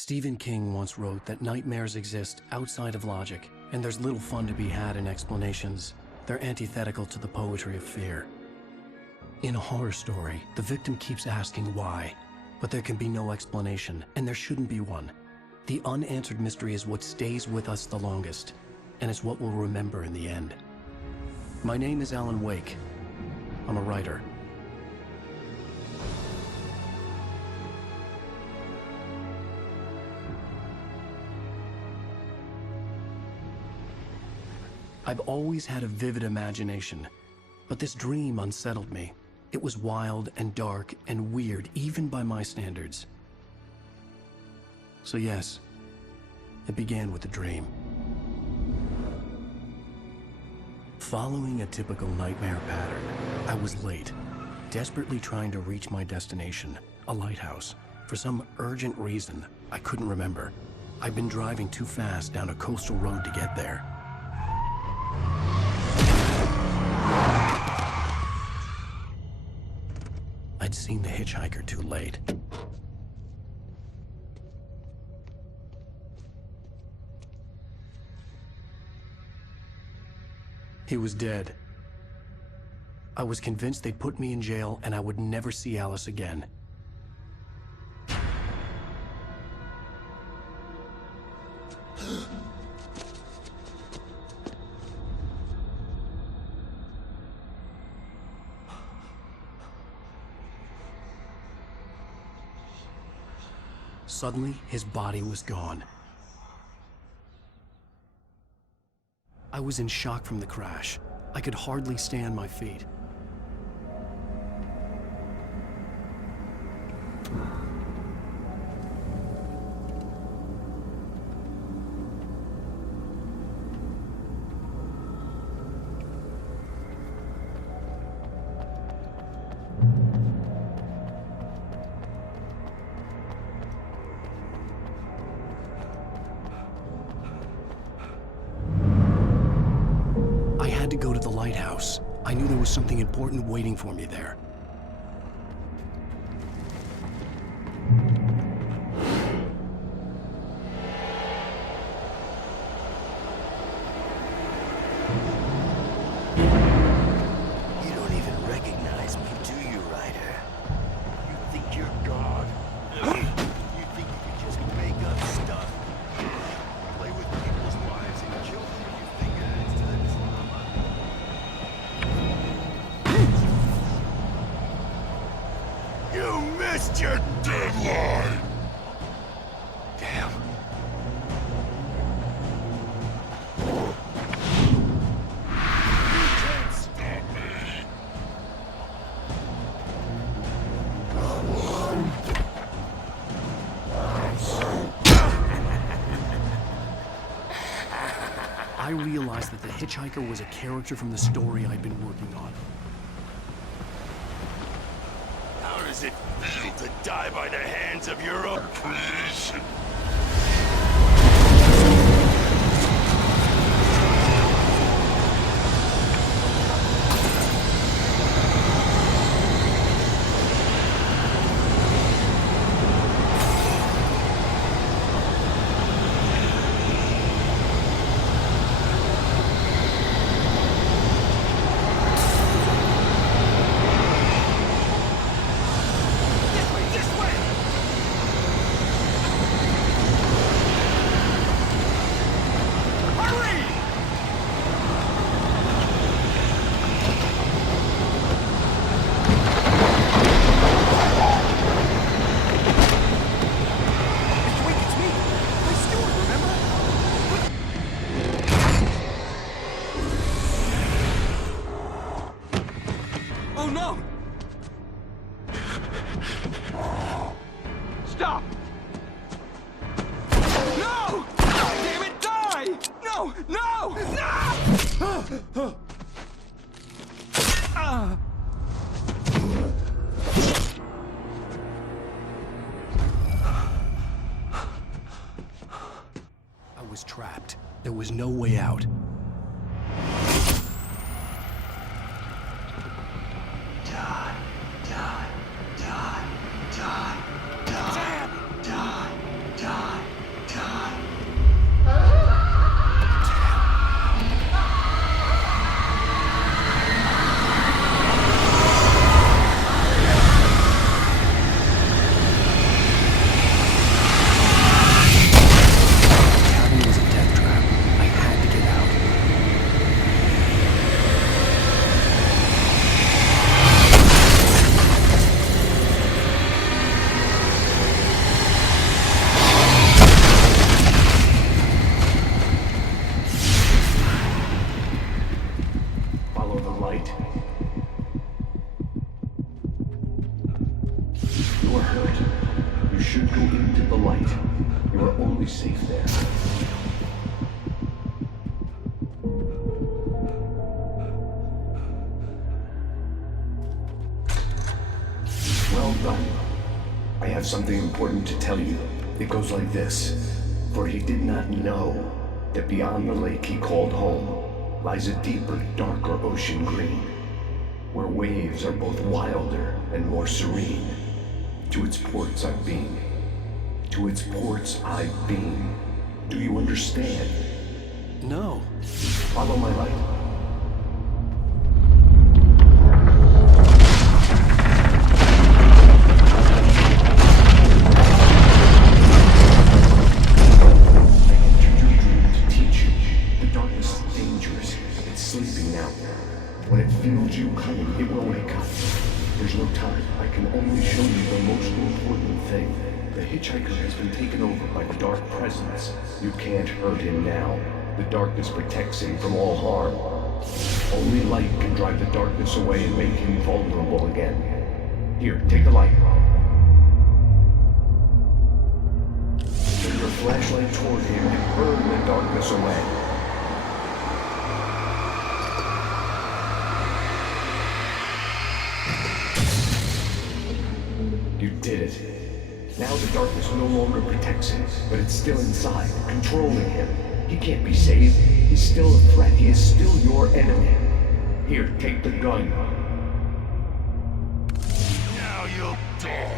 Stephen King once wrote that nightmares exist outside of logic, and there's little fun to be had in explanations. They're antithetical to the poetry of fear. In a horror story, the victim keeps asking why, but there can be no explanation, and there shouldn't be one. The unanswered mystery is what stays with us the longest, and it's what we'll remember in the end. My name is Alan Wake. I'm a writer. I've always had a vivid imagination, but this dream unsettled me. It was wild and dark and weird, even by my standards. So yes, it began with a dream. Following a typical nightmare pattern, I was late, desperately trying to reach my destination, a lighthouse. For some urgent reason, I couldn't remember. I'd been driving too fast down a coastal road to get there. I'd seen the hitchhiker too late. He was dead. I was convinced they'd put me in jail and I would never see Alice again. Suddenly, his body was gone. I was in shock from the crash. I could hardly stay on my feet. To go to the lighthouse. I knew there was something important waiting for me there. You don't even recognize me, do you, Ryder? You think you're God? You think you can just make up stuff? Play with people's wives and children? You think it's time to You missed your deadline! Damn. You can't stop me. I realized that the hitchhiker was a character from the story I'd been working on. How does it feel to die by the hands of your own creation? Oh no! Stop! No! Damn it, die! No! No! No! I was trapped. There was no way out. Die, die, die, die, die, die, die. are hurt, you should go into the light. You are only safe there. Well done. I have something important to tell you. It goes like this. For he did not know that beyond the lake he called home lies a deeper, darker ocean green, where waves are both wilder and more serene. To its ports I've been. To its ports I've been. Do you understand? No. Follow my light. I entered your dream to teach you. The darkness is dangerous. It's sleeping now. When it feels you coming, it will wake up. There's no time. I can only show you the most important thing. The hitchhiker has been taken over by the dark presence. You can't hurt him now. The darkness protects him from all harm. Only light can drive the darkness away and make him vulnerable again. Here, take the light. Turn your flashlight toward him and burn the darkness away. You did it. Now the darkness no longer protects him, but it's still inside, controlling him. He can't be saved. He's still a threat. He is still your enemy. Here, take the gun. Now you'll die.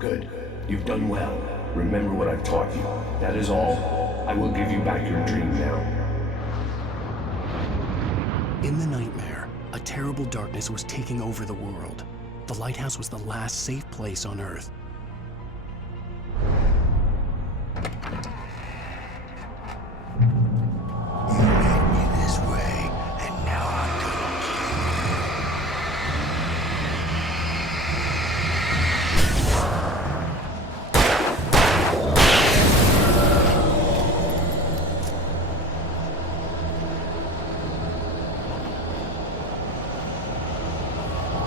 Good. You've done well. Remember what I've taught you. That is all. I will give you back your dream now. In the nightmare, a terrible darkness was taking over the world. The lighthouse was the last safe place on Earth. You made me this way, and now I'm gonna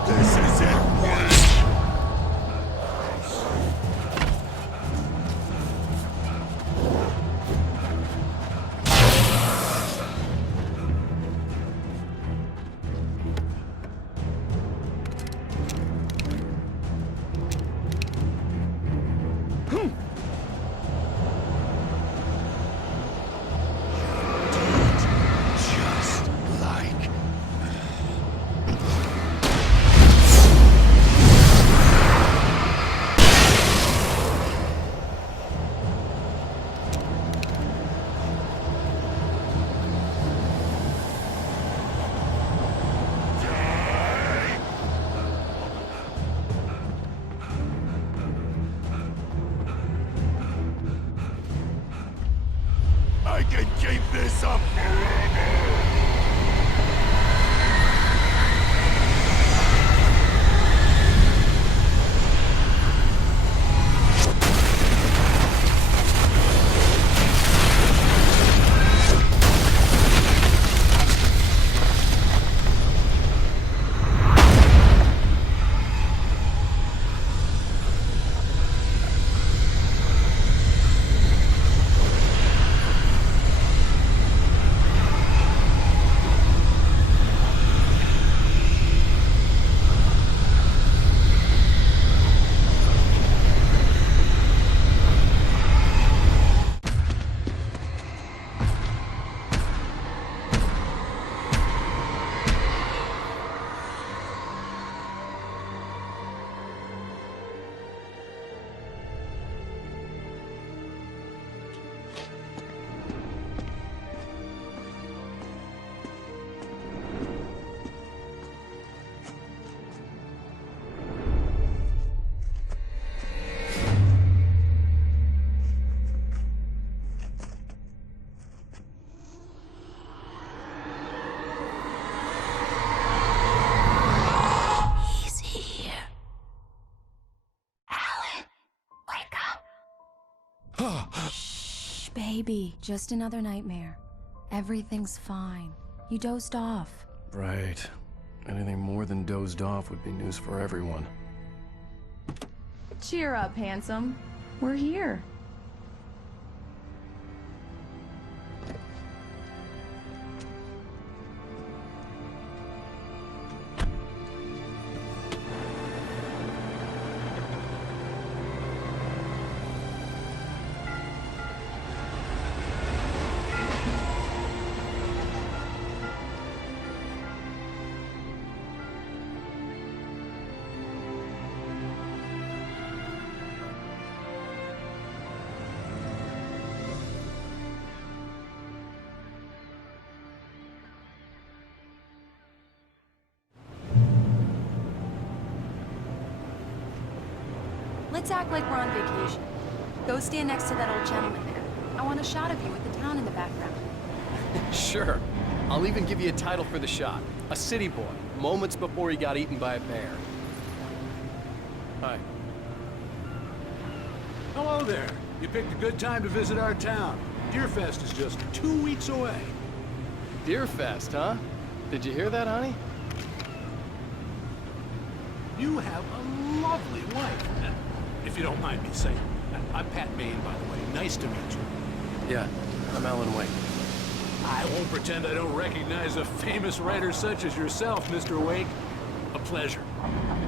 This is it. Just like I can keep this up forever. Baby, just another nightmare. Everything's fine. You dozed off. Right. Anything more than dozed off would be news for everyone. Cheer up, handsome. We're here. Let's act like we're on vacation. Go stand next to that old gentleman there. I want a shot of you with the town in the background. Sure. I'll even give you a title for the shot. A city boy, moments before he got eaten by a bear. Hi. Hello there. You picked a good time to visit our town. Deerfest is just 2 weeks away. Deerfest, huh? Did you hear that, honey? You have a lovely wife. If you don't mind me saying. I'm Pat Maine, by the way. Nice to meet you. Yeah, I'm Alan Wake. I won't pretend I don't recognize a famous writer such as yourself, Mr. Wake. A pleasure.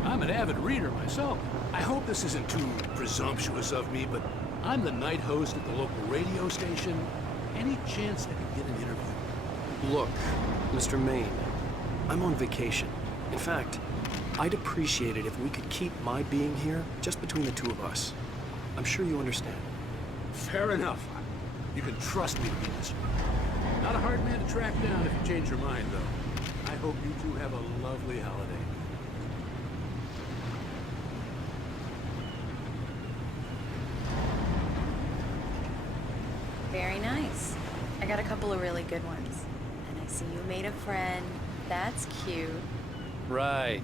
I'm an avid reader myself. I hope this isn't too presumptuous of me, but I'm the night host at the local radio station. Any chance I could get an interview? Look, Mr. Maine, I'm on vacation. In fact, I'd appreciate it if we could keep my being here just between the two of us. I'm sure you understand. Fair enough. You can trust me to be this. Not a hard man to track down if you change your mind, though. I hope you two have a lovely holiday. Very nice. I got a couple of really good ones. And I see you made a friend. That's cute. Right.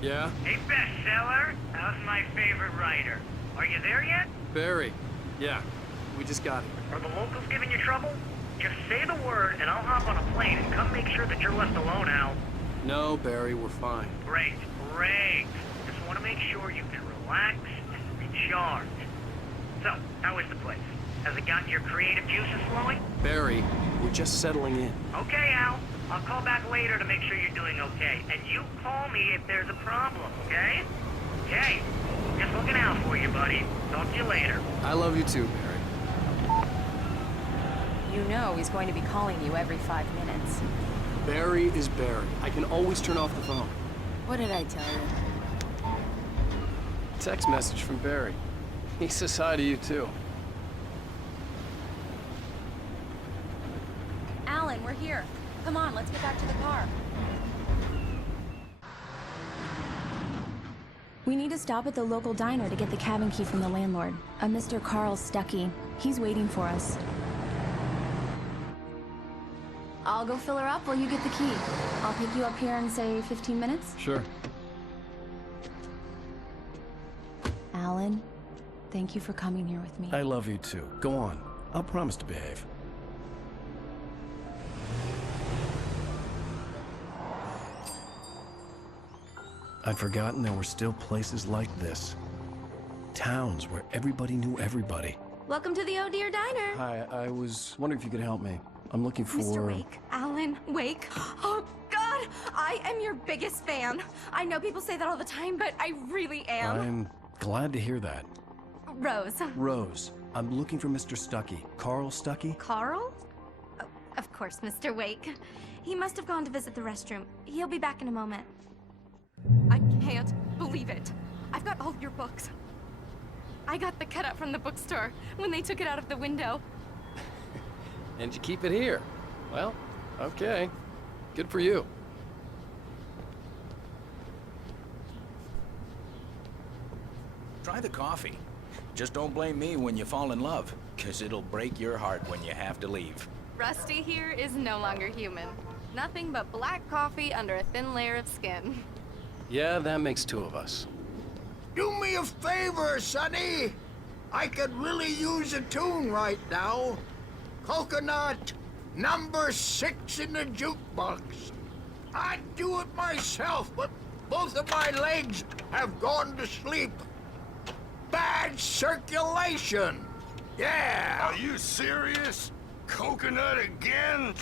Yeah? Hey, bestseller, how's my favorite writer? Are you there yet? Barry. Yeah. We just got here. Are the locals giving you trouble? Just say the word and I'll hop on a plane and come make sure that you're left alone, Al. No, Barry, we're fine. Great, great. Just want to make sure you can relax and recharge. So, how is the place? Has it gotten your creative juices flowing? Barry, we're just settling in. Okay, Al. I'll call back later to make sure you're doing okay. And you call me if there's a problem, okay? Okay. Just looking out for you, buddy. Talk to you later. I love you too, Barry. You know he's going to be calling you every 5 minutes. Barry is Barry. I can always turn off the phone. What did I tell you? Text message from Barry. He says hi to you too. Alan, we're here. Come on, let's get back to the car. We need to stop at the local diner to get the cabin key from the landlord, a Mr. Carl Stuckey. He's waiting for us. I'll go fill her up while you get the key. I'll pick you up here in, say, 15 minutes? Sure. Alan, thank you for coming here with me. I love you too. Go on. I'll promise to behave. I'd forgotten there were still places like this. Towns where everybody knew everybody. Welcome to the Oh Dear Diner. Hi, I was wondering if you could help me. I'm looking for... Mr. Wake. Alan Wake. Oh, God! I am your biggest fan. I know people say that all the time, but I really am. I'm glad to hear that. Rose. Rose, I'm looking for Mr. Stuckey. Carl Stuckey? Carl? Oh, of course, Mr. Wake. He must have gone to visit the restroom. He'll be back in a moment. I can't believe it. I've got all your books. I got the cutout from the bookstore when they took it out of the window. And you keep it here. Well, okay. Good for you. Try the coffee. Just don't blame me when you fall in love, 'cause it'll break your heart when you have to leave. Rusty here is no longer human. Nothing but black coffee under a thin layer of skin. Yeah, that makes two of us. Do me a favor, Sonny! I could really use a tune right now. Coconut, number 6 in the jukebox. I'd do it myself, but both of my legs have gone to sleep. Bad circulation. Yeah. Are you serious? Coconut again?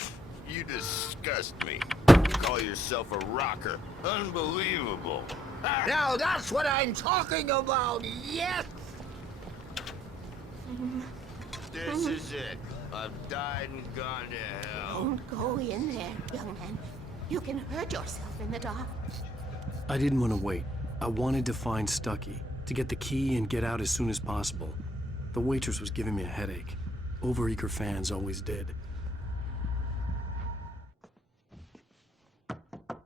You disgust me. You call yourself a rocker. Unbelievable. Now that's what I'm talking about, yes! This is it. I've died and gone to hell. Don't go in there, young man. You can hurt yourself in the dark. I didn't want to wait. I wanted to find Stucky, to get the key and get out as soon as possible. The waitress was giving me a headache. Overeager fans always did.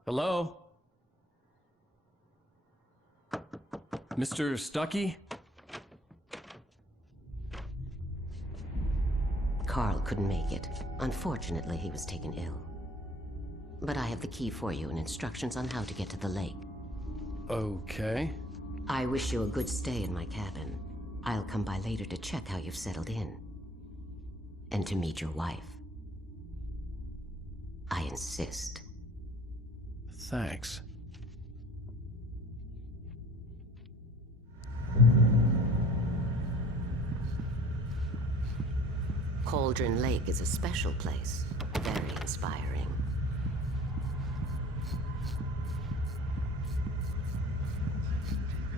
Hello? Mr. Stucky? Carl couldn't make it. Unfortunately, he was taken ill. But I have the key for you and instructions on how to get to the lake. Okay. I wish you a good stay in my cabin. I'll come by later to check how you've settled in. And to meet your wife. I insist. Thanks. Cauldron Lake is a special place. Very inspiring.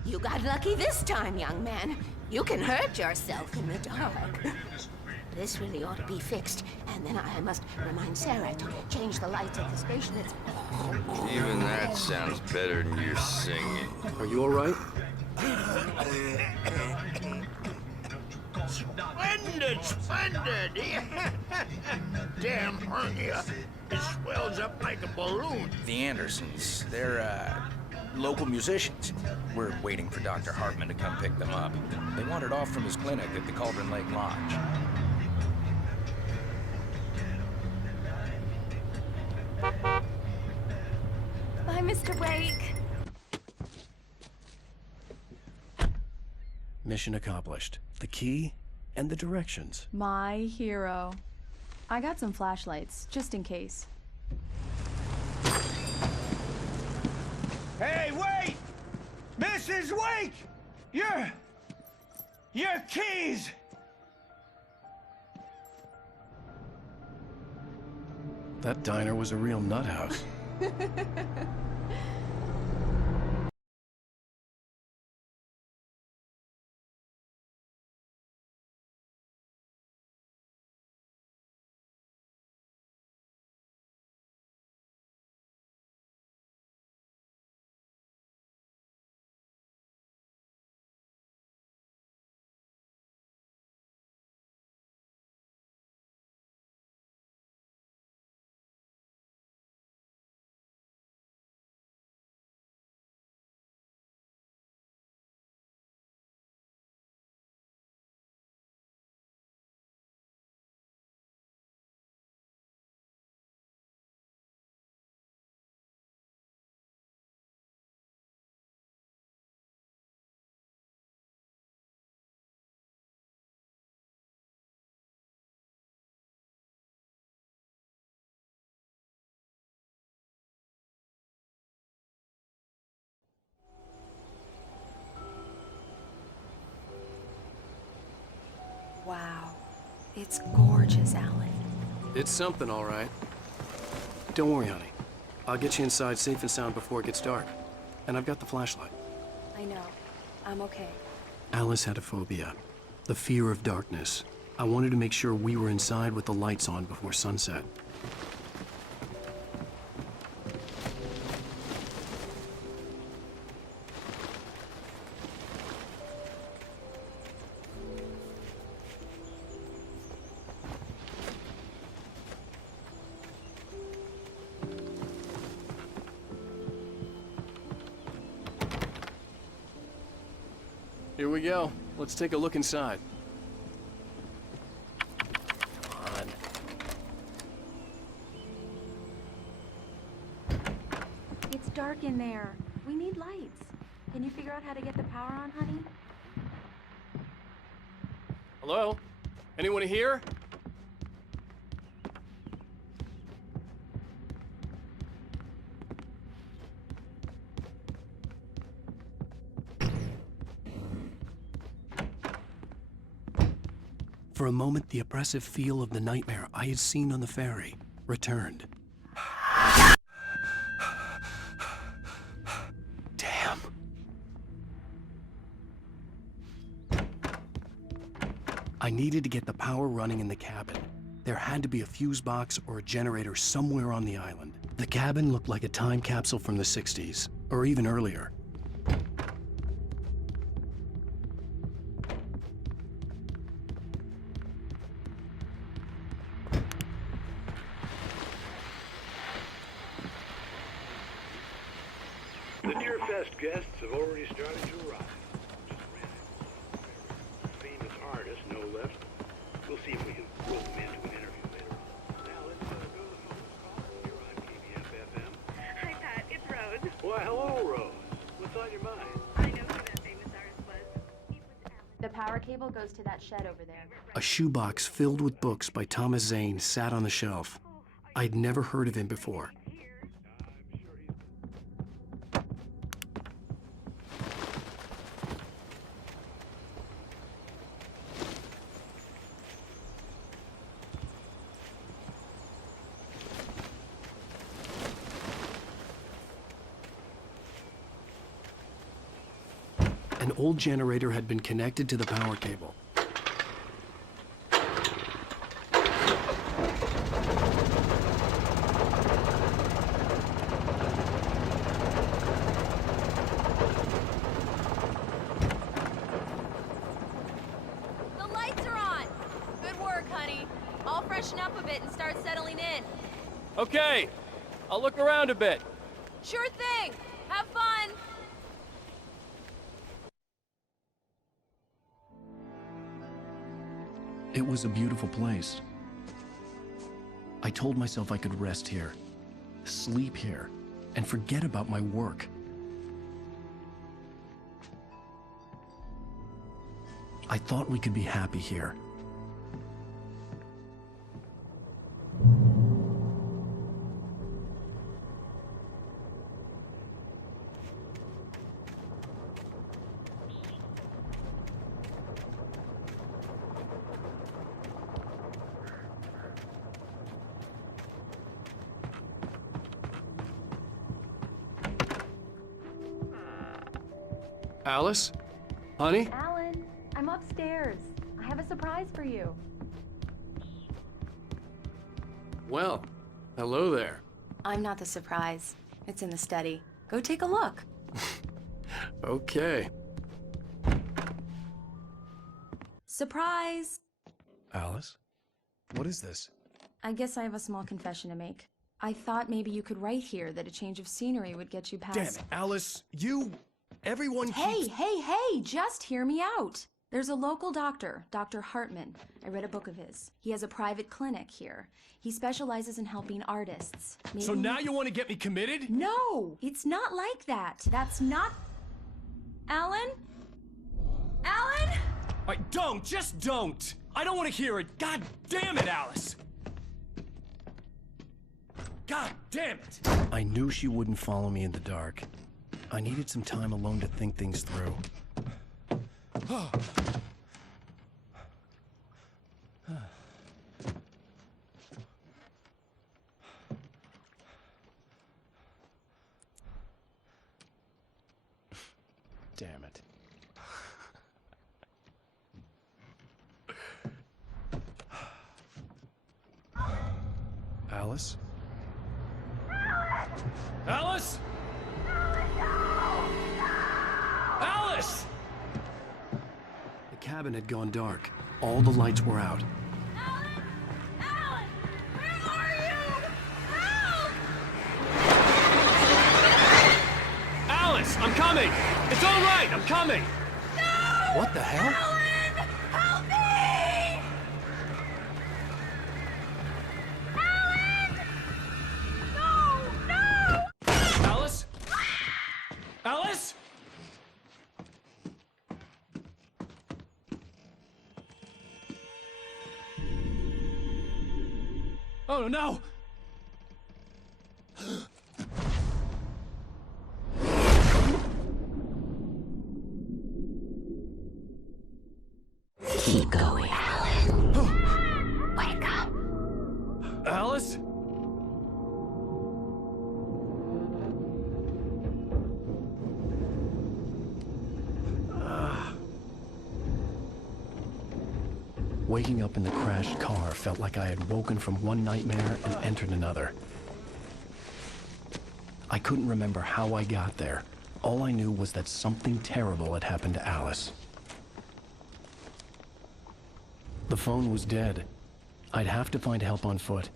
You got lucky this time, young man. You can hurt yourself in the dark. This really ought to be fixed, and then I must remind Sarah to change the lights at the station. Even that sounds better than your singing. Are you all right? Splendid, splendid! Damn hernia. It swells up like a balloon. The Andersons, they're, local musicians. We're waiting for Dr. Hartman to come pick them up. They wandered off from his clinic at the Cauldron Lake Lodge. Bye, Mr. Wake. Mission accomplished. The key and the directions. My hero. I got some flashlights, just in case. Hey, wait! Mrs. Wake! Your keys! That diner was a real nut house. Wow. It's gorgeous, Alan. It's something, all right. Don't worry, honey. I'll get you inside safe and sound before it gets dark. And I've got the flashlight. I know. I'm okay. Alice had a phobia. The fear of darkness. I wanted to make sure we were inside with the lights on before sunset. Here we go. Let's take a look inside. Come on. It's dark in there. We need lights. Can you figure out how to get the power on, honey? Hello? Anyone here? For a moment, the oppressive feel of the nightmare I had seen on the ferry returned. Damn. I needed to get the power running in the cabin. There had to be a fuse box or a generator somewhere on the island. The cabin looked like a time capsule from the 60s, or even earlier. The Deerfest guests have already started to arrive. Famous artists, no less. We'll see if we can roll them into an interview later on. Now let's go to the phone call. Here on KBF-FM. Hi, Pat. It's Rose. Why, hello, Rose. What's on your mind? I know who that famous artist was. The power cable goes to that shed over there. A shoebox filled with books by Thomas Zane sat on the shelf. I'd never heard of him before. An old generator had been connected to the power cable. The lights are on! Good work, honey. I'll freshen up a bit and start settling in. Okay, I'll look around a bit. Sure thing! Have fun! It was a beautiful place. I told myself I could rest here, sleep here, and forget about my work. I thought we could be happy here. Alice? Honey? Alan, I'm upstairs. I have a surprise for you. Well, hello there. I'm not the surprise. It's in the study. Go take a look. Okay. Surprise! Alice? What is this? I guess I have a small confession to make. I thought maybe you could write here that a change of scenery would get you past... Damn it, Alice, everyone keeps... Hey, just hear me out. There's a local doctor, Dr. Hartman. I read a book of his. He has a private clinic here. He specializes in helping artists. Maybe... So now you want to get me committed? No, it's not like that. That's not... Alan? Alan? Just don't! I don't want to hear it! God damn it, Alice! God damn it! I knew she wouldn't follow me in the dark. I needed some time alone to think things through. Damn it. Alice? Alice? Alice! The cabin had gone dark. All the lights were out. Alice, I'm coming! It's all right, I'm coming! No! What the hell? Alan! Help me! Alan! No! Alice? Alice? Oh, no! Keep going, Alan. Wake up. Alice? Waking up in the crashed car felt like I had woken from one nightmare and entered another. I couldn't remember how I got there. All I knew was that something terrible had happened to Alice. The phone was dead. I'd have to find help on foot.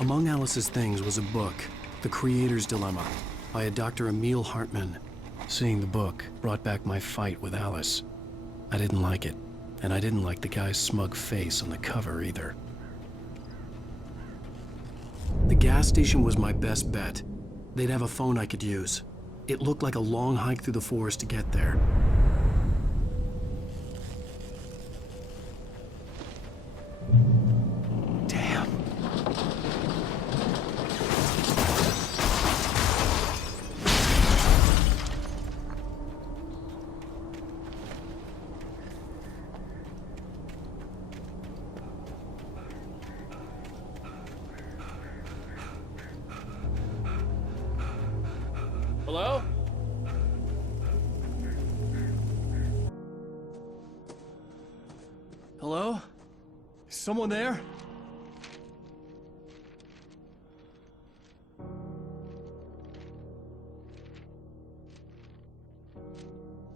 Among Alice's things was a book, The Creator's Dilemma, by a Dr. Emil Hartman. Seeing the book brought back my fight with Alice. I didn't like it, and I didn't like the guy's smug face on the cover either. The gas station was my best bet. They'd have a phone I could use. It looked like a long hike through the forest to get there. Damn. Hello? Hello? Is someone there?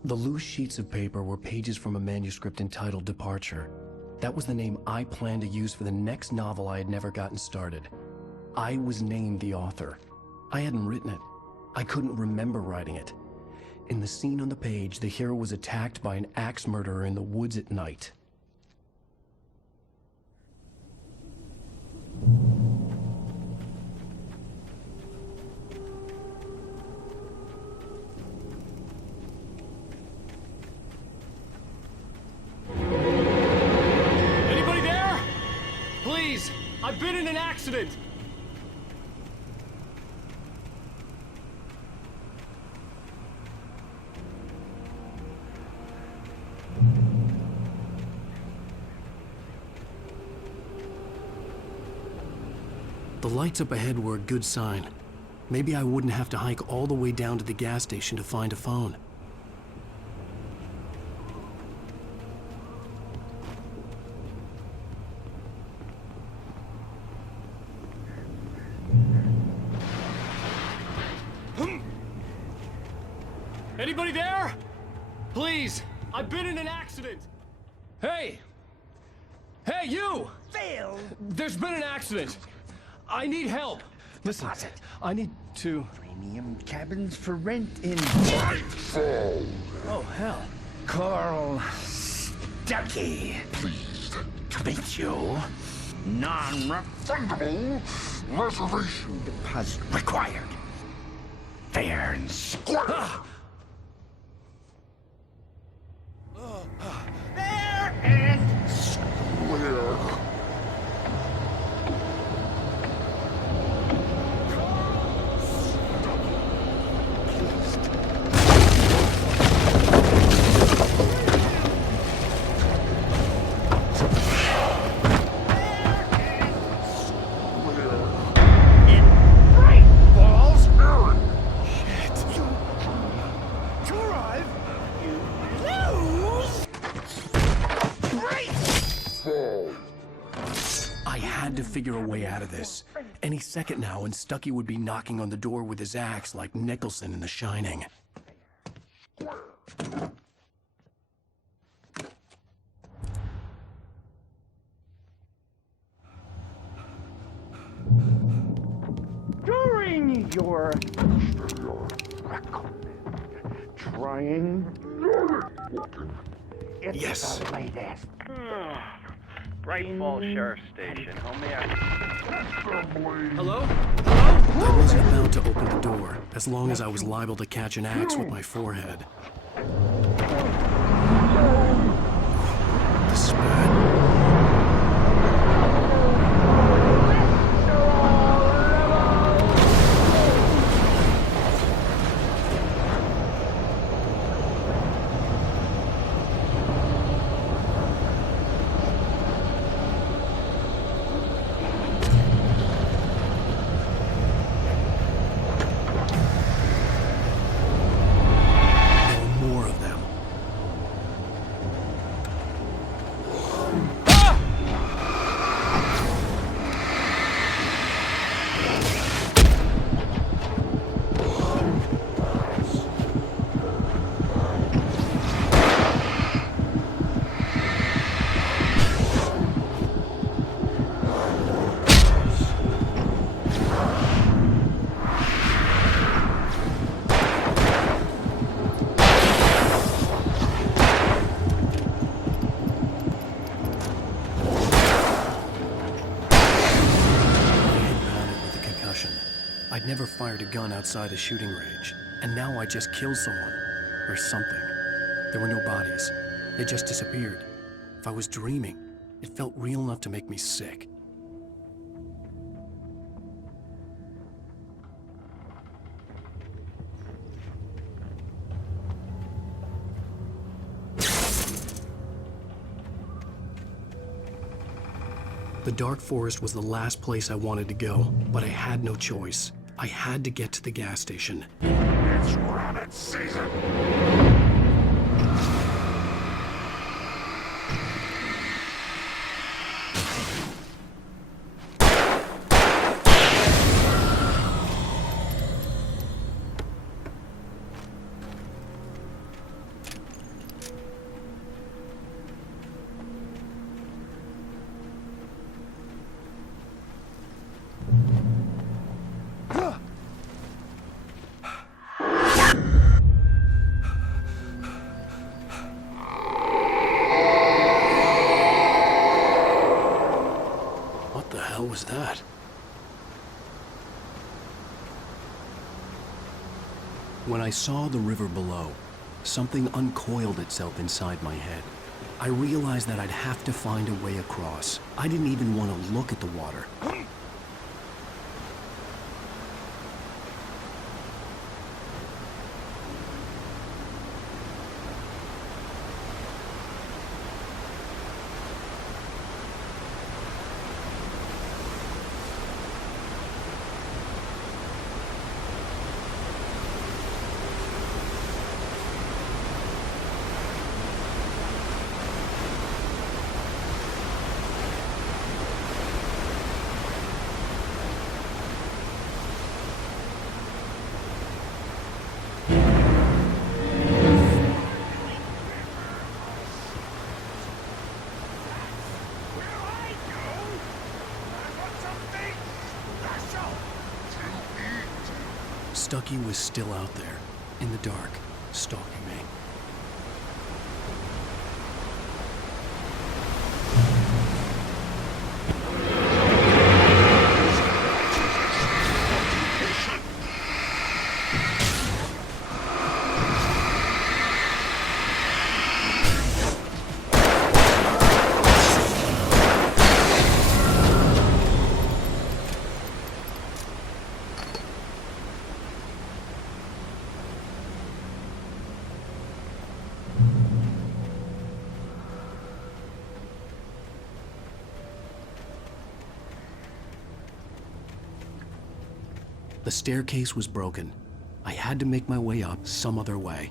The loose sheets of paper were pages from a manuscript entitled Departure. That was the name I planned to use for the next novel I had never gotten started. I was named the author. I hadn't written it. I couldn't remember writing it. In the scene on the page, the hero was attacked by an axe murderer in the woods at night. Anybody there? Please, I've been in an accident. The lights up ahead were a good sign. Maybe I wouldn't have to hike all the way down to the gas station to find a phone. Anybody there? Please, I've been in an accident. Hey! Hey, you! Phil! There's been an accident. I need help. Listen, I need to... Premium cabins for rent in... Nightfall! Oh, hell. Carl Stuckey. Pleased To meet you. Non-refundable reservation deposit required. Fair and square. Fair and square. Figure a way out of this. Any second now, and Stuckey would be knocking on the door with his axe like Nicholson in The Shining. During your trying. It's yes. the latest. Bright Falls Sheriff Station. How may I... Hello? I wasn't about to open the door, as long as I was liable to catch an axe with my forehead. never fired a gun outside a shooting range, and now I just killed someone. Or something. There were no bodies. They just disappeared. If I was dreaming, it felt real enough to make me sick. The dark forest was the last place I wanted to go, but I had no choice. I had to get to the gas station. It's rabbit season! What was that? When I saw the river below, something uncoiled itself inside my head. I realized that I'd have to find a way across. I didn't even want to look at the water. Stucky was still out there, in the dark, stalking me. The staircase was broken. I had to make my way up some other way.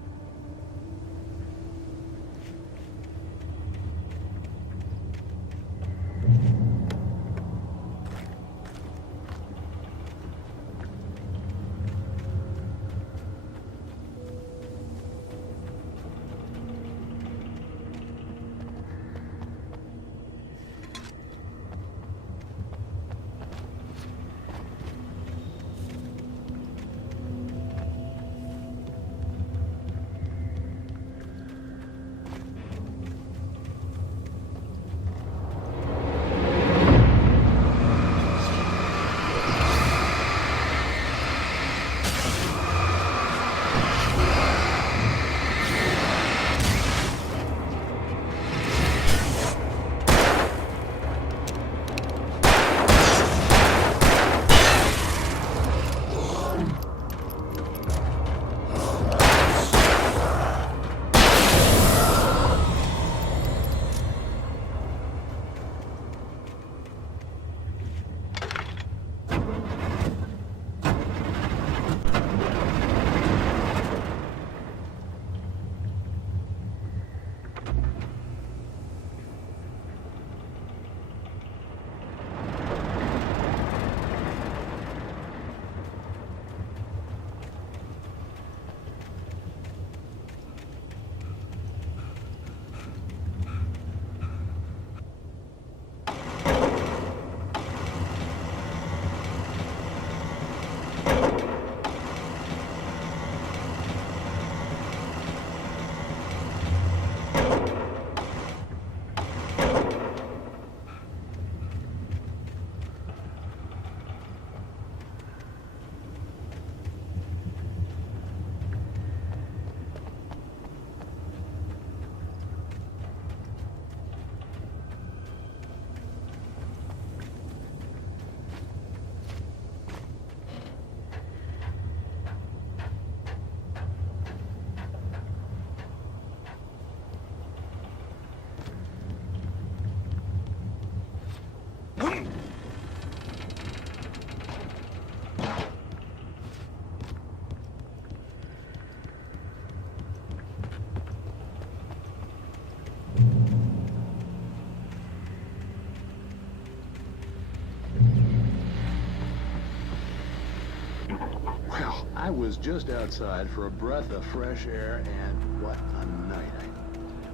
I was just outside for a breath of fresh air, and what a night.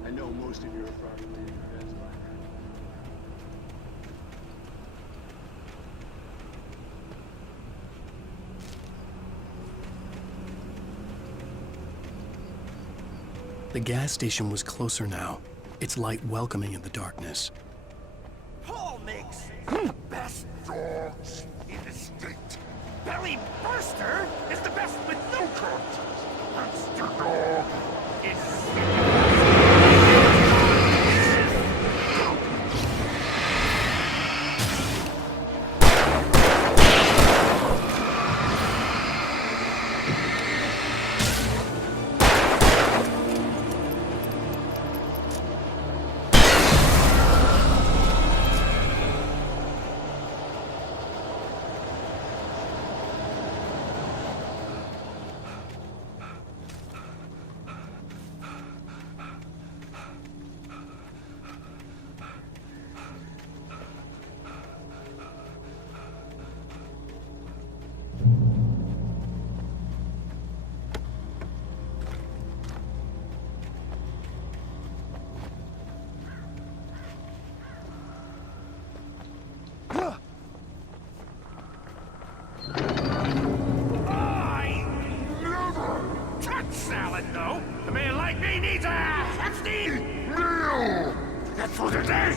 I know most of you are probably in your beds by now. The gas station was closer now, its light welcoming in the darkness. Paul makes the best dogs in the state. Belly Burster is the best with no contest. Monster Dog is... Salad, though. A man like me needs a hefty meal. That's for the day.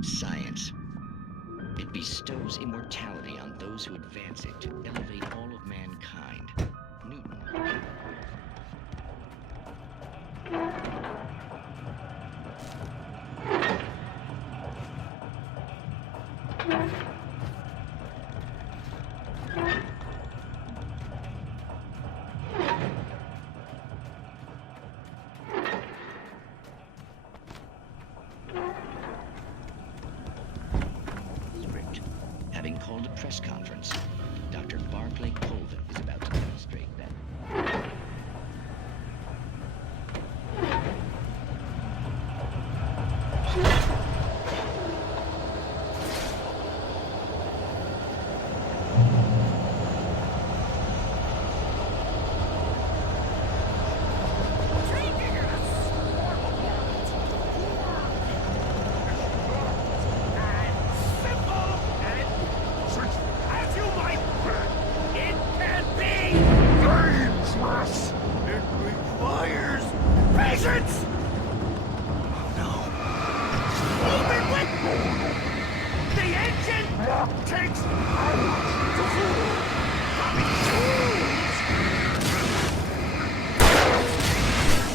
Science. It bestows immortality on those who advance it to elevate all of mankind. Newton. Having called a press conference, Dr. Barclay Colvin is about to demonstrate that. Patience! Oh no. Open window! The engine block takes hours to fool!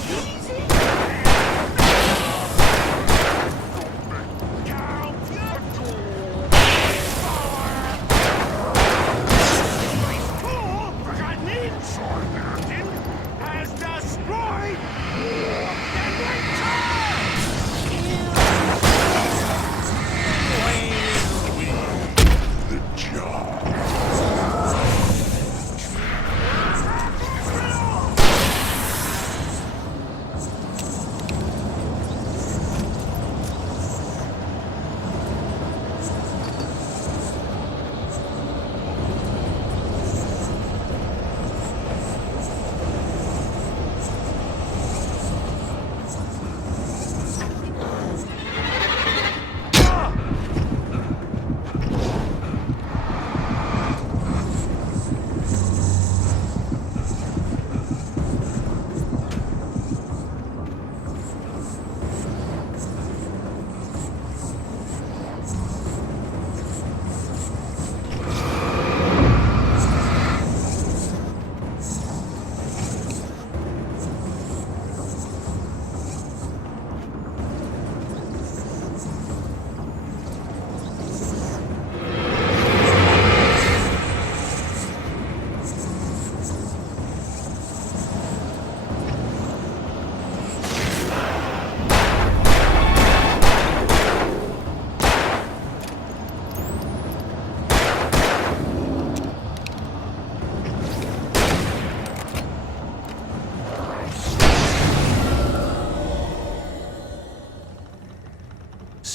Easy! Count your tool! Nice tool forgotten inside the engine has destroyed the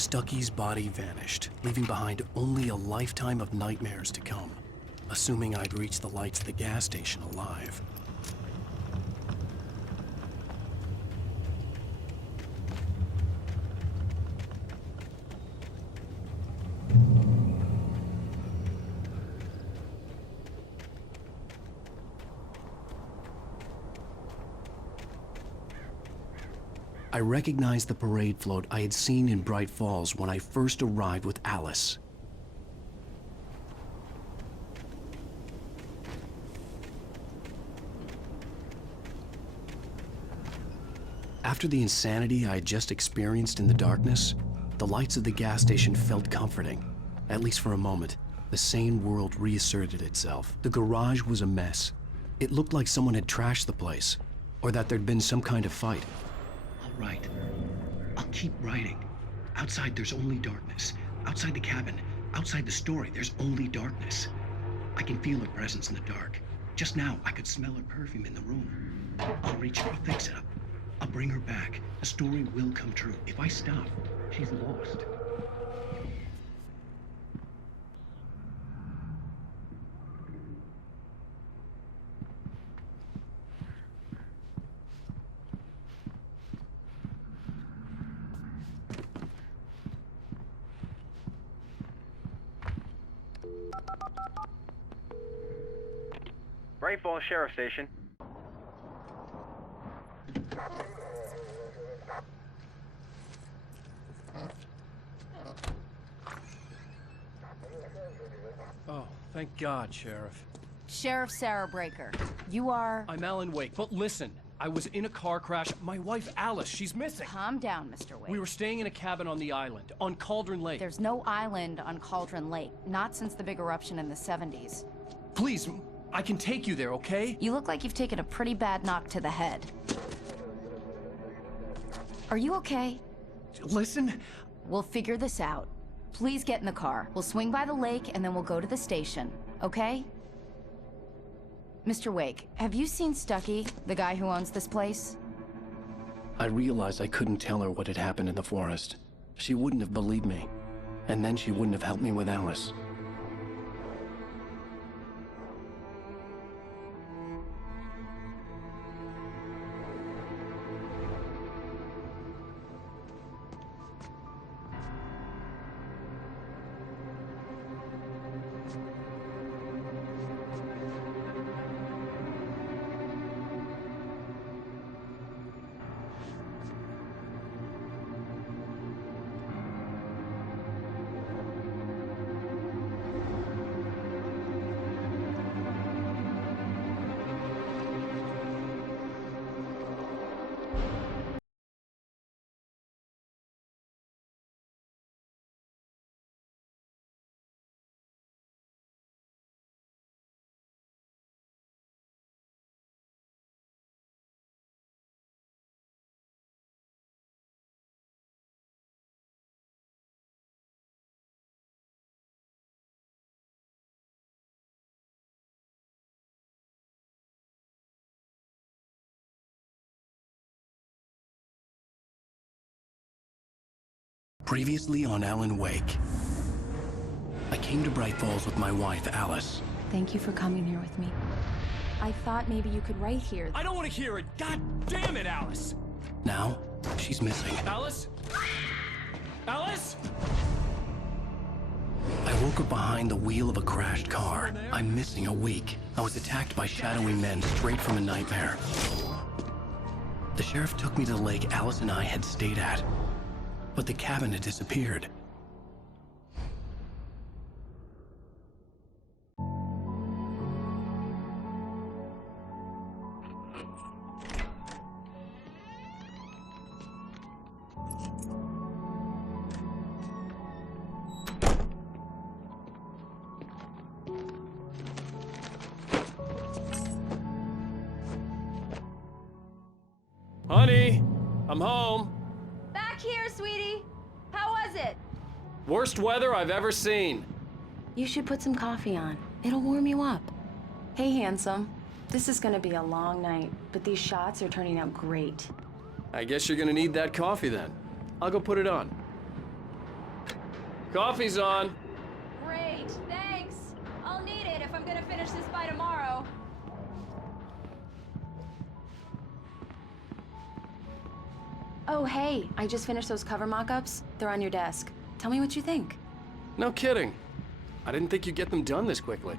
Stucky's body vanished, leaving behind only a lifetime of nightmares to come, assuming I'd reach the lights of the gas station alive. I recognized the parade float I had seen in Bright Falls when I first arrived with Alice. After the insanity I had just experienced in the darkness, the lights of the gas station felt comforting, at least for a moment. The sane world reasserted itself. The garage was a mess. It looked like someone had trashed the place, or that there'd been some kind of fight. Right. I'll keep writing. Outside, there's only darkness. Outside the cabin, outside the story, there's only darkness. I can feel her presence in the dark. Just now, I could smell her perfume in the room. I'll reach her, I'll fix it up. I'll bring her back. The story will come true. If I stop, she's lost. Bright Falls Sheriff Station. Oh, thank God, Sheriff. Sheriff Sarah Breaker, you are... I'm Alan Wake, but listen, I was in a car crash. My wife, Alice, she's missing. Calm down, Mr. Wake. We were staying in a cabin on the island, on Cauldron Lake. There's no island on Cauldron Lake, not since the big eruption in the 70s. Please, I can take you there, okay? You look like you've taken a pretty bad knock to the head. Are you okay? Listen. We'll figure this out. Please get in the car. We'll swing by the lake and then we'll go to the station, okay? Mr. Wake, have you seen Stucky, the guy who owns this place? I realized I couldn't tell her what had happened in the forest. She wouldn't have believed me, and then she wouldn't have helped me with Alice. Previously on Alan Wake. I came to Bright Falls with my wife, Alice. Thank you for coming here with me. I thought maybe you could write here. I don't want to hear it! God damn it, Alice! Now, she's missing. Alice? Alice? I woke up behind the wheel of a crashed car. I'm missing a week. I was attacked by shadowy men straight from a nightmare. The sheriff took me to the lake Alice and I had stayed at. But the cabin had disappeared. Honey, I'm home. Back here, sweetie. How was it? Worst weather I've ever seen. You should put some coffee on. It'll warm you up. Hey, handsome. This is gonna be a long night, but these shots are turning out great. I guess you're gonna need that coffee then. I'll go put it on. Coffee's on. Great, thanks. I'll need it if I'm gonna finish this by tomorrow. Oh, hey, I just finished those cover mock-ups. They're on your desk. Tell me what you think. No kidding. I didn't think you'd get them done this quickly.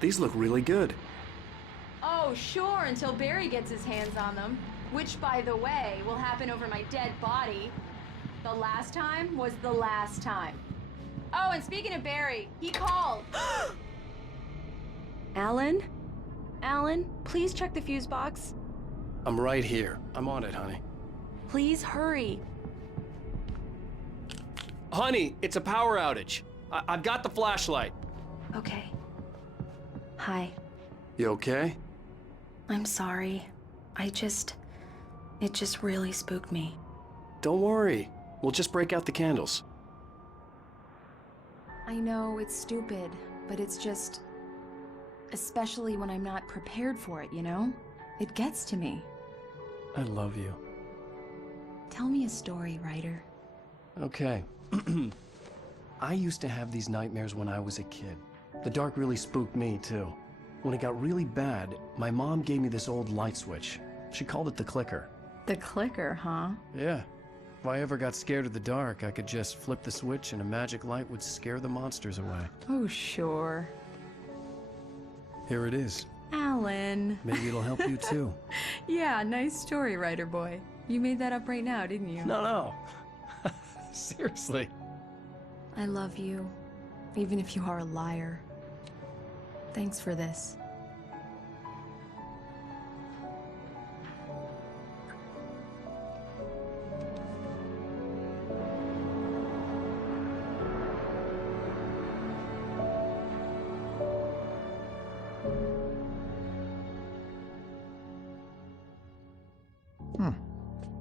These look really good. Oh, sure, until Barry gets his hands on them. Which, by the way, will happen over my dead body. The last time was the last time. Oh, and speaking of Barry, he called. Alan? Alan, please check the fuse box. I'm right here. I'm on it, honey. Please hurry. Honey, it's a power outage. I've got the flashlight. Okay. Hi. You okay? I'm sorry. It just really spooked me. Don't worry. We'll just break out the candles. I know it's stupid, but it's just... especially when I'm not prepared for it, you know? It gets to me. I love you. Tell me a story, writer. Okay. I used to have these nightmares when I was a kid. The dark really spooked me, too. When it got really bad, my mom gave me this old light switch. She called it the clicker. The clicker, huh? Yeah. If I ever got scared of the dark, I could just flip the switch and a magic light would scare the monsters away. Oh, sure. Here it is. Alan. Maybe it'll help you, too. Yeah, nice story, writer boy. You made that up right now, didn't you? No. Seriously. I love you, even if you are a liar. Thanks for this.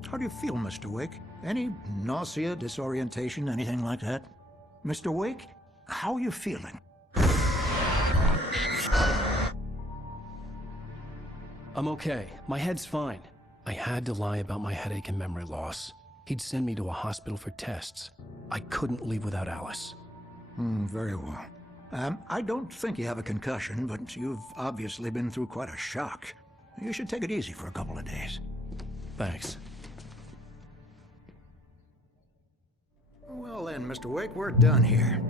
How do you feel, Mr. Wake? Any nausea, disorientation, anything like that? Mr. Wake, how are you feeling? I'm okay. My head's fine. I had to lie about my headache and memory loss. He'd send me to a hospital for tests. I couldn't leave without Alice. Very well. I don't think you have a concussion, but you've obviously been through quite a shock. You should take it easy for a couple of days. Thanks. Well then, Mr. Wake, we're done here.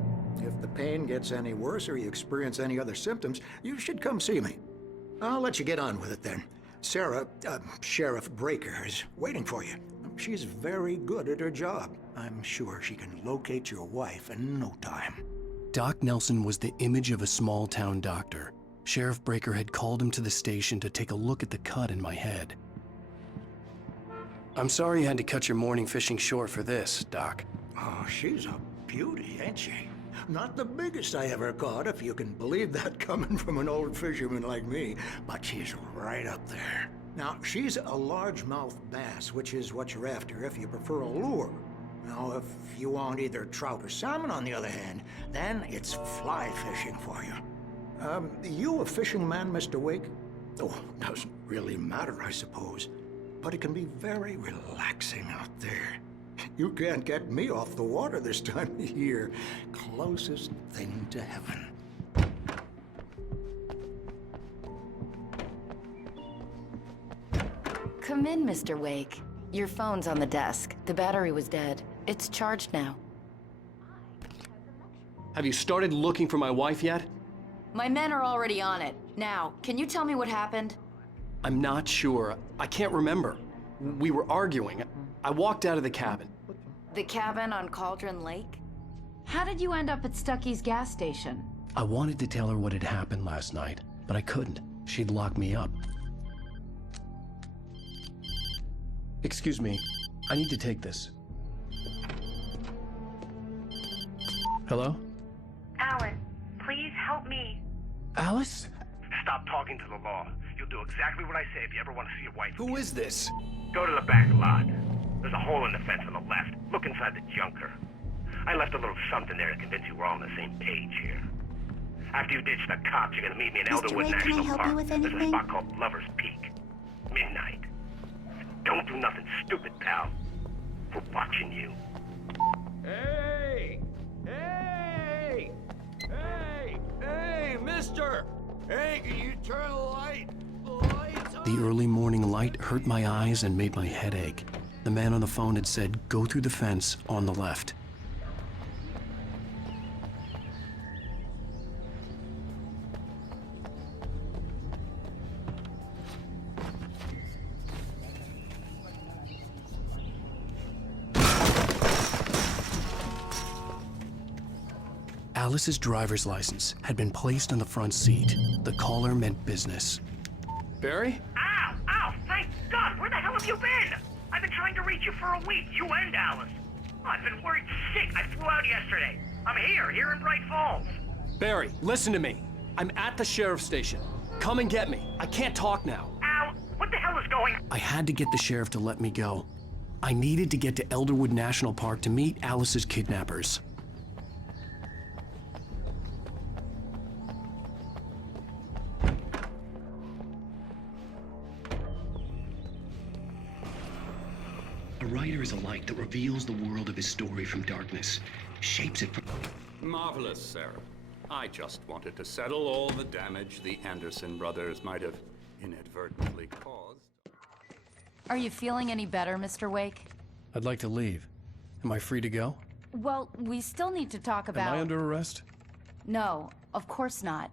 If the pain gets any worse or you experience any other symptoms, you should come see me. I'll let you get on with it then. Sarah, Sheriff Breaker, is waiting for you. She's very good at her job. I'm sure she can locate your wife in no time. Doc Nelson was the image of a small-town doctor. Sheriff Breaker had called him to the station to take a look at the cut in my head. I'm sorry you had to cut your morning fishing short for this, Doc. Oh, she's a beauty, ain't she? Not the biggest I ever caught, if you can believe that coming from an old fisherman like me, but she's right up there. Now, she's a largemouth bass, which is what you're after if you prefer a lure. Now, if you want either trout or salmon, on the other hand, then it's fly fishing for you. You a fishing man, Mr. Wake? Oh, doesn't really matter, I suppose. But it can be very relaxing out there. You can't get me off the water this time of year. Closest thing to heaven. Come in, Mr. Wake. Your phone's on the desk. The battery was dead. It's charged now. Have you started looking for my wife yet? My men are already on it. Now, can you tell me what happened? I'm not sure. I can't remember. We were arguing. I walked out of the cabin. The cabin on Cauldron Lake? How did you end up at Stucky's gas station? I wanted to tell her what had happened last night, but I couldn't. She'd lock me up. Excuse me. I need to take this. Hello? Alan, please help me. Alice? Stop talking to the law. You'll do exactly what I say if you ever want to see your wife. Who is this? Go to the back lot. There's a hole in the fence on the left. Look inside the junker. I left a little something there to convince you we're all on the same page here. After you ditch the cops, you're gonna meet me in Mr. Elderwood Wake, can I National help Park. you with There's a anything? spot called Lover's Peak. Midnight. Don't Don't do nothing stupid, pal. We're watching you. Hey! Hey! Hey! Hey, mister! Hey, can you turn the light? The lights on? The early morning light hurt my eyes and made my head ache. The man on the phone had said, go through the fence on the left. Alice's driver's license had been placed on the front seat. The caller meant business. Barry? Ow! Ow! Thank God! Where the hell have you been? I've been trying to reach you for a week, you and Alice. Oh, I've been worried sick. I flew out yesterday. I'm here in Bright Falls. Barry, listen to me. I'm at the sheriff's station. Come and get me. I can't talk now. Al, what the hell is going on? I had to get the sheriff to let me go. I needed to get to Elderwood National Park to meet Alice's kidnappers. A writer is a light that reveals the world of his story from darkness, shapes it from... Marvelous, Sarah. I just wanted to settle all the damage the Anderson brothers might have inadvertently caused. Are you feeling any better, Mr. Wake? I'd like to leave. Am I free to go? Well, we still need to talk about... Am I under arrest? No, of course not.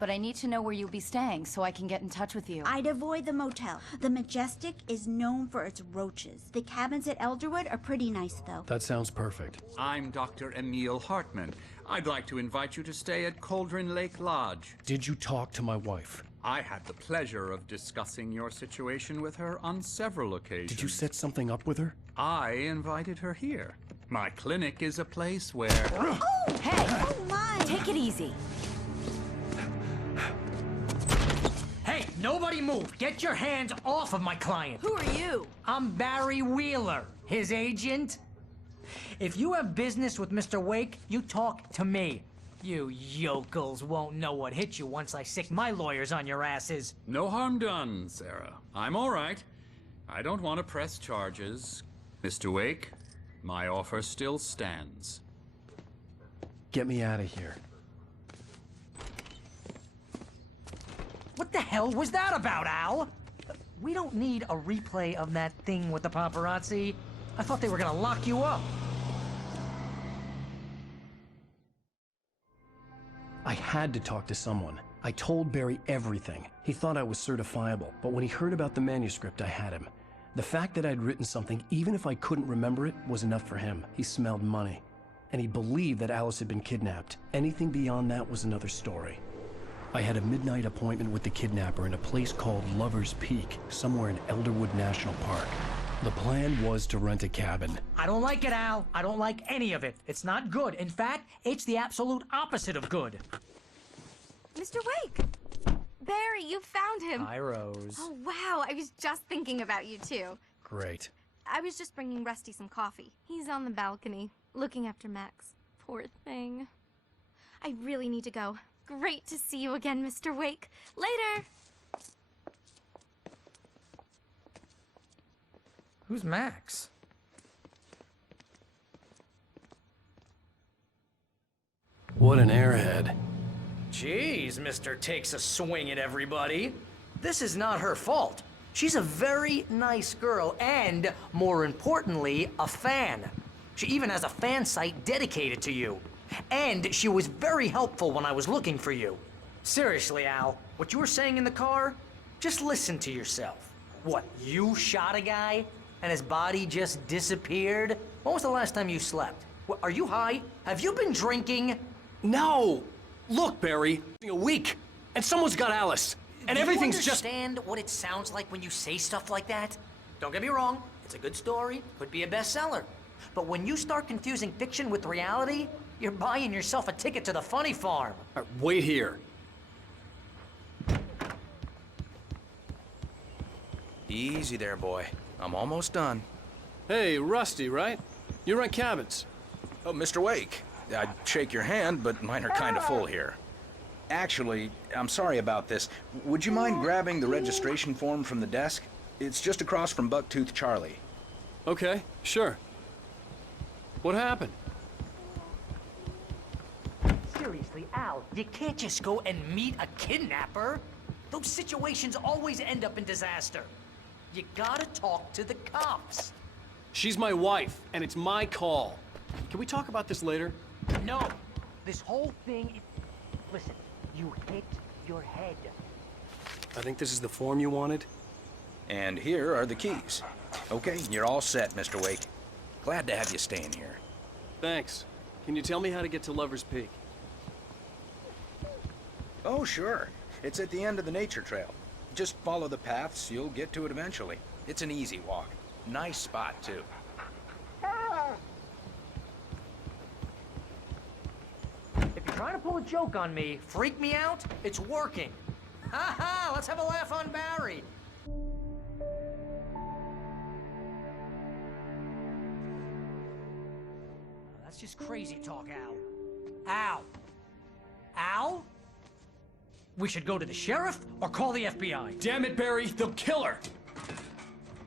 But I need to know where you'll be staying so I can get in touch with you. I'd avoid the motel. The Majestic is known for its roaches. The cabins at Elderwood are pretty nice, though. That sounds perfect. I'm Dr. Emil Hartman. I'd like to invite you to stay at Cauldron Lake Lodge. Did you talk to my wife? I had the pleasure of discussing your situation with her on several occasions. Did you set something up with her? I invited her here. My clinic is a place where... Oh! Hey! Oh, my! Take it easy. Hey, nobody move! Get your hands off of my client! Who are you? I'm Barry Wheeler, his agent. If you have business with Mr. Wake, you talk to me. You yokels won't know what hit you once I sick my lawyers on your asses. No harm done, Sarah. I'm all right. I don't want to press charges. Mr. Wake, my offer still stands. Get me out of here. What the hell was that about, Al? We don't need a replay of that thing with the paparazzi. I thought they were gonna lock you up. I had to talk to someone. I told Barry everything. He thought I was certifiable, but when he heard about the manuscript, I had him. The fact that I'd written something, even if I couldn't remember it, was enough for him. He smelled money. And he believed that Alice had been kidnapped. Anything beyond that was another story. I had a midnight appointment with the kidnapper in a place called Lover's Peak, somewhere in Elderwood National Park. The plan was to rent a cabin. I don't like it, Al. I don't like any of it. It's not good. In fact, it's the absolute opposite of good. Mr. Wake! Barry, you found him! Hi, Rose. Oh, wow. I was just thinking about you, too. Great. I was just bringing Rusty some coffee. He's on the balcony, looking after Max. Poor thing. I really need to go. Great to see you again, Mr. Wake. Later! Who's Max? What an airhead. Jeez, Mr. Takes a swing at everybody. This is not her fault. She's a very nice girl and, more importantly, a fan. She even has a fan site dedicated to you. And she was very helpful when I was looking for you. Seriously, Al, what you were saying in the car? Just listen to yourself. What, you shot a guy and his body just disappeared? When was the last time you slept? What, are you high? Have you been drinking? No! Look, Barry, a week, and someone's got Alice, and everything's just... Do you understand what it sounds like when you say stuff like that? Don't get me wrong, it's a good story, could be a bestseller. But when you start confusing fiction with reality, you're buying yourself a ticket to the funny farm. Wait here. Easy there, boy. I'm almost done. Hey, Rusty, right? You rent cabins. Oh, Mr. Wake. I'd shake your hand, but mine are kind of full here. Actually, I'm sorry about this. Would you mind grabbing the registration form from the desk? It's just across from Bucktooth Charlie. Okay, sure. What happened? Seriously, Al, you can't just go and meet a kidnapper. Those situations always end up in disaster. You gotta talk to the cops. She's my wife, and it's my call. Can we talk about this later? No, this whole thing is... Listen, you hit your head. I think this is the form you wanted. And here are the keys. Okay, you're all set, Mr. Wake. Glad to have you staying here. Thanks. Can you tell me how to get to Lover's Peak? Oh, sure. It's at the end of the nature trail. Just follow the paths, you'll get to it eventually. It's an easy walk. Nice spot, too. If you're trying to pull a joke on me, freak me out, it's working. Ha ha, let's have a laugh on Barry. That's just crazy talk, Al. Al? Al? We should go to the sheriff or call the FBI. Damn it, Barry, they'll kill her!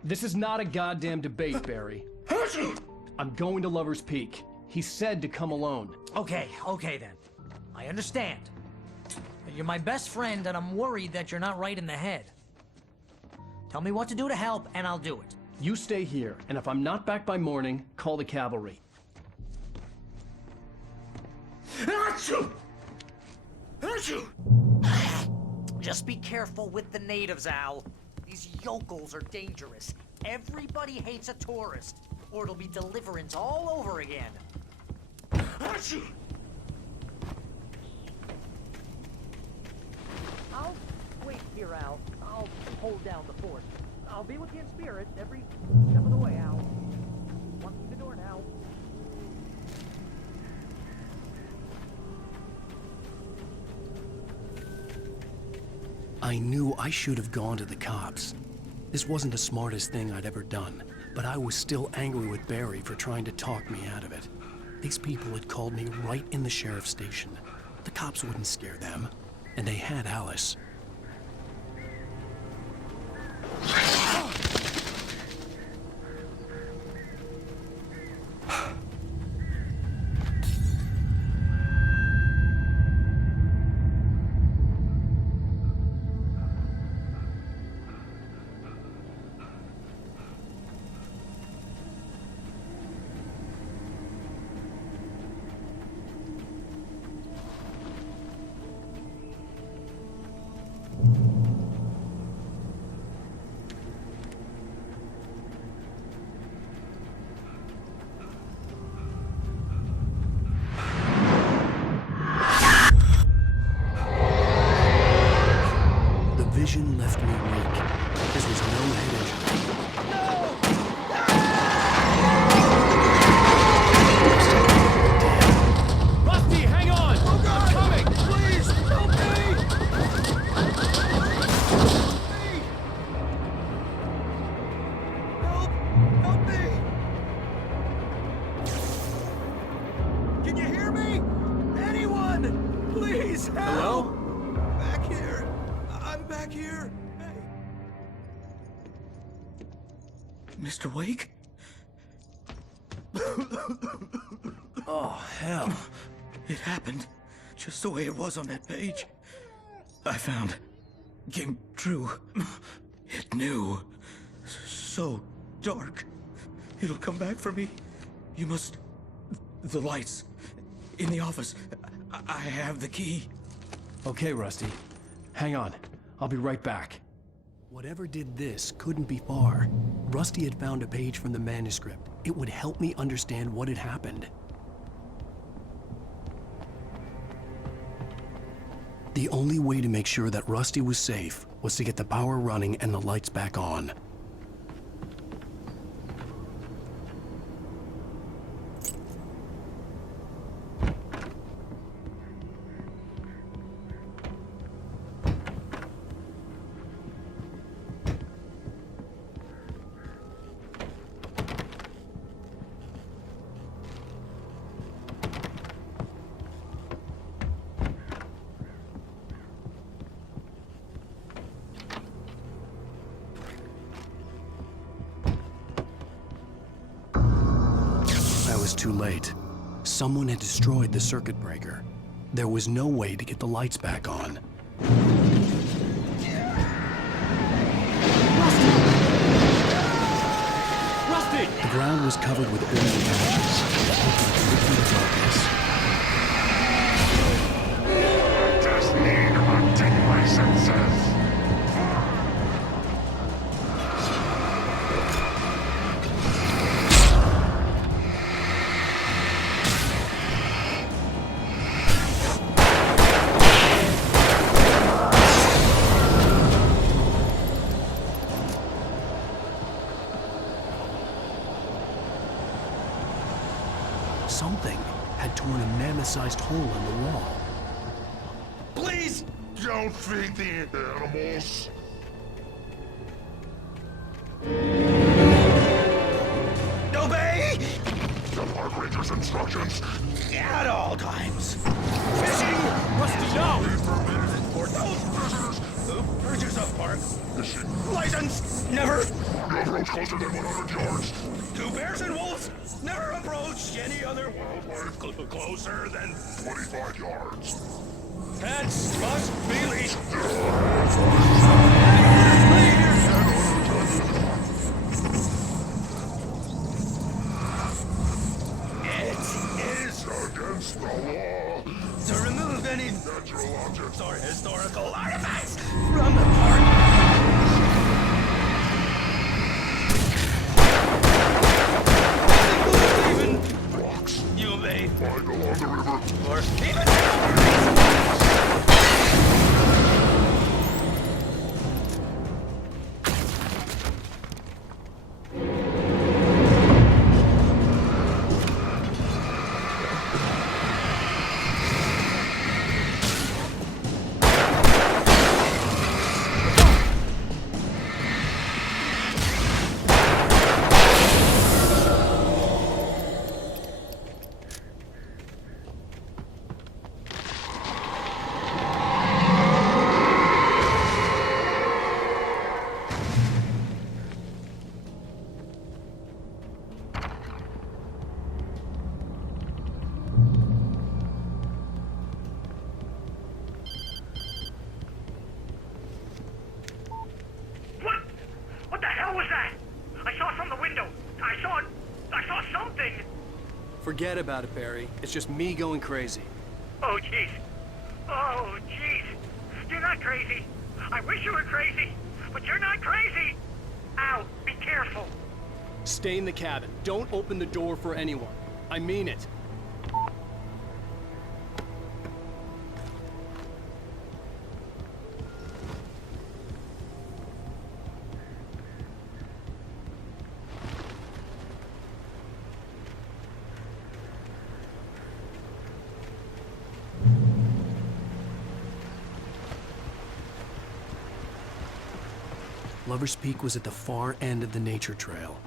This is not a goddamn debate, Barry. I'm going to Lover's Peak. He said to come alone. Okay then. I understand. But you're my best friend and I'm worried that you're not right in the head. Tell me what to do to help and I'll do it. You stay here, and if I'm not back by morning, call the cavalry. Just be careful with the natives, Al. These yokels are dangerous. Everybody hates a tourist, or it'll be Deliverance all over again. I'll wait here, Al. I'll hold down the fort. I'll be with you in spirit every step of the way, Al. One through the door now. I knew I should have gone to the cops. This wasn't the smartest thing I'd ever done, but I was still angry with Barry for trying to talk me out of it. These people had called me right in the sheriff's station. The cops wouldn't scare them, and they had Alice. Vision left me weak. This was no head injury. Rusty, hang on! Oh God. I'm coming! Please, help me! Help me! Can you hear me? Anyone? Please, help! Hello? Back here. I'm back here. Hey. Mr. Wake? Oh, hell. It happened just the way it was on that page. I found. Came true. It knew. So dark. It'll come back for me. You must... The lights. In the office. I have the key. Okay, Rusty. Hang on. I'll be right back. Whatever did this couldn't be far. Rusty had found a page from the manuscript. It would help me understand what had happened. The only way to make sure that Rusty was safe was to get the power running and the lights back on. was too late. Someone had destroyed the circuit breaker. There was no way to get the lights back on. Rusty! The ground was covered with oily patches. It looked like liquid darkness. Just need hunting licenses. Something had torn a mammoth-sized hole in the wall. Please don't feed the animals. Obey the park ranger's instructions at all times. Fishing Rusty, no! for those visitors who purchase a park fishing license. Never approach closer than 100 yards. To bears and wolves, never approach any other wildlife closer than 25 yards. Pets must be leashed. It is against the law to remove any natural objects or historical artifacts from the park. You may find along the river, or even What the hell was that? I saw from the window. I saw something. Forget about it, Barry. It's just me going crazy. Oh, jeez. Oh, jeez. You're not crazy. I wish you were crazy, but you're not crazy. Ow, be careful. Stay in the cabin. Don't open the door for anyone. I mean it. Lover's Peak was at the far end of the nature trail.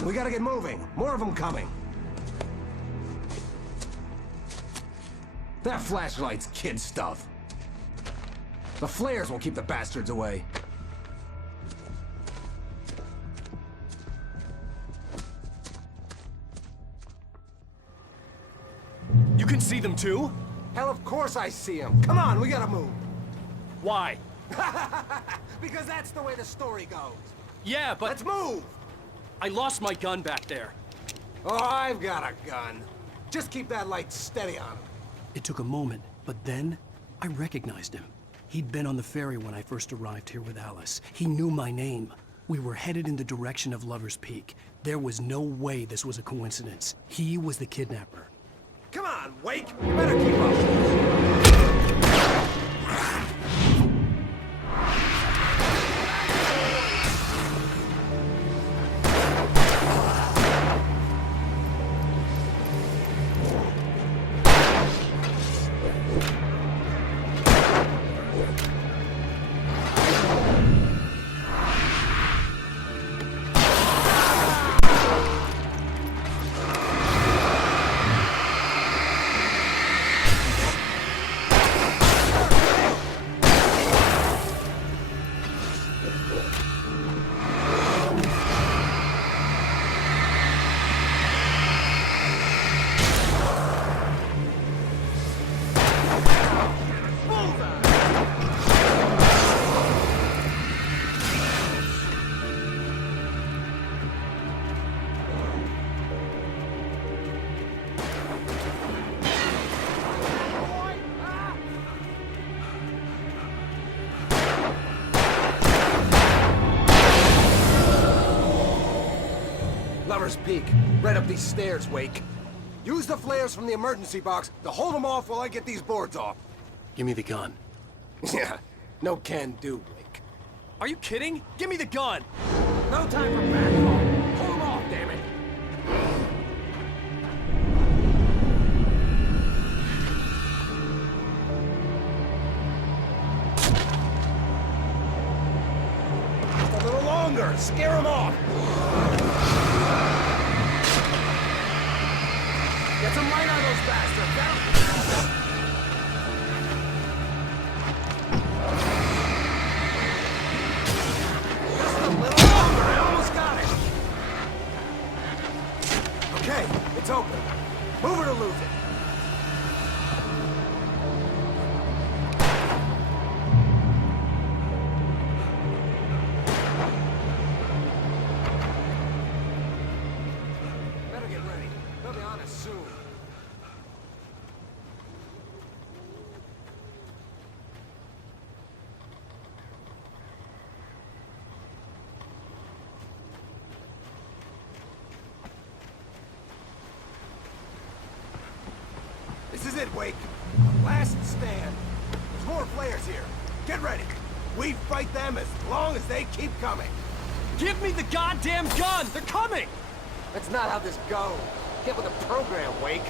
on, we gotta get moving. More of them coming. That flashlight's kid stuff. The flares will keep the bastards away. You can see them too? Hell, of course I see them. Come on, we gotta move. Why? Because that's the way the story goes. Yeah, but... Let's move! I lost my gun back there. Oh, I've got a gun. Just keep that light steady on him. It took a moment, but then I recognized him. He'd been on the ferry when I first arrived here with Alice. He knew my name. We were headed in the direction of Lover's Peak. There was no way this was a coincidence. He was the kidnapper. Come on, Wake! You better keep up! Lover's Peak. Right up these stairs, Wake. Use the flares from the emergency box to hold them off while I get these boards off. Give me the gun. Yeah, no can do, Wake. Are you kidding? Give me the gun! No time for back talk. Hold them off, damn it. Just a little longer. Scare them off. Get some light on those bastards, Just a little longer, I almost got it! Okay, it's open. Move it or lose it. Better get ready. They'll be on us soon. This is it, Wake. The last stand. There's more flares here. Get ready. We fight them as long as they keep coming. Give me the goddamn gun! They're coming! That's not how this goes. Get with the program, Wake.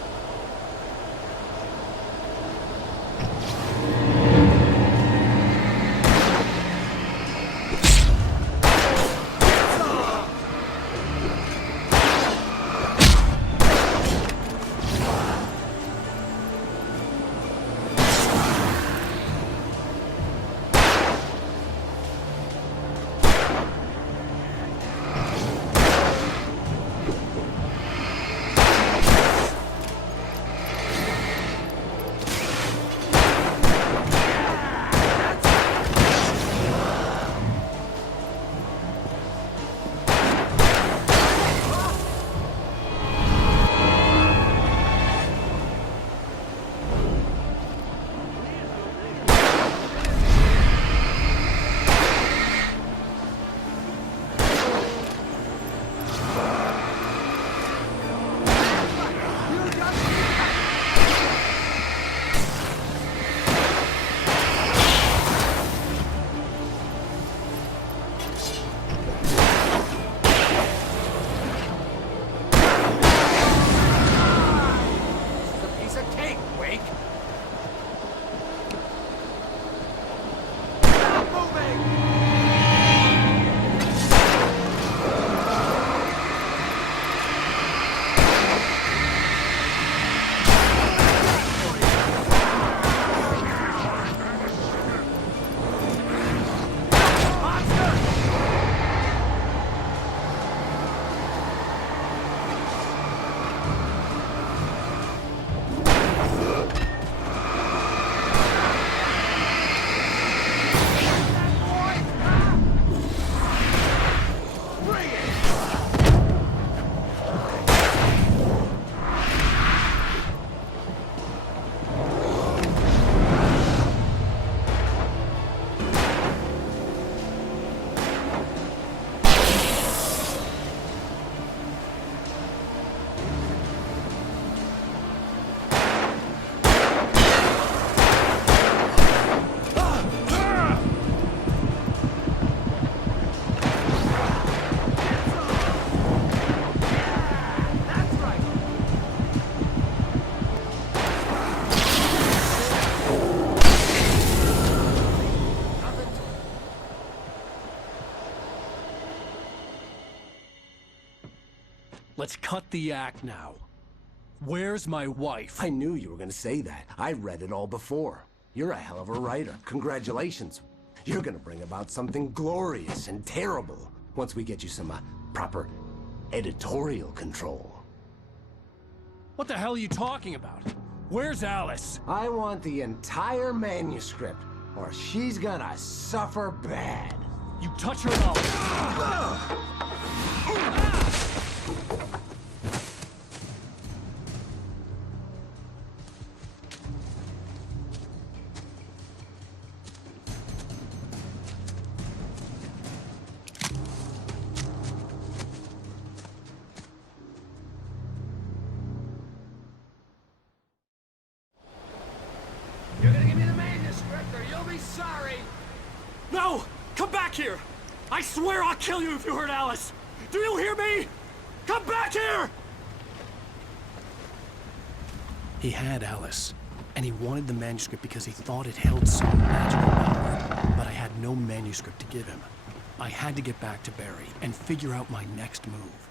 Let's cut the act now. Where's my wife? I knew you were gonna say that. I read it all before. You're a hell of a writer. Congratulations. You're gonna bring about something glorious and terrible once we get you some proper editorial control. What the hell are you talking about? Where's Alice? I want the entire manuscript, or she's gonna suffer bad. You touch her now. You're gonna give me the manuscript or you'll be sorry! No! Come back here! I swear I'll kill you if you hurt Alice! Do you hear me? Come back here! He had Alice, and he wanted the manuscript because he thought it held some magical power. But I had no manuscript to give him. I had to get back to Barry and figure out my next move.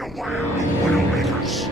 aware of Widowmakers.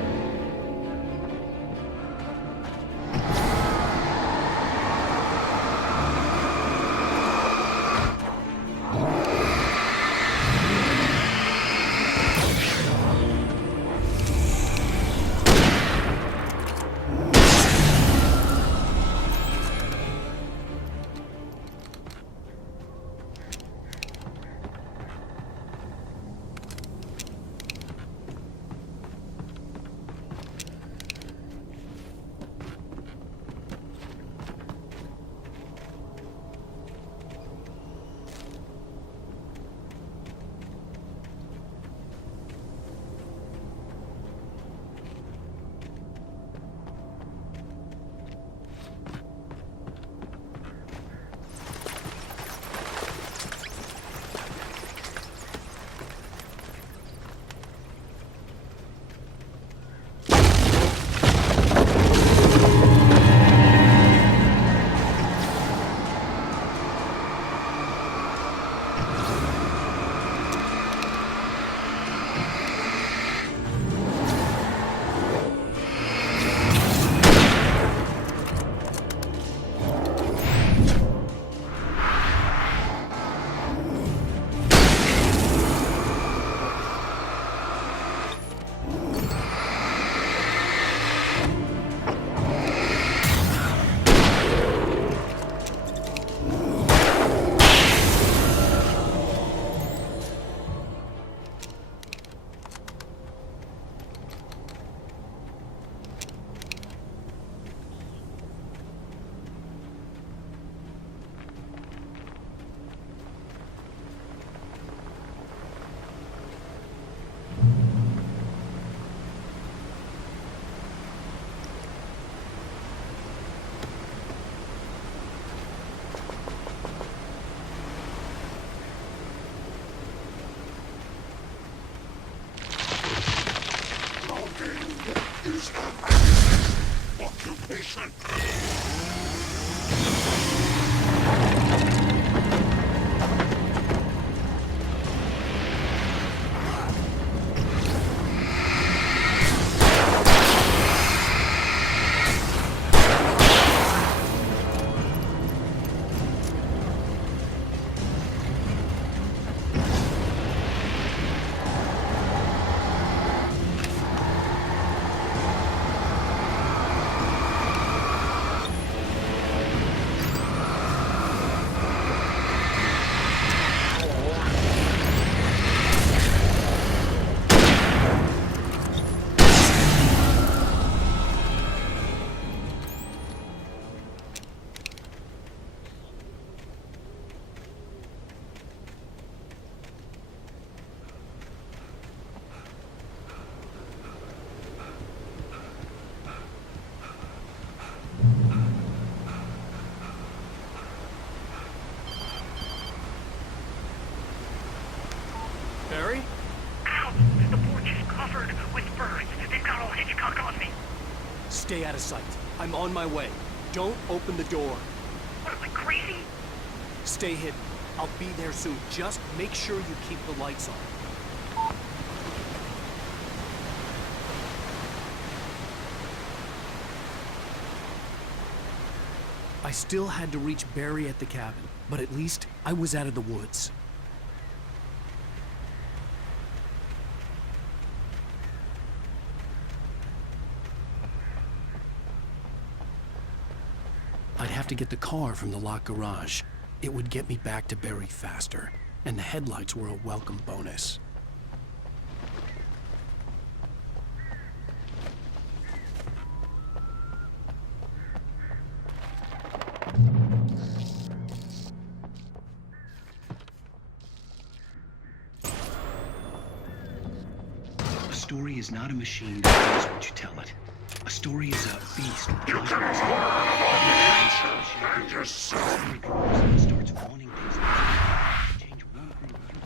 Occupation. Barry? Ow! The porch is covered with birds. They've got all Hitchcock on me. Stay out of sight. I'm on my way. Don't open the door. What am I, crazy? Stay hidden. I'll be there soon. Just make sure you keep the lights on. I still had to reach Barry at the cabin, but at least I was out of the woods. I'd have to get the car from the locked garage. It would get me back to Barry faster, and the headlights were a welcome bonus. A story is not a machine that does what you tell it. A story is a beast with You can and yourself. Starts wanting things change one group.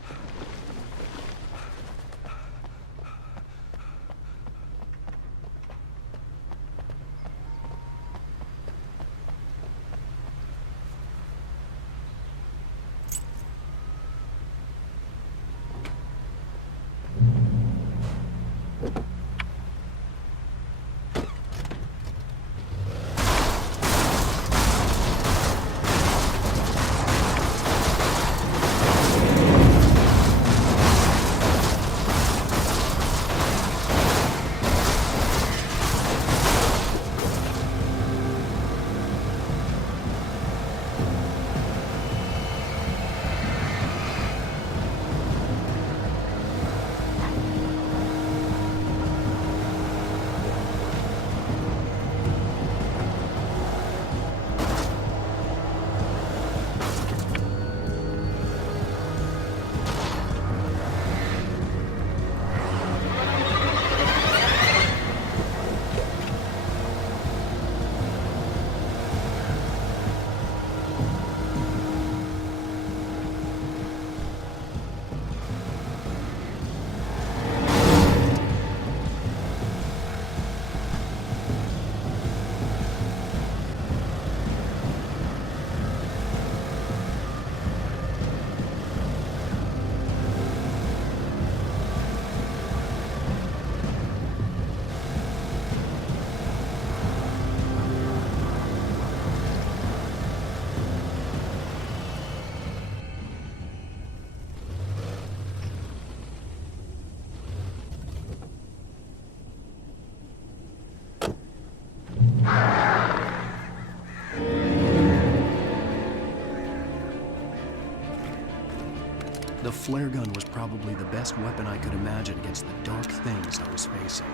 flare gun was probably the best weapon I could imagine against the dark things I was facing.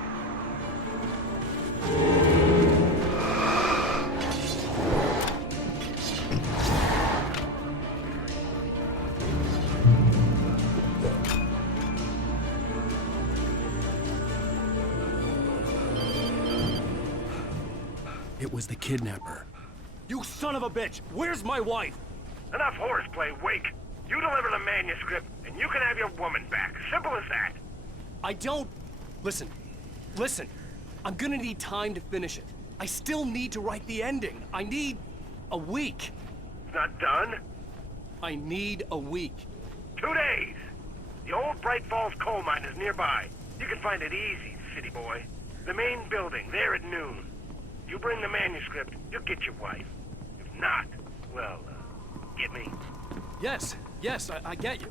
It was the kidnapper. You son of a bitch! Where's my wife? Enough horseplay, Wake. You deliver the manuscript, and you can have your woman back. Simple as that. I don't... Listen. I'm gonna need time to finish it. I still need to write the ending. I need... a week. It's not done? I need a week. 2 days. The old Bright Falls coal mine is nearby. You can find it easy, city boy. The main building, there at noon. You bring the manuscript, you'll get your wife. If not, well, get me. Yes, I get you.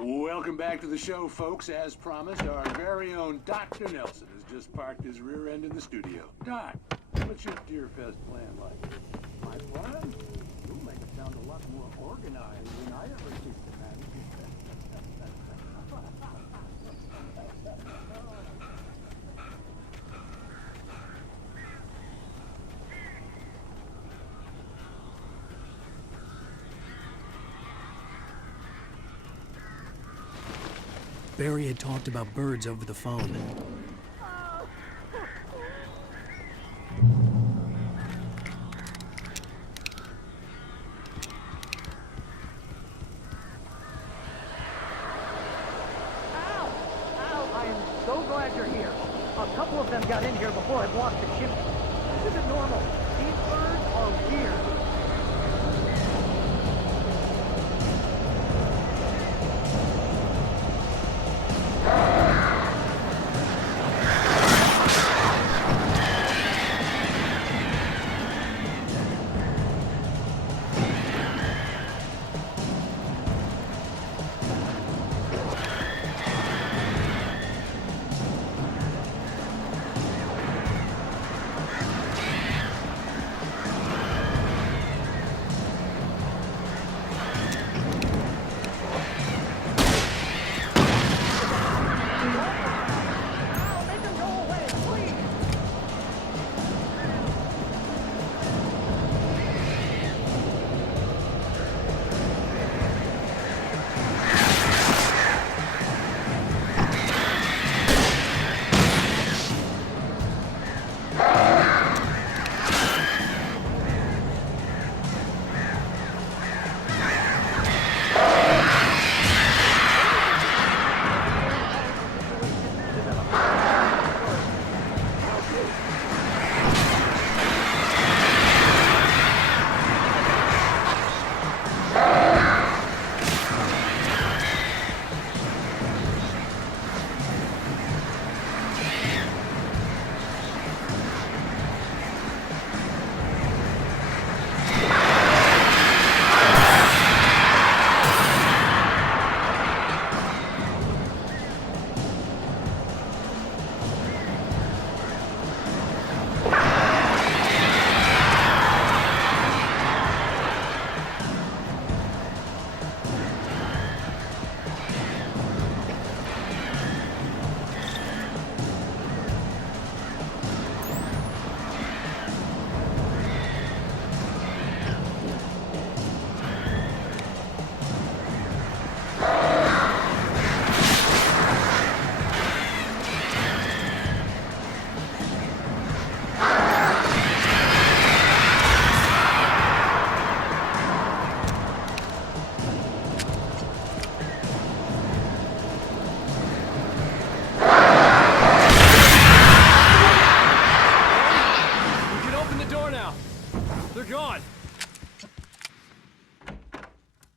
Welcome back to the show, folks. As promised, our very own Dr. Nelson has just parked his rear end in the studio. Doc, what's your Deerfest plan like? My plan? You'll make it sound a lot more organized than I ever used to manage. Barry had talked about birds over the phone. I am so glad you're here. A couple of them got in here before I blocked the chimney. This isn't normal. These birds are weird.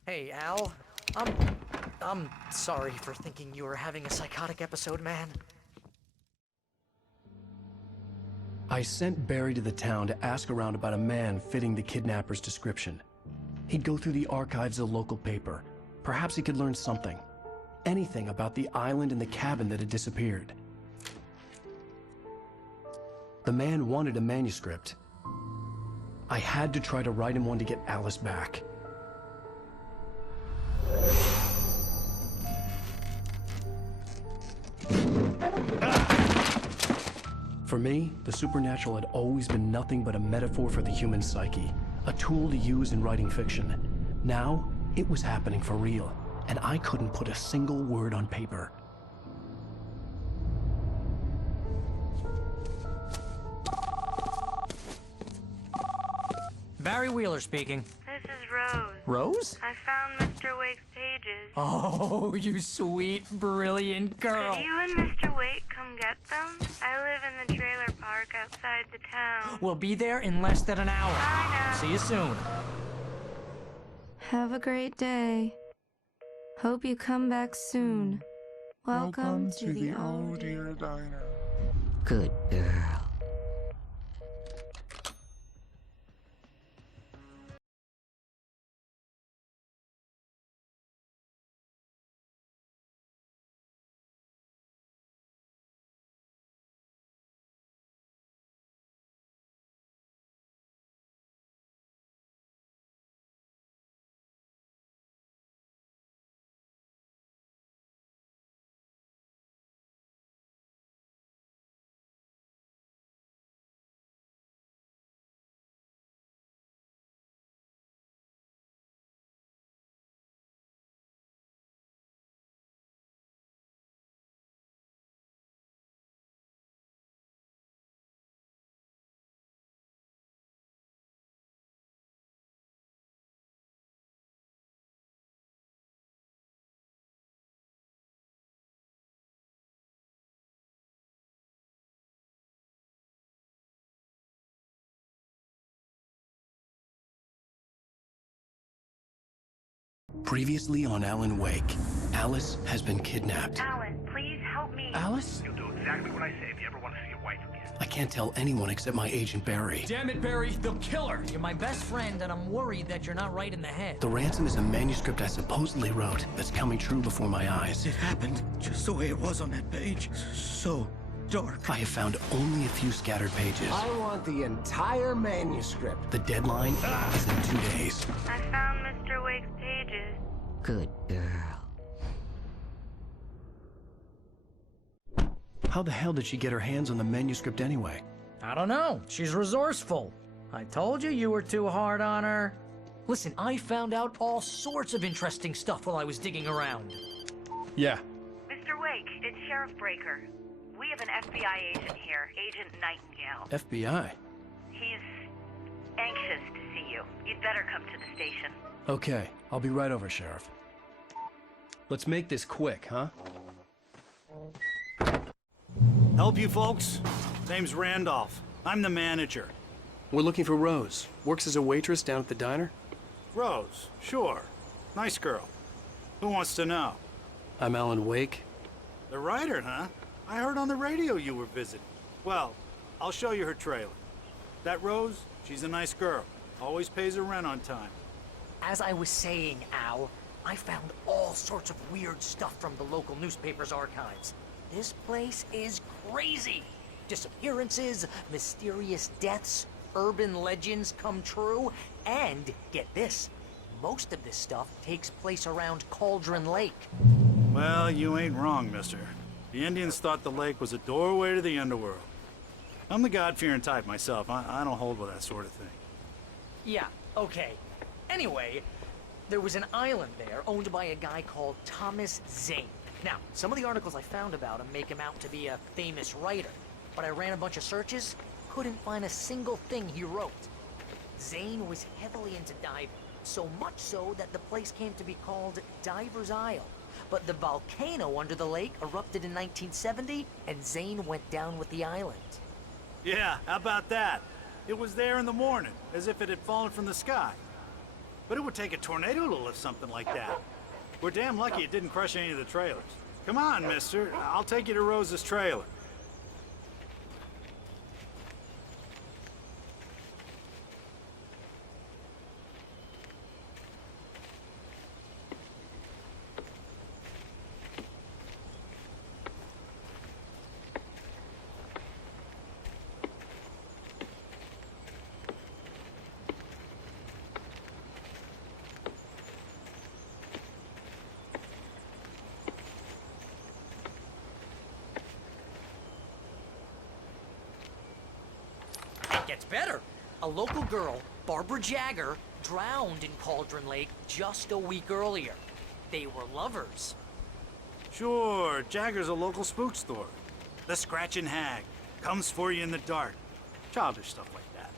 Hey, Al. I'm sorry for thinking you were having a psychotic episode, man. I sent Barry to the town to ask around about a man fitting the kidnapper's description. He'd go through the archives of the local paper. Perhaps he could learn something. Anything about the island and the cabin that had disappeared. The man wanted a manuscript. I had to try to write him one to get Alice back. For me, the supernatural had always been nothing but a metaphor for the human psyche, a tool to use in writing fiction. Now, it was happening for real, and I couldn't put a single word on paper. Barry Wheeler speaking. This is Rose. Rose? I found Mr. Wake's pages. Oh, you sweet, brilliant girl. Could you and Mr. Wake come get them? I live in the trailer park outside the town. We'll be there in less than an hour. Bye now. See you soon. Have a great day. Hope you come back soon. Welcome to the Oh Dear Diner. Good girl. Previously on Alan Wake, Alice has been kidnapped. Alan, please help me. Alice? You'll do exactly what I say if you ever want to see your wife again. I can't tell anyone except my agent Barry. Damn it, Barry, they'll kill her. You're my best friend, and I'm worried that you're not right in the head. The ransom is a manuscript I supposedly wrote that's coming true before my eyes. It happened just the way it was on that page. So dark. I have found only a few scattered pages. I want the entire manuscript. The deadline is in 2 days. I found Mr. Wake's pages. Good girl. How the hell did she get her hands on the manuscript anyway? I don't know. She's resourceful. I told you you were too hard on her. Listen, I found out all sorts of interesting stuff while I was digging around. Yeah. Mr. Wake, it's Sheriff Breaker. We have an FBI agent here, Agent Nightingale. FBI? He's anxious to see you. You'd better come to the station. Okay, I'll be right over, Sheriff. Let's make this quick, huh? Help you folks? Name's Randolph. I'm the manager. We're looking for Rose. Works as a waitress down at the diner. Rose, sure. Nice girl. Who wants to know? I'm Alan Wake. The writer, huh? I heard on the radio you were visiting. Well, I'll show you her trailer. That Rose, she's a nice girl. Always pays her rent on time. As I was saying, Al, I found all sorts of weird stuff from the local newspaper's archives. This place is crazy. Disappearances, mysterious deaths, urban legends come true, and get this, most of this stuff takes place around Cauldron Lake. Well, you ain't wrong, mister. The Indians thought the lake was a doorway to the underworld. I'm the God-fearing type myself. I don't hold with that sort of thing. Yeah, okay. Anyway, there was an island there owned by a guy called Thomas Zane. Now, some of the articles I found about him make him out to be a famous writer, but I ran a bunch of searches, couldn't find a single thing he wrote. Zane was heavily into diving, so much so that the place came to be called Diver's Isle. But the volcano under the lake erupted in 1970, and Zane went down with the island. Yeah, how about that? It was there in the morning, as if it had fallen from the sky. But it would take a tornado to lift something like that. We're damn lucky it didn't crush any of the trailers. Come on, mister. I'll take you to Rose's trailer. Gets better. A local girl, Barbara Jagger, drowned in Cauldron Lake just a week earlier. They were lovers. Sure, Jagger's a local spook store. The Scratching Hag. Comes for you in the dark. Childish stuff like that.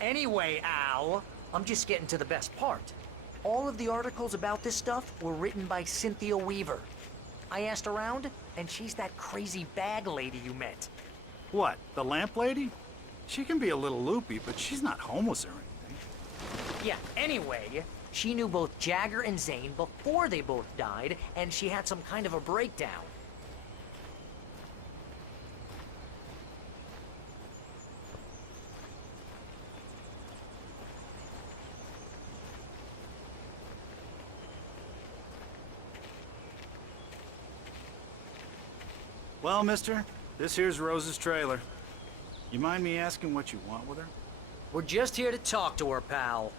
Anyway, Al, I'm just getting to the best part. All of the articles about this stuff were written by Cynthia Weaver. I asked around, and she's that crazy bag lady you met. What, the lamp lady? She can be a little loopy, but she's not homeless or anything. Yeah, anyway, she knew both Jagger and Zane before they both died, and she had some kind of a breakdown. Well, mister, this here's Rose's trailer. You mind me asking what you want with her? We're just here to talk to her, pal.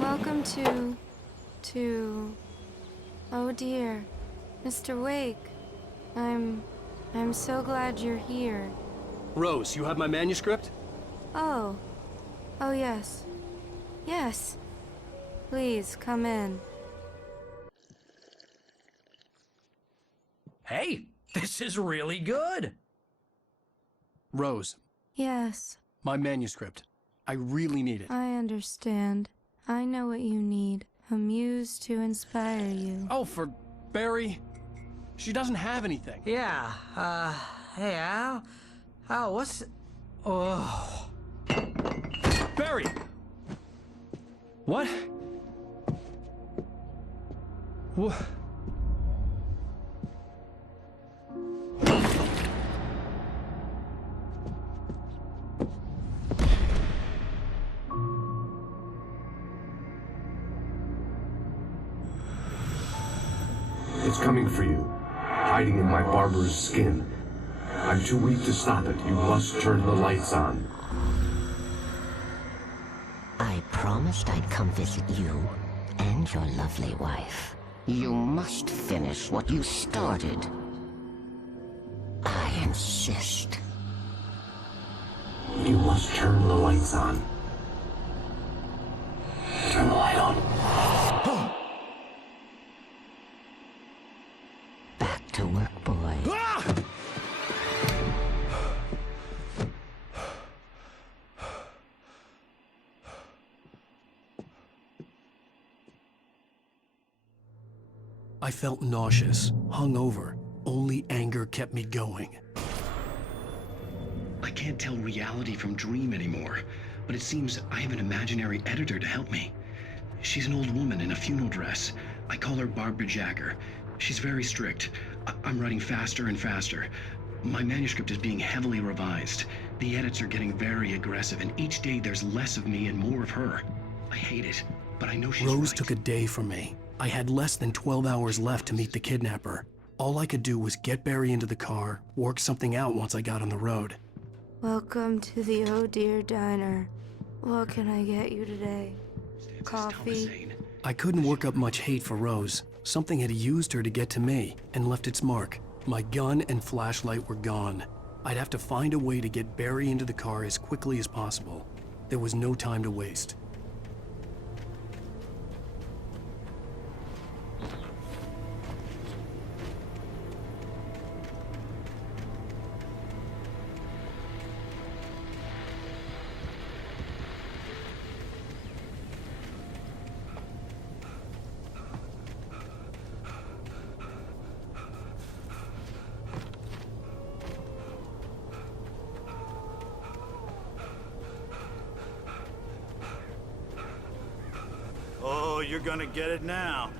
Welcome to... Oh dear, Mr. Wake. I'm so glad you're here. Rose, you have my manuscript? Oh. Oh, yes. Yes. Please, come in. Hey, this is really good. Rose, Yes, my manuscript. I really need it. I understand. I know what you need. A muse to inspire you. Oh, for Barry? She doesn't have anything. Yeah, hey, Al? Al, what's... Oh... Barry! What? What? It's coming for you, hiding in my barber's skin. I'm too weak to stop it. You must turn the lights on. I promised I'd come visit you and your lovely wife. You must finish what you started. I insist. You must turn the lights on. Turn the light on. Back to work, boy. I felt nauseous, hungover. Only anger kept me going. I can't tell reality from dream anymore, but it seems I have an imaginary editor to help me. She's an old woman in a funeral dress. I call her Barbara Jagger. She's very strict. I'm writing faster and faster. My manuscript is being heavily revised. The edits are getting very aggressive, and each day there's less of me and more of her. I hate it, but I know she's Rose right. took a day from me. I had less than 12 hours left to meet the kidnapper. All I could do was get Barry into the car, work something out once I got on the road. Welcome to the Oh Dear Diner. What can I get you today? Coffee? I couldn't work up much hate for Rose. Something had used her to get to me and left its mark. My gun and flashlight were gone. I'd have to find a way to get Barry into the car as quickly as possible. There was no time to waste. Oh, you're gonna get it now.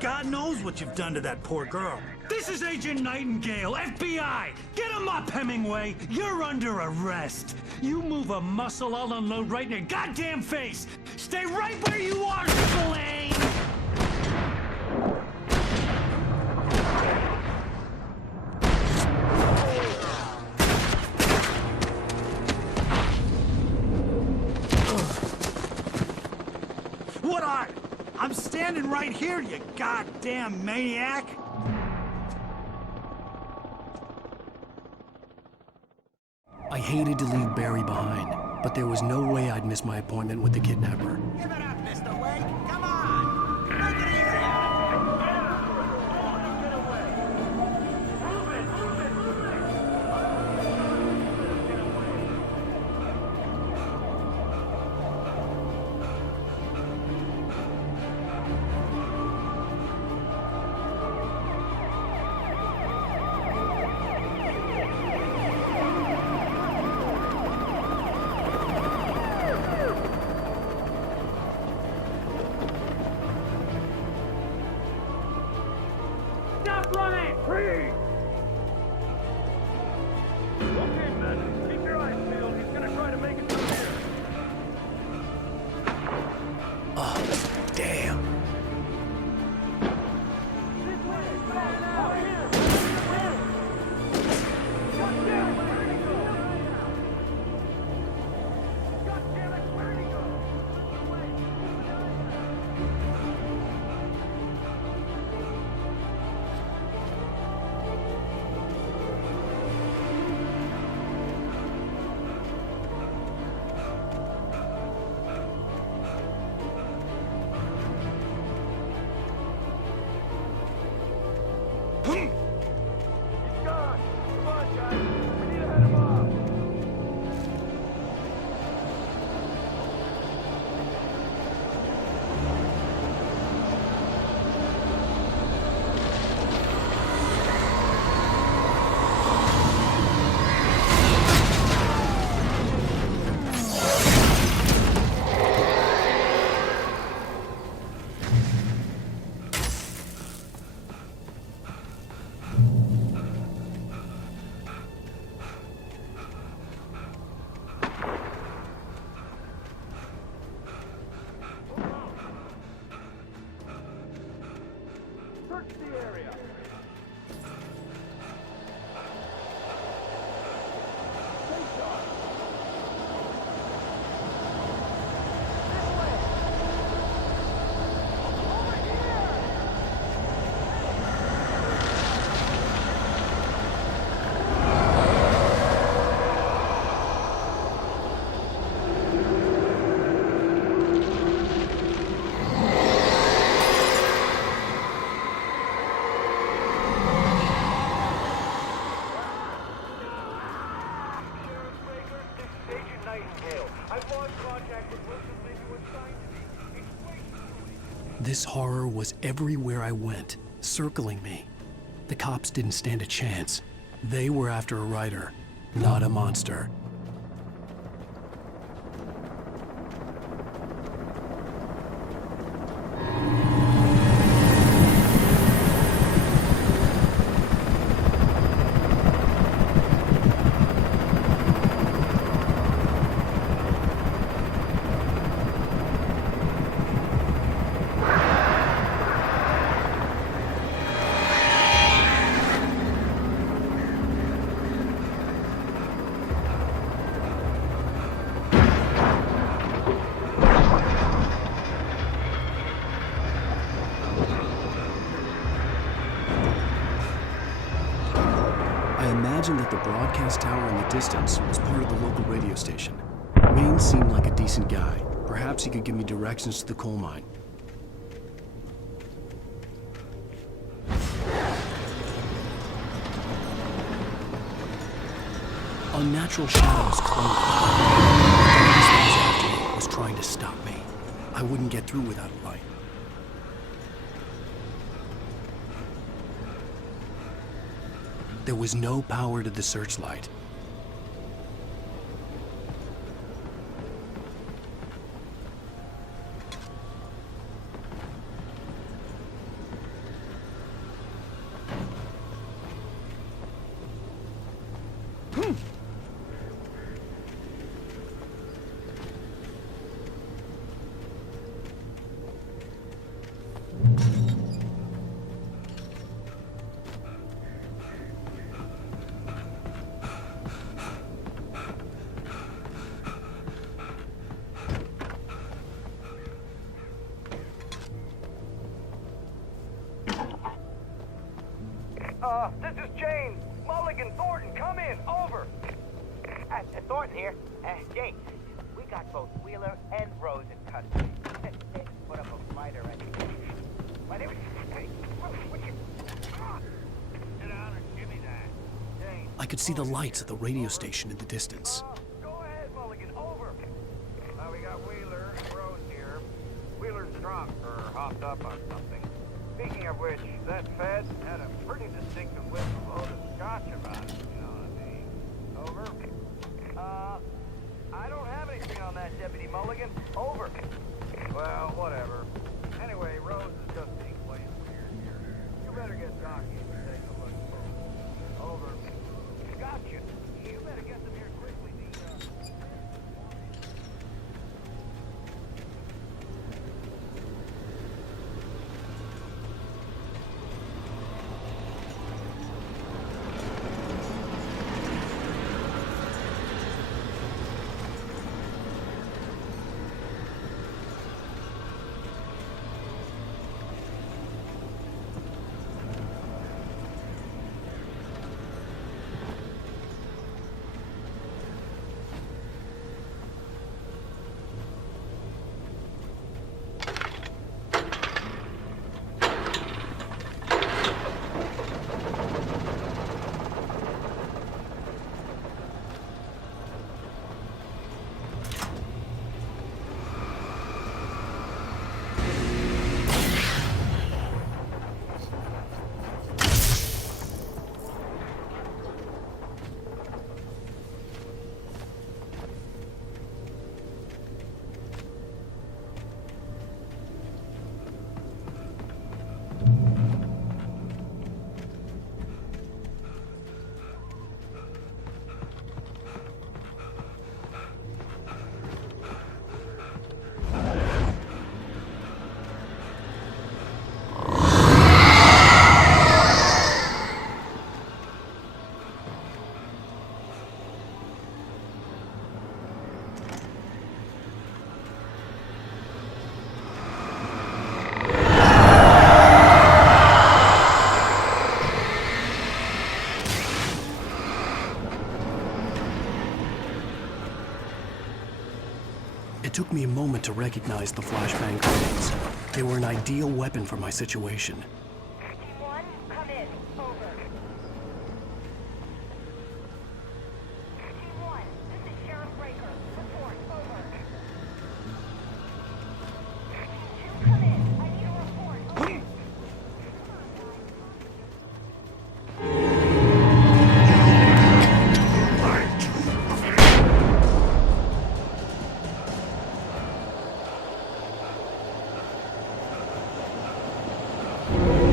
God knows what you've done to that poor girl. This is Agent Nightingale, FBI! Get him up, Hemingway! You're under arrest! You move a muscle, I'll unload right in your goddamn face! Stay right where you are, Spillane! I'm standing right here, you goddamn maniac! I hated to leave Barry behind, but there was no way I'd miss my appointment with the kidnapper. Give it up, Mr. Wake. Come on. Make it easy. Stop running! Freeze! Okay, men. Keep your eyes peeled. He's gonna try to make it through here. Oh, damn. This horror was everywhere I went, circling me. The cops didn't stand a chance. They were after a writer, not a monster. That the broadcast tower in the distance was part of the local radio station. Maine seemed like a decent guy. Perhaps he could give me directions to the coal mine. Unnatural shadows clung. The was trying to stop me. I wouldn't get through without a light. There was no power to the searchlight. This is James. Mulligan, Thornton, come in. Over. Thornton here. James, we got both Wheeler and Rose in custody. Put up a fight or anything. My name is... Hey, sit down and give me that. James. I could see the lights at the radio station in the distance. Go ahead, Mulligan. Over. We got Wheeler and Rose here. Wheeler's drunk or hopped up on something. Speaking of which, that Fed had a pretty distinctive whiff of Otis Scotch about it, you know what I mean? Over. I don't have anything on that, Deputy Mulligan. Over. Well, whatever. Anyway, Rose is just being plain weird here. You better get Docky and take a look. Over. Gotcha. You better get them here quickly. It took me a moment to recognize the flashbang grenades. They were an ideal weapon for my situation. One, come in. Over. T1, this is Sheriff Breaker. Report. Over. T2, come in. I need a report. Over. Over.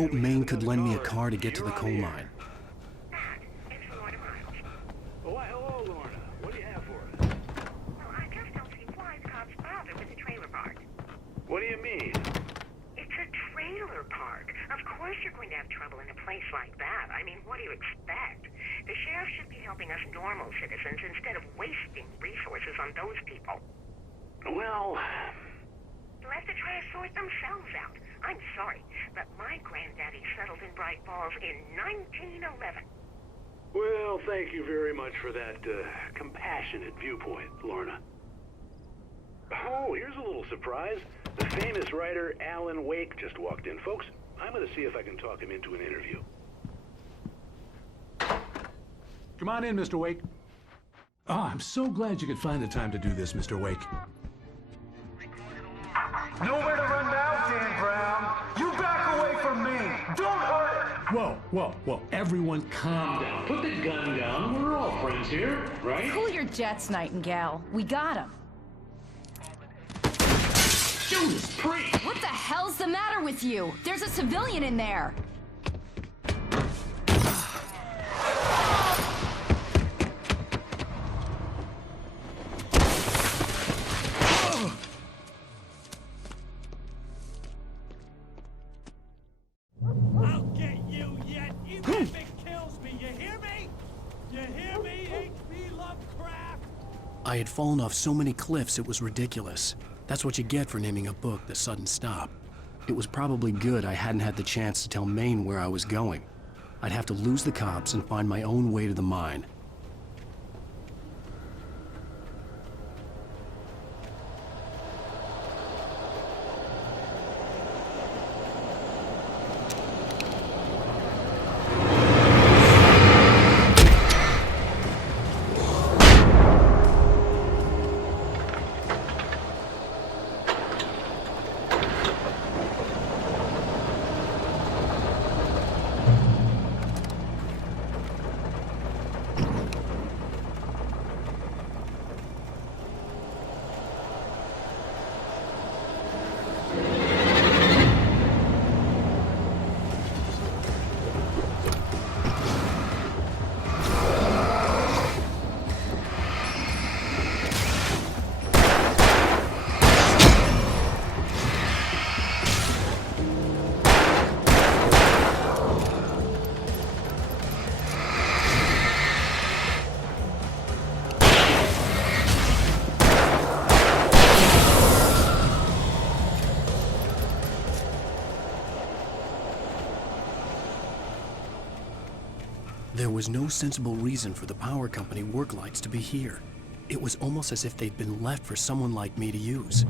hoped Maine could lend me a car to get to the coal mine. Oh, why, hello, Lorna. What do you have for us? Well, I just don't see why the cops bother with the trailer park. What do you mean? It's a trailer park. Of course you're going to have trouble in a place like that. I mean, what do you expect? The sheriff should be helping us normal citizens instead of wasting resources on those people. Well... Let the try to sort themselves out. I'm sorry, but my granddaddy settled in Bright Falls in 1911. Well, thank you very much for that compassionate viewpoint, Lorna. Oh, here's a little surprise. The famous writer Alan Wake just walked in. Folks, I'm going to see if I can talk him into an interview. Come on in, Mr. Wake. Oh, I'm so glad you could find the time to do this, Mr. Wake. Nowhere to run now, Dan Brown. You back away from me. Don't hurt it. Whoa, whoa, whoa. Everyone calm down. Put the gun down. We're all friends here, right? Cool your jets, Nightingale. We got him. Judas Priest! What the hell's the matter with you? There's a civilian in there. I'll get you yet, even if it kills me. You hear me? You hear me, H.P. Lovecraft? I had fallen off so many cliffs it was ridiculous. That's what you get for naming a book The Sudden Stop. It was probably good I hadn't had the chance to tell Maine where I was going. I'd have to lose the cops and find my own way to the mine. There was no sensible reason for the power company work lights to be here. It was almost as if they'd been left for someone like me to use.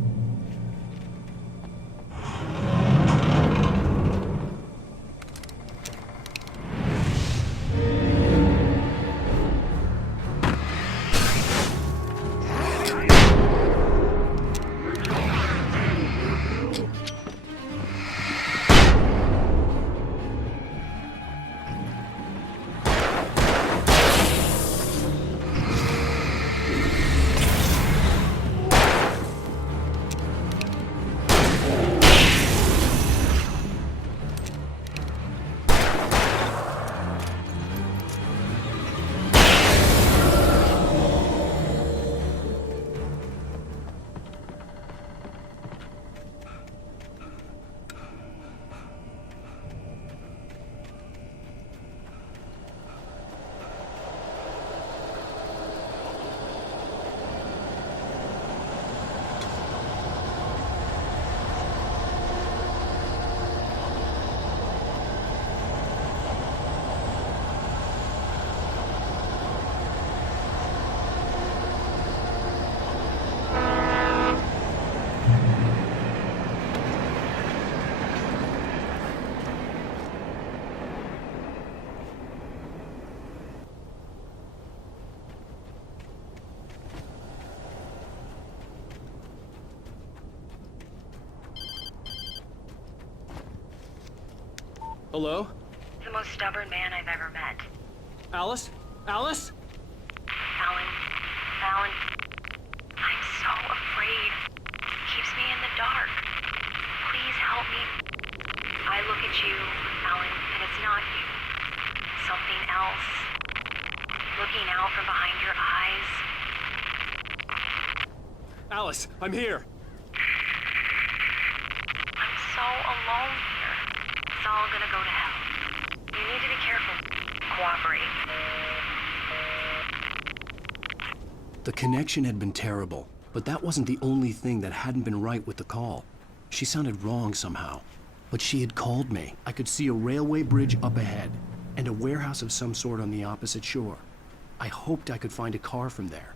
Hello? The most stubborn man I've ever met. Alice? Alice? Alan, I'm so afraid. He keeps me in the dark. Please help me. I look at you, Looking out from behind your eyes. Alice, I'm here. I'm so alone here. It's all gonna go to hell. You need to be careful. Cooperate. The connection had been terrible, but that wasn't the only thing that hadn't been right with the call. She sounded wrong somehow, but she had called me. I could see a railway bridge up ahead and a warehouse of some sort on the opposite shore. I hoped I could find a car from there.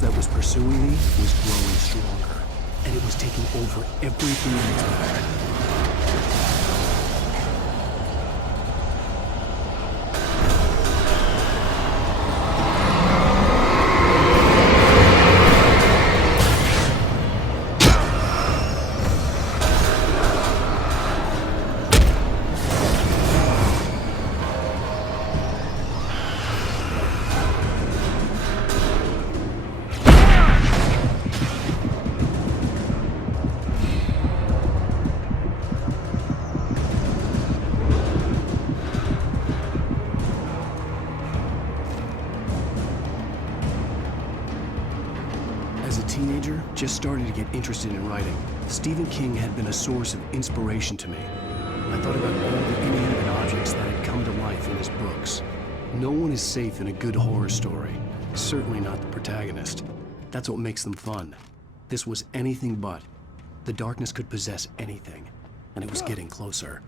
That was pursuing me was growing stronger, and it was taking over everything in its path. Just started to get interested in writing. Stephen King had been a source of inspiration to me. I thought about all the inanimate objects that had come to life in his books. No one is safe in a good horror story. Certainly not the protagonist. That's what makes them fun. This was anything but. The darkness could possess anything, and it was getting closer.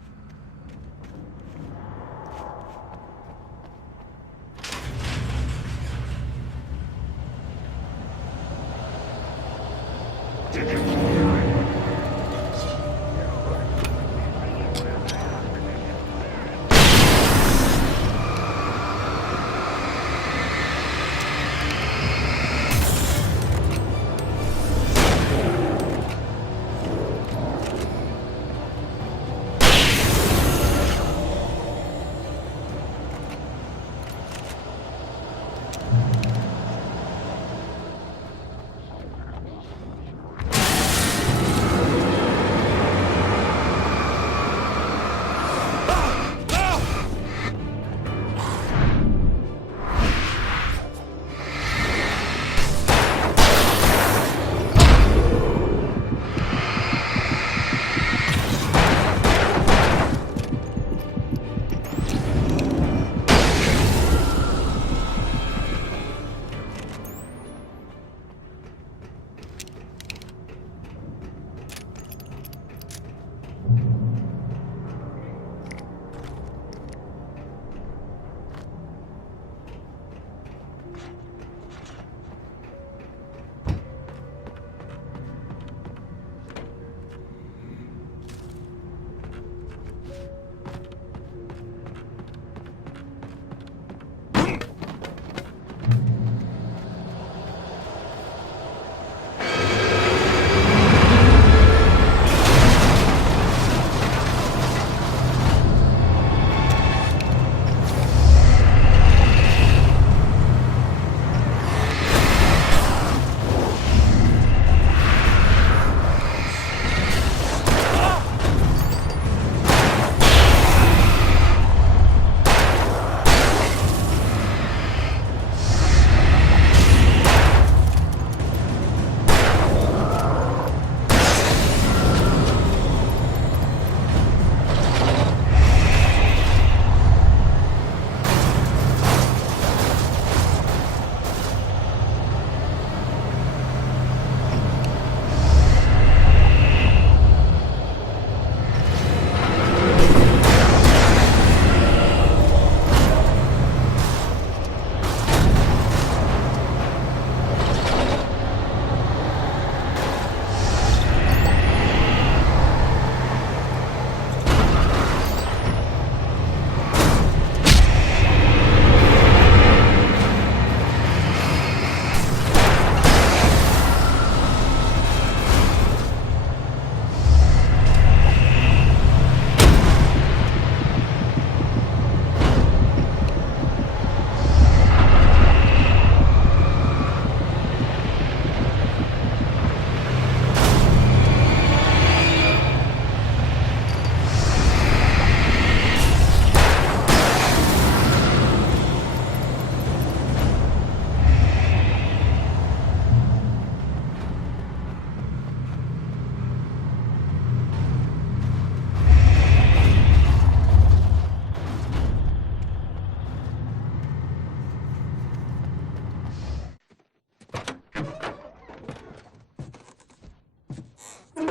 I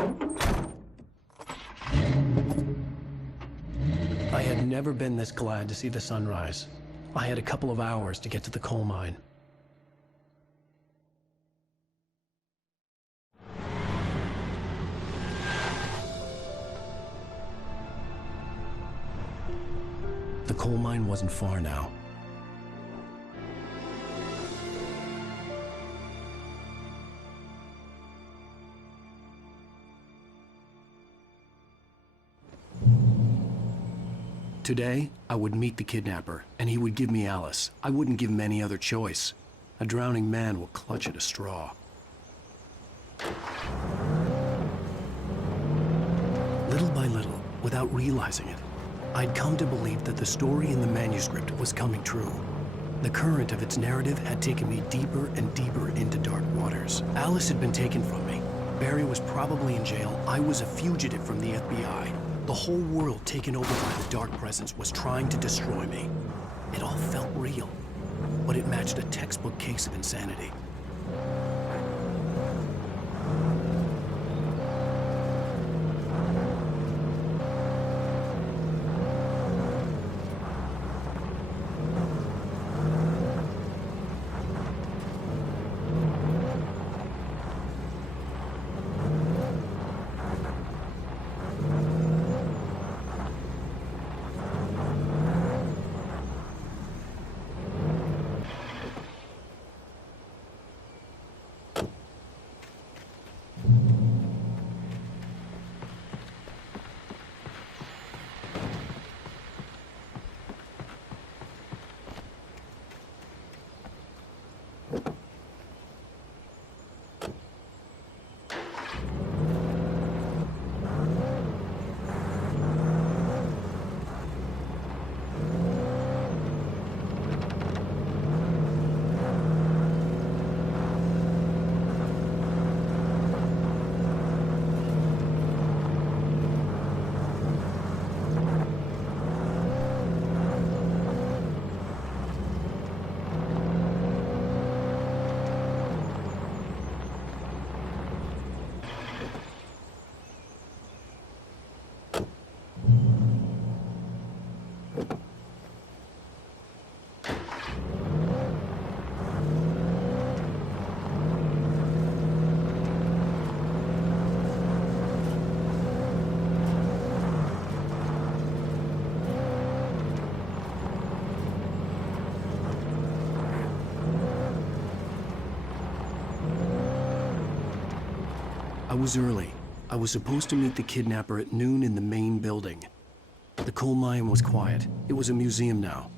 had never been this glad to see the sunrise. I had a couple of hours to get to the coal mine. The coal mine wasn't far now. Today, I would meet the kidnapper, and he would give me Alice. I wouldn't give him any other choice. A drowning man will clutch at a straw. Little by little, without realizing it, I'd come to believe that the story in the manuscript was coming true. The current of its narrative had taken me deeper and deeper into dark waters. Alice had been taken from me. Barry was probably in jail. I was a fugitive from the FBI. The whole world taken over by the dark presence was trying to destroy me. It all felt real, but it matched a textbook case of insanity. I was early. I was supposed to meet the kidnapper at noon in the main building. The coal mine was quiet. It was a museum now.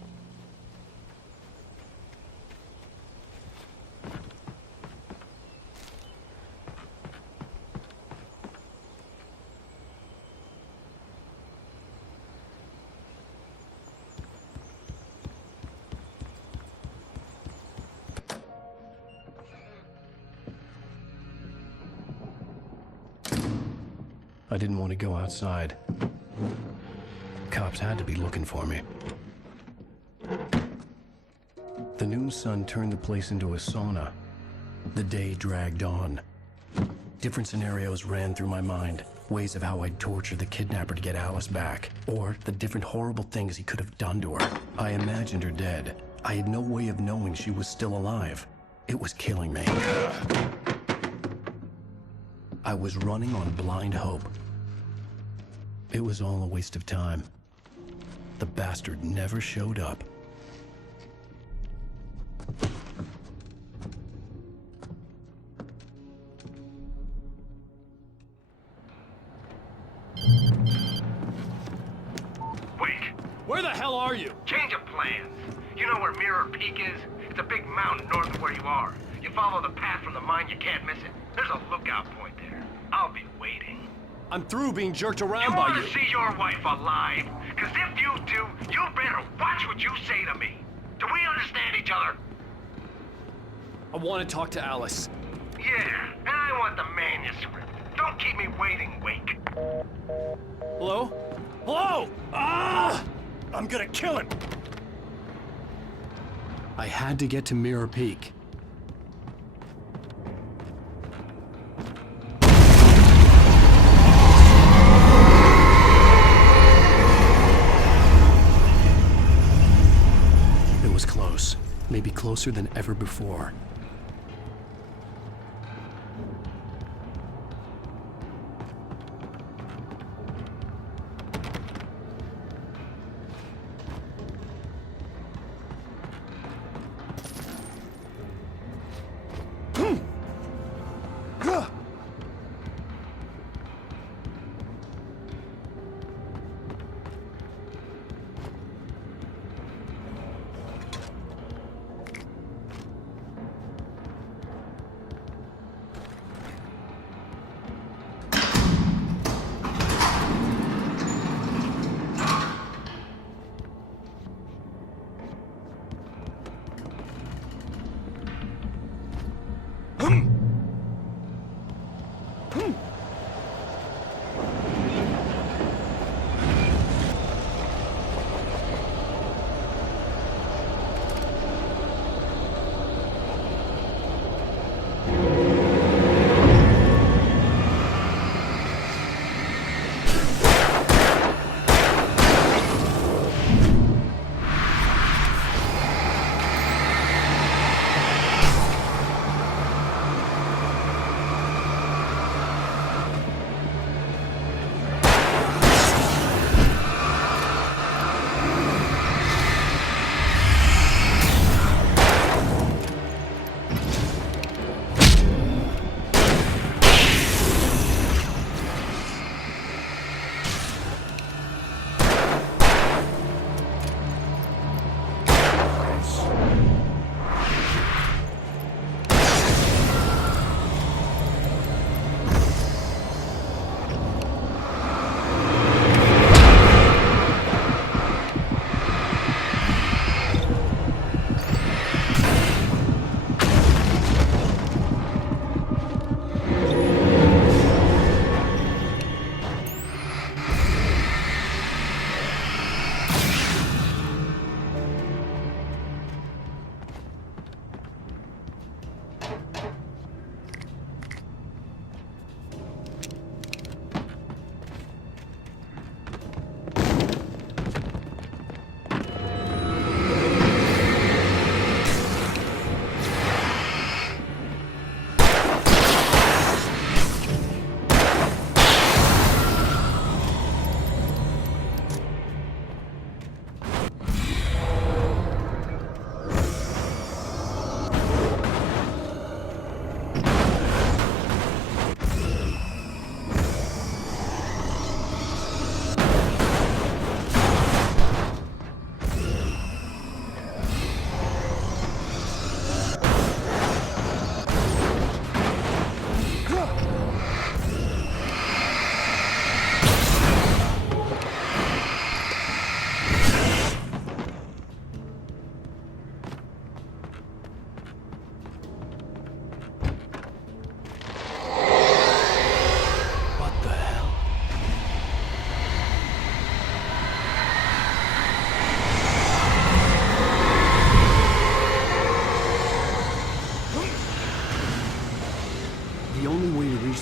I didn't want to go outside. Cops had to be looking for me. The noon sun turned the place into a sauna. The day dragged on. Different scenarios ran through my mind. Ways of how I'd torture the kidnapper to get Alice back. Or the different horrible things he could have done to her. I imagined her dead. I had no way of knowing she was still alive. It was killing me. I was running on blind hope. It was all a waste of time. The bastard never showed up. Wake! Where the hell are you? Change of plans. You know where Mirror Peak is? It's a big mountain north of where you are. You follow the path from the mine, you can't miss it. There's a lookout point there. I'll be waiting. I'm through being jerked around You by want you. to see your wife alive? Because if you do, you better watch what you say to me. Do we understand each other? I want to talk to Alice. Yeah, and I want the manuscript. Don't keep me waiting, Wake. Hello? Hello? Ah! I'm gonna kill him. I had to get to Mirror Peak. closer than ever before.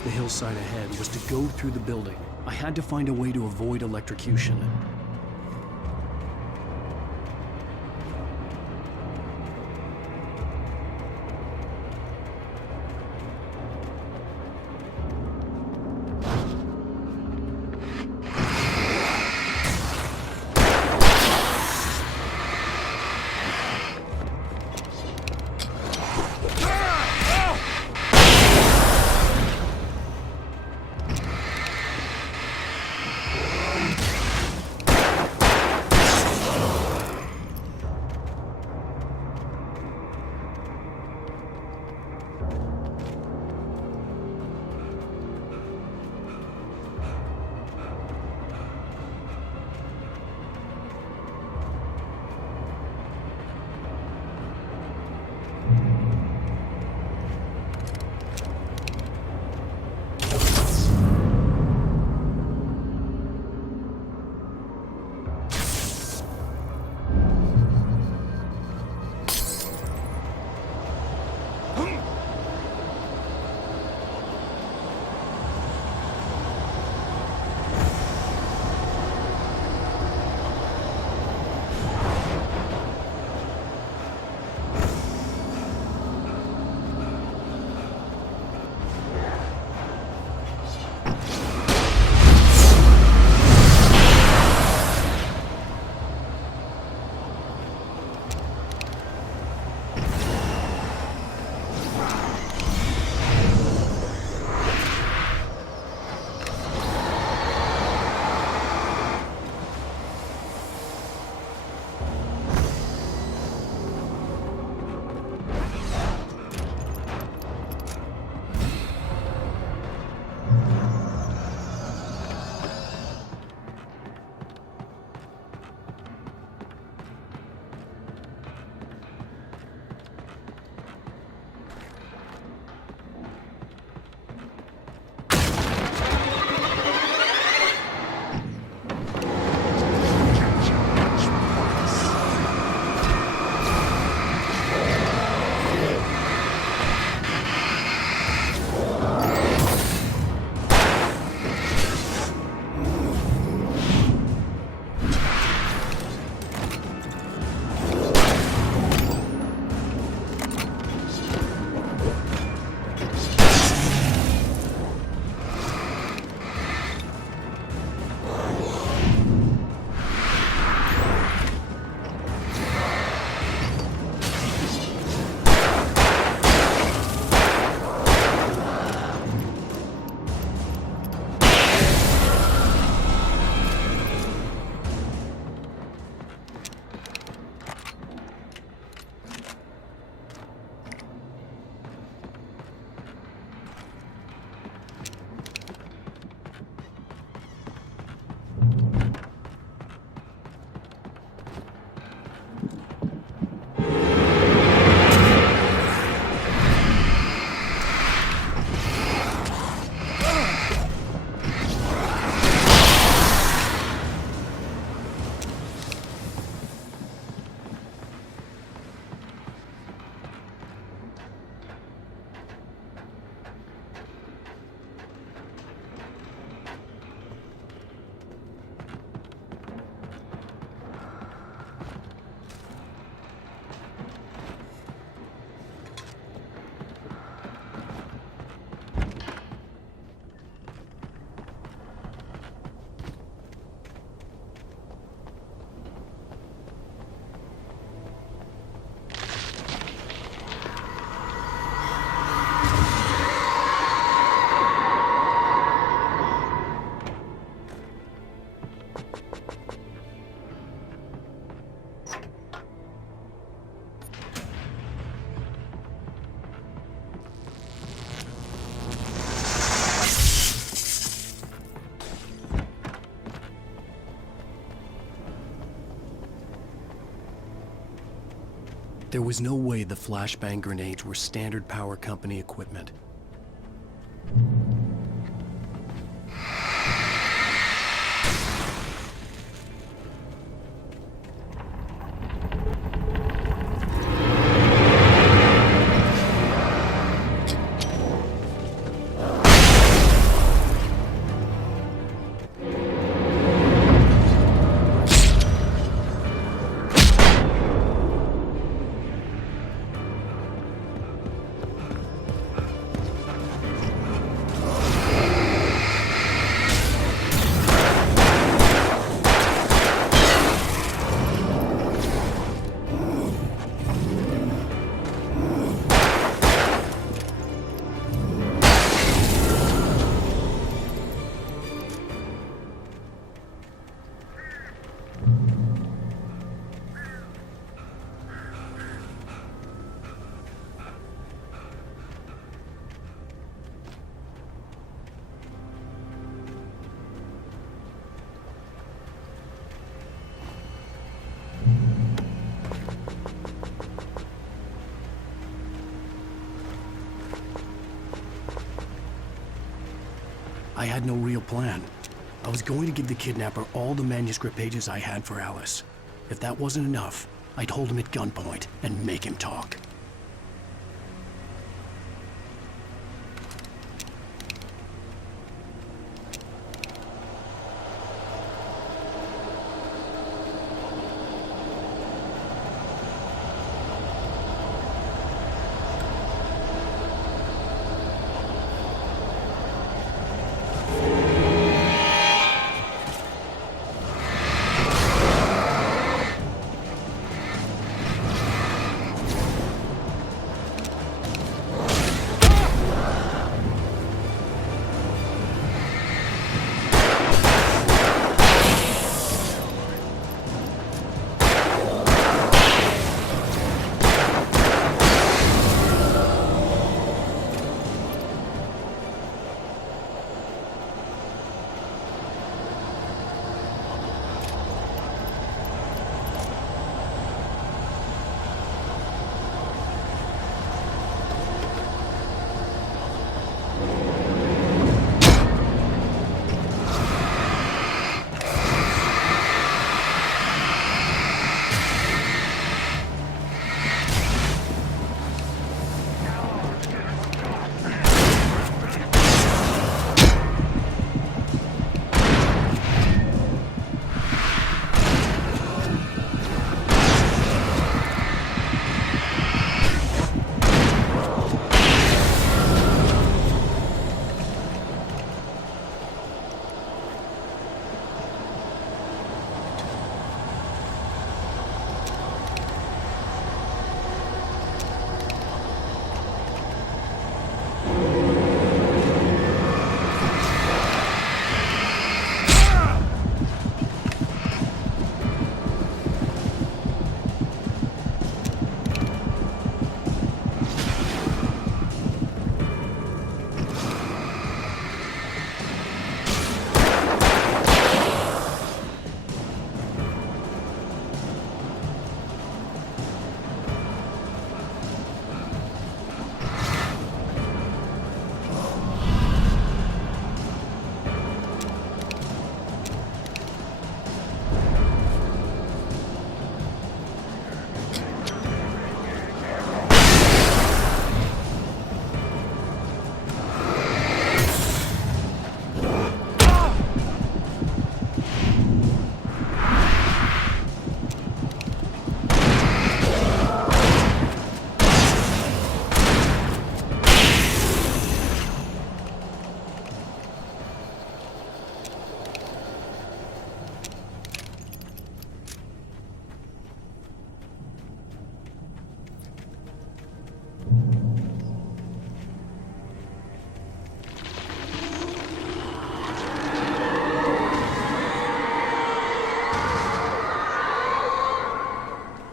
The hillside ahead was to go through the building. I had to find a way to avoid electrocution. There was no way the flashbang grenades were standard power company equipment. I had no real plan. I was going to give the kidnapper all the manuscript pages I had for Alice. If that wasn't enough, I'd hold him at gunpoint and make him talk.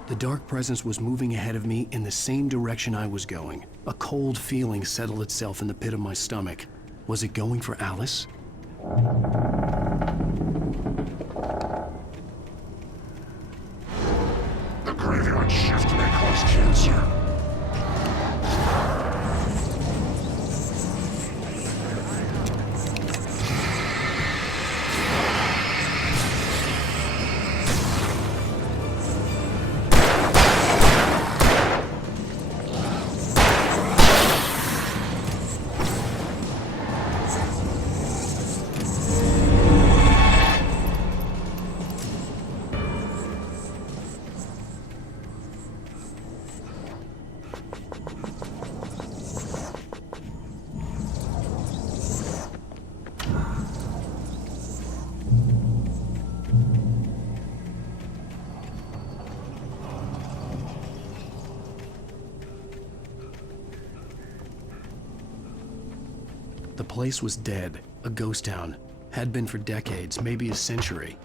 The dark presence was moving ahead of me in the same direction I was going. A cold feeling settled itself in the pit of my stomach. Was it going for Alice? The graveyard shift may cause cancer. place was dead, a ghost town. Had been for decades, maybe a century.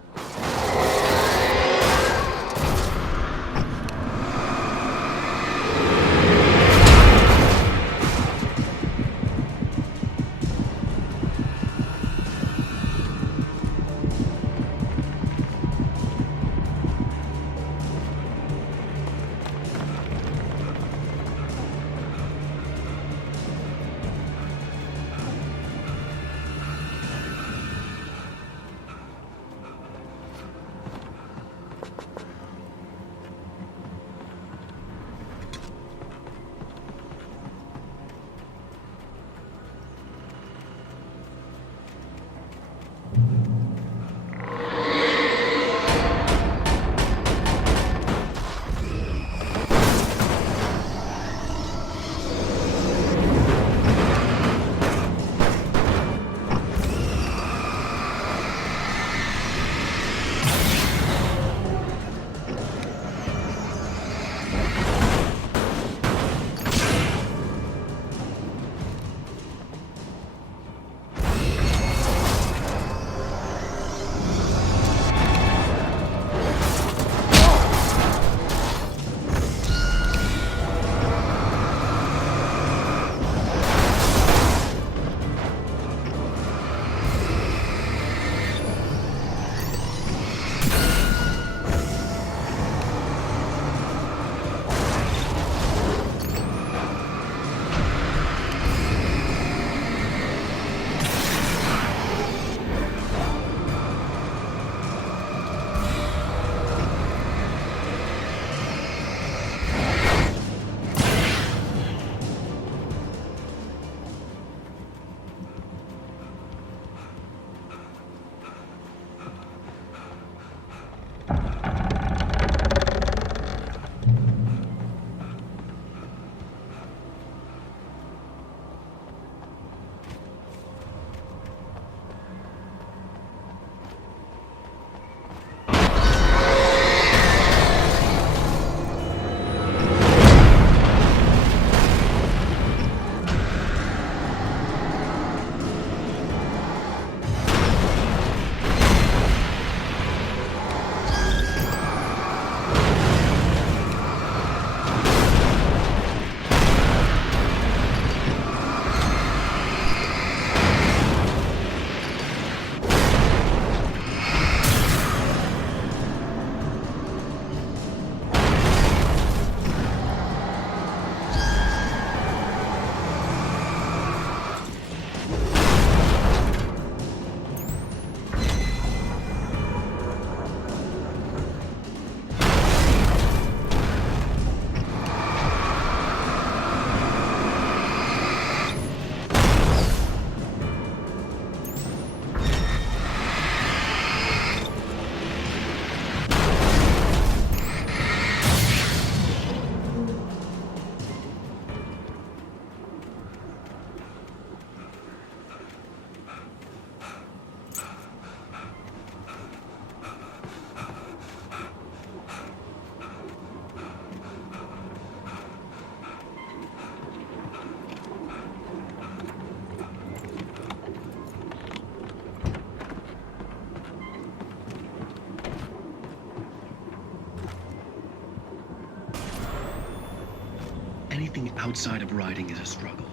Anything outside of riding is a struggle.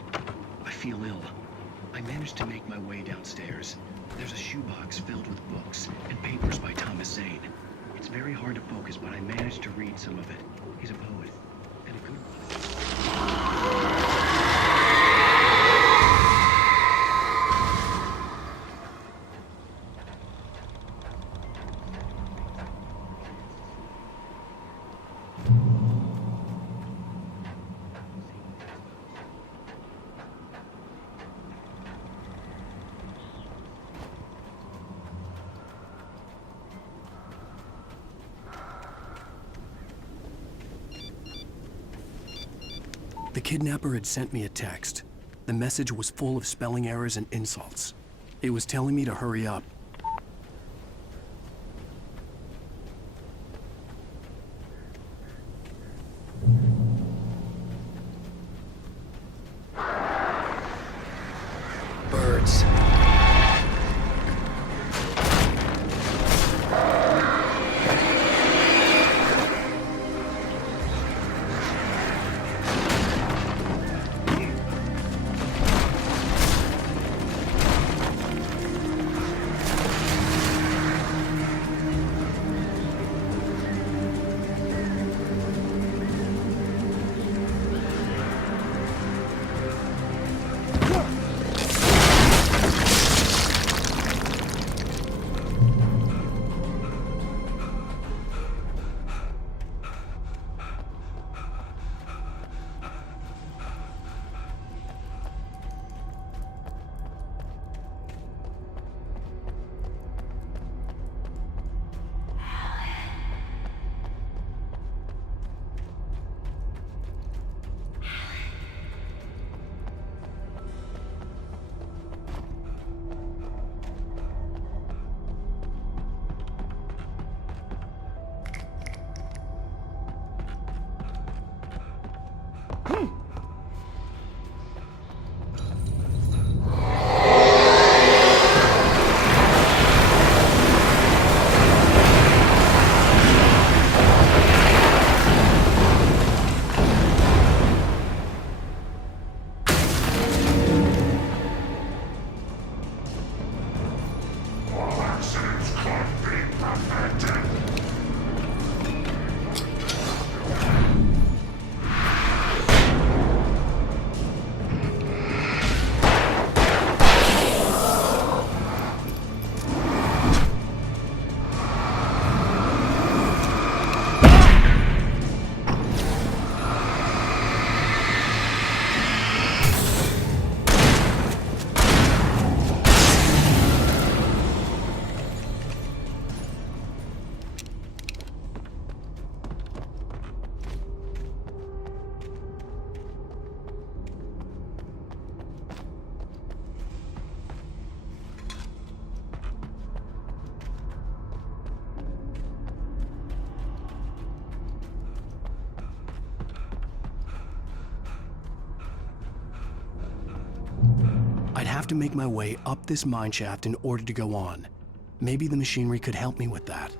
I feel ill. I managed to make my way downstairs. There's a shoebox filled with books and papers by Thomas Zane. It's very hard to focus, but I managed to read some of it. He's a poet, and a good one. The kidnapper had sent me a text. The message was full of spelling errors and insults. It was telling me to hurry up. Birds. have to make my way up this mine shaft in order to go on. Maybe the machinery could help me with that.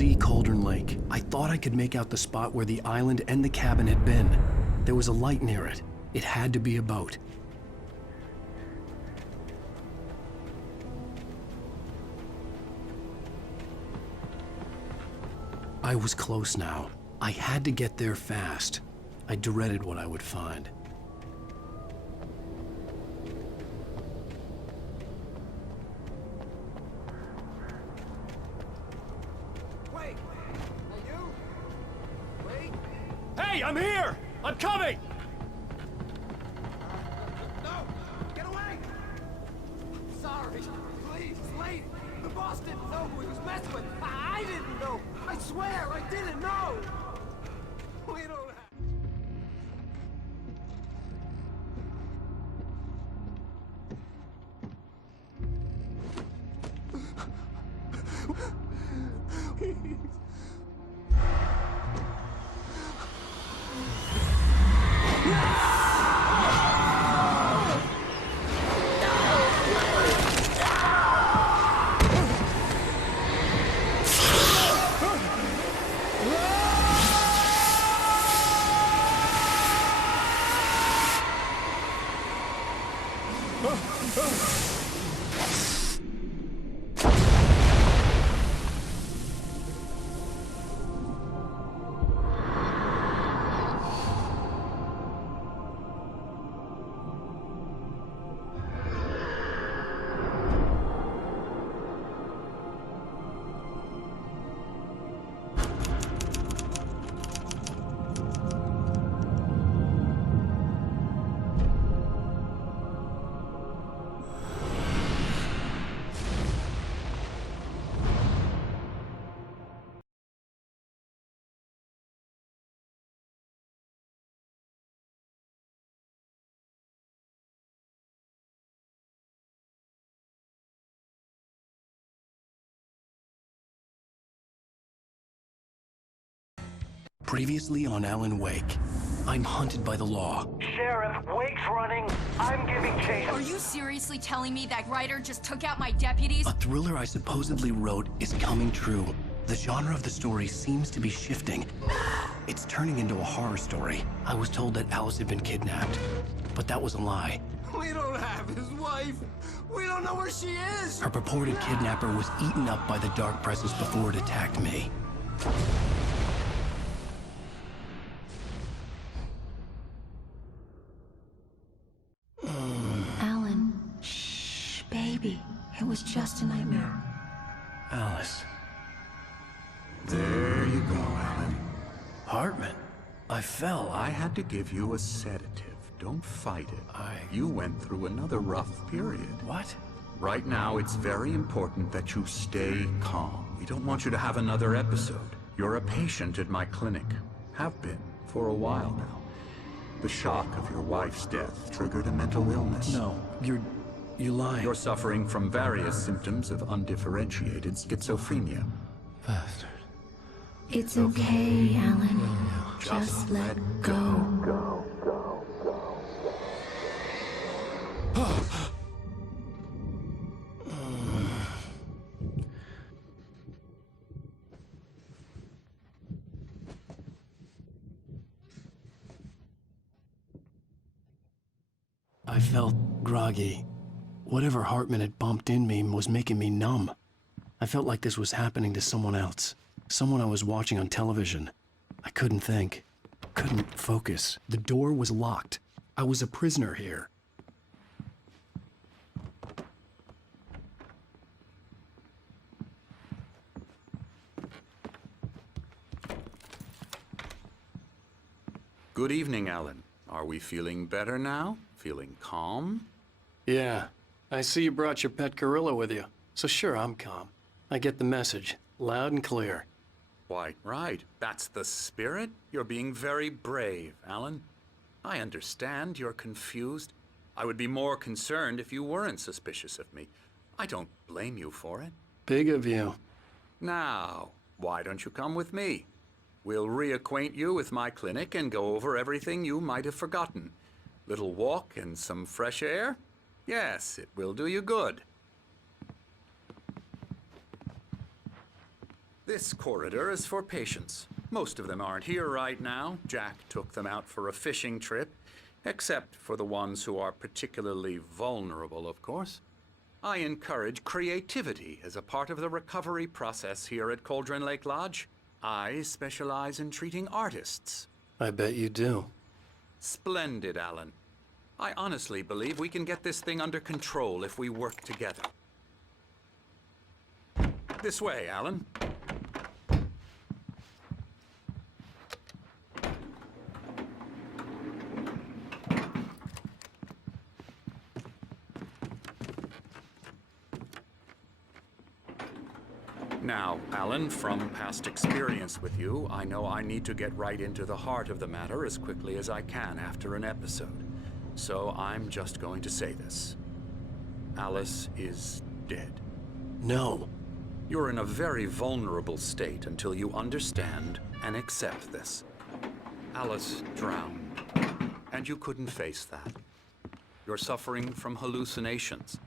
see Cauldron Lake. I thought I could make out the spot where the island and the cabin had been. There was a light near it. It had to be a boat. I was close now. I had to get there fast. I dreaded what I would find. Wait! Are you? Wait! Hey, I'm here! I'm coming! No! Get away! Sorry. Please, it's late. The boss didn't know who he was messing with. I didn't know. I swear, I didn't know. We don't have... Previously on Alan Wake, I'm hunted by the law. Sheriff, Wake's running. I'm giving chase. Are you seriously telling me that writer just took out my deputies? A thriller I supposedly wrote is coming true. The genre of the story seems to be shifting. It's turning into a horror story. I was told that Alice had been kidnapped, but that was a lie. We don't have his wife. We don't know where she is. Her purported kidnapper was eaten up by the dark presence before it attacked me. Alan, shh, baby. It was just a nightmare. Alice. There you go, Alan. Hartman. I fell. I had to give you a sedative. Don't fight it. You went through another rough period. What? Right now, it's very important that you stay calm. We don't want you to have another episode. You're a patient at my clinic. Have been for a while now. The shock of your wife's death triggered a mental illness. No, you lie. You're suffering from various symptoms of undifferentiated schizophrenia. Bastard. It's okay, Alan. Just let go. I felt groggy. Whatever Hartman had bumped in me was making me numb. I felt like this was happening to someone else. Someone I was watching on television. I couldn't think. Couldn't focus. The door was locked. I was a prisoner here. Good evening, Alan. Are we feeling better now? Feeling calm? Yeah. I see you brought your pet gorilla with you. So sure, I'm calm. I get the message. Loud and clear. Quite right. That's the spirit. You're being very brave, Alan. I understand you're confused. I would be more concerned if you weren't suspicious of me. I don't blame you for it. Big of you. Now, why don't you come with me? We'll reacquaint you with my clinic and go over everything you might have forgotten. Little walk and some fresh air? Yes, it will do you good. This corridor is for patients. Most of them aren't here right now. Jack took them out for a fishing trip, except for the ones who are particularly vulnerable, of course. I encourage creativity as a part of the recovery process here at Cauldron Lake Lodge. I specialize in treating artists. I bet you do. Splendid, Alan. I honestly believe we can get this thing under control if we work together. This way, Alan. Now, Alan, from past experience with you, I know I need to get right into the heart of the matter as quickly as I can after an episode. So I'm just going to say this. Alice is dead. No. You're in a very vulnerable state until you understand and accept this. Alice drowned, and you couldn't face that. You're suffering from hallucinations,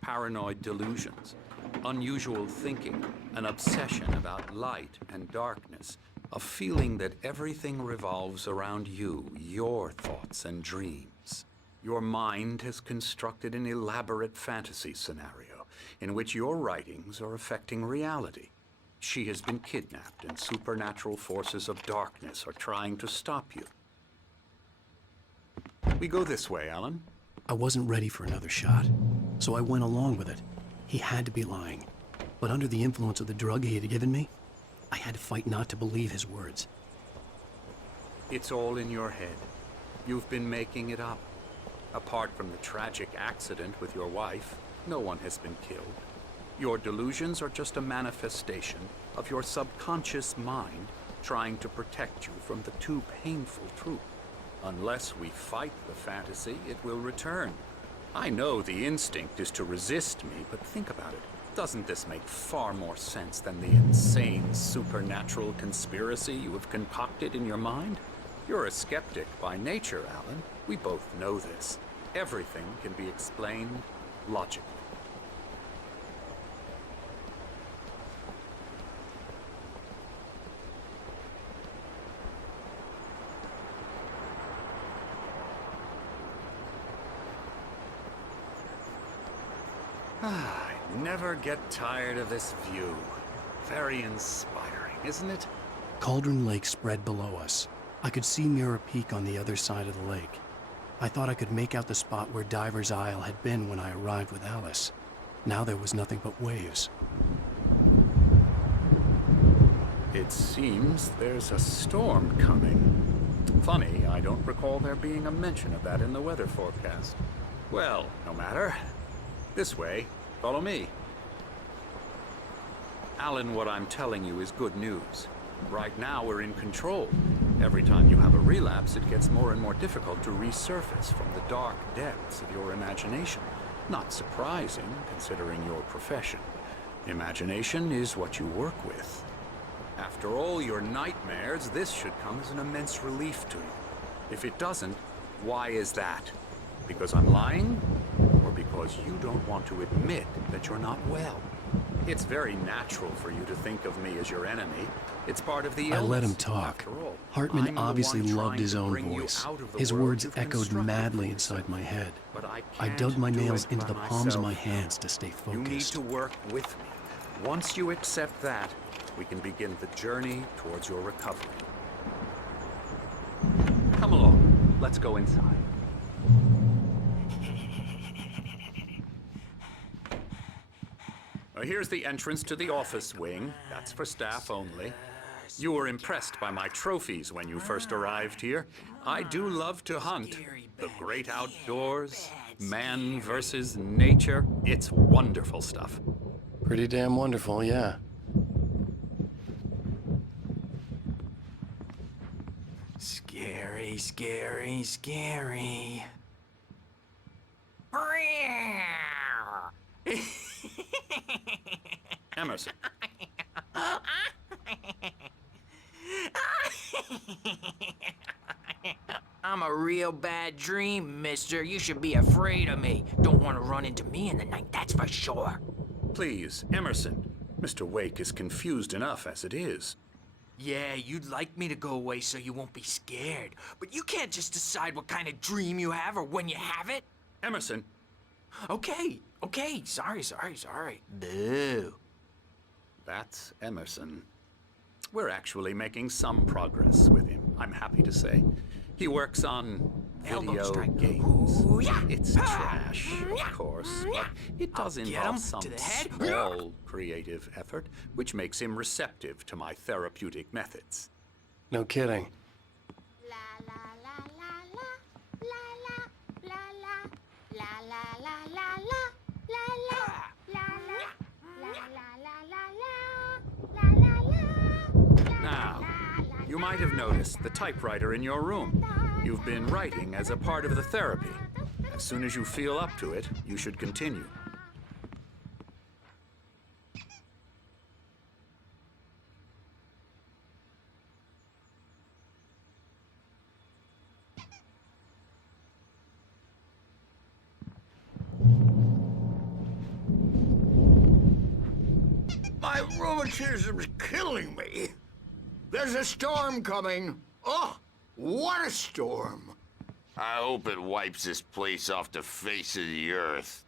paranoid delusions, unusual thinking, an obsession about light and darkness, a feeling that everything revolves around you, your thoughts and dreams. Your mind has constructed an elaborate fantasy scenario in which your writings are affecting reality. She has been kidnapped and supernatural forces of darkness are trying to stop you. We go this way, Alan. I wasn't ready for another shot, so I went along with it. He had to be lying. But under the influence of the drug he had given me, I had to fight not to believe his words. It's all in your head. You've been making it up. Apart from the tragic accident with your wife, no one has been killed. Your delusions are just a manifestation of your subconscious mind trying to protect you from the too painful truth. Unless we fight the fantasy, it will return. I know the instinct is to resist me, but think about it. Doesn't this make far more sense than the insane supernatural conspiracy you have concocted in your mind? You're a skeptic by nature, Alan. We both know this. Everything can be explained logically. I never get tired of this view. Very inspiring, isn't it? Cauldron Lake spread below us. I could see Mirror Peak on the other side of the lake. I thought I could make out the spot where Diver's Isle had been when I arrived with Alice. Now there was nothing but waves. It seems there's a storm coming. Funny, I don't recall there being a mention of that in the weather forecast. Well, no matter. This way. Follow me. Alan, what I'm telling you is good news. Right now, we're in control. Every time you have a relapse, it gets more and more difficult to resurface from the dark depths of your imagination. Not surprising, considering your profession. Imagination is what you work with. After all your nightmares, this should come as an immense relief to you. If it doesn't, why is that? Because I'm lying? Or because you don't want to admit that you're not well? It's very natural for you to think of me as your enemy. It's part of the illness. I let him talk. Hartman obviously loved his own voice. His words echoed madly inside my head. I dug my nails into the palms of my hands to stay focused. You need to work with me. Once you accept that, we can begin the journey towards your recovery. Come along. Let's go inside. Here's the entrance to the office wing. That's for staff only. You were impressed by my trophies when you first arrived here. I do love to hunt. The great outdoors, man versus nature. It's wonderful stuff. Pretty damn wonderful, yeah. Scary, scary, scary. Emerson. I'm a real bad dream, mister. You should be afraid of me. Don't want to run into me in the night, that's for sure. Please, Emerson. Mr. Wake is confused enough as it is. Yeah, you'd like me to go away so you won't be scared. But you can't just decide what kind of dream you have or when you have it. Emerson. Okay. Sorry. Boo. That's Emerson. We're actually making some progress with him, I'm happy to say. He works on video games. Ooh, yeah. It's trash, of course, but it does involve some to the head. small creative effort, which makes him receptive to my therapeutic methods. No kidding. Now, you might have noticed the typewriter in your room. You've been writing as a part of the therapy. As soon as you feel up to it, you should continue. My rheumatism's killing me. There's a storm coming. Oh, what a storm. I hope it wipes this place off the face of the earth.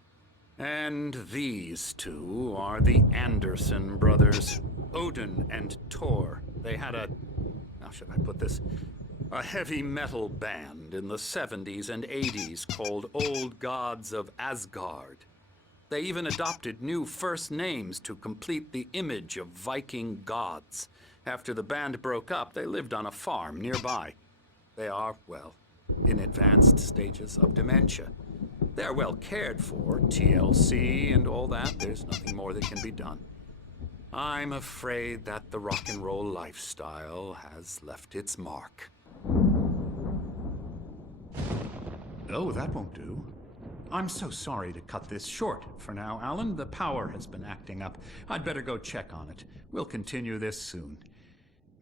And these two are the Anderson brothers, Odin and Thor. They had a, how should I put this? A heavy metal band in the 70s and 80s called Old Gods of Asgard. They even adopted new first names to complete the image of Viking gods. After the band broke up, they lived on a farm nearby. They are, well, in advanced stages of dementia. They're well cared for, TLC and all that. There's nothing more that can be done. I'm afraid that the rock and roll lifestyle has left its mark. Oh, that won't do. I'm so sorry to cut this short for now, Alan. The power has been acting up. I'd better go check on it. We'll continue this soon.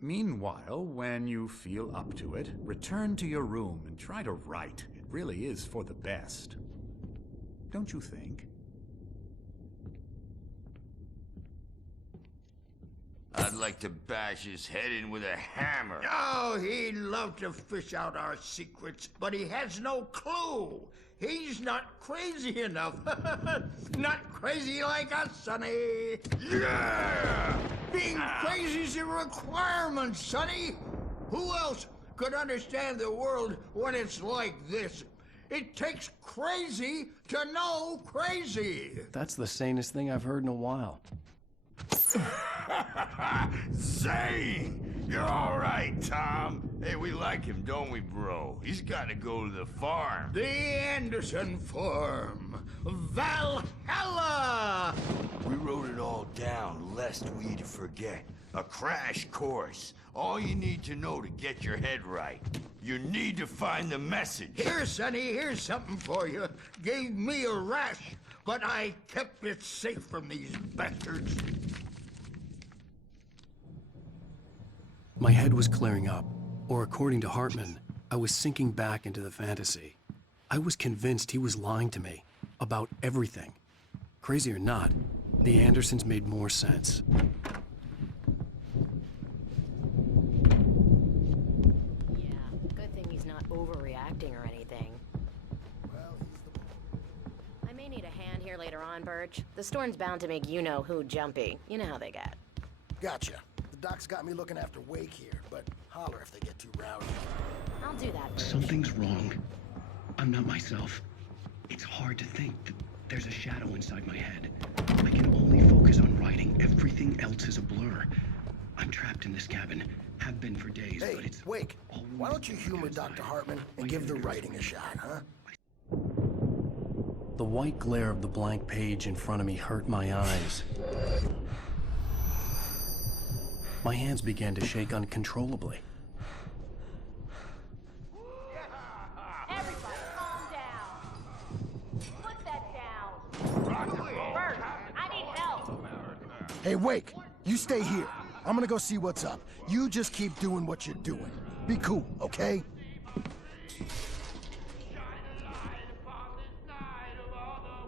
Meanwhile, when you feel up to it, return to your room and try to write. It really is for the best. Don't you think? I'd like to bash his head in with a hammer. Oh, he'd love to fish out our secrets, but he has no clue. He's not crazy enough. Not crazy like us, Sonny. Yeah! Being crazy's a requirement, Sonny. Who else could understand the world when it's like this? It takes crazy to know crazy. That's the sanest thing I've heard in a while. Zane! You're all right, Tom. Hey, we like him, don't we, bro? He's got to go to the farm. The Anderson farm. Valhalla! We wrote it all down, lest we forget. A crash course. All you need to know to get your head right. You need to find the message. Here, Sonny, here's something for you. Gave me a rash, but I kept it safe from these bastards. My head was clearing up, or according to Hartman, I was sinking back into the fantasy. I was convinced he was lying to me about everything. Crazy or not, the Andersons made more sense. Yeah, good thing he's not overreacting or anything. Well, he's the one. I may need a hand here later on, Birch. The storm's bound to make you-know-who jumpy. You know how they get. Gotcha. The doc's got me looking after Wake here, but holler if they get too rowdy. I'll do that, Birch. Something's wrong. I'm not myself. It's hard to think that there's a shadow inside my head. I can only focus on writing. Everything else is a blur. I'm trapped in this cabin. Have been for days, Hey, but it's... Wake, why don't you humor Dr. Hartman and give the writing a shot, huh? The white glare of the blank page in front of me hurt my eyes. My hands began to shake uncontrollably. Everybody, calm down. Put that down. Birch, I need help. Hey, Wake, you stay here. I'm gonna go see what's up. You just keep doing what you're doing. Be cool, okay?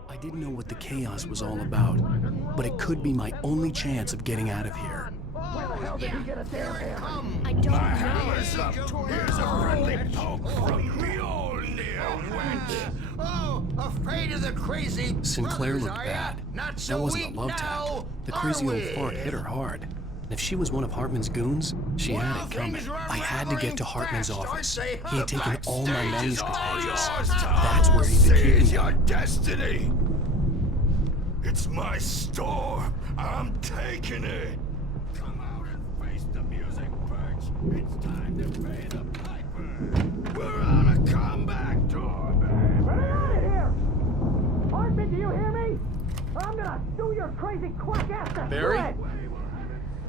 I didn't know what the chaos was all about, but it could be my only chance of getting out of here. Where the hell did he get a damn hammer? I don't My know. hammer's up. Here's a friendly poke from Mjolnir, wench. Oh, afraid of the crazy Sinclair brothers, looked are ya? bad. Not That so wasn't a weak love tap. now, The are crazy old we? fart hit her hard. And if she was one of Hartman's goons, she had it coming. I had to get to Hartman's office. He had taken all my manuscript pages. That's where he'd been keeping your them. destiny. It's my store. I'm taking it. Come out and face the music, Perch. It's time to pay the piper. We're on a comeback tour, baby. Get out of here! Hartman, do you hear me? I'm gonna sue your crazy quack ass to Barry? shreds.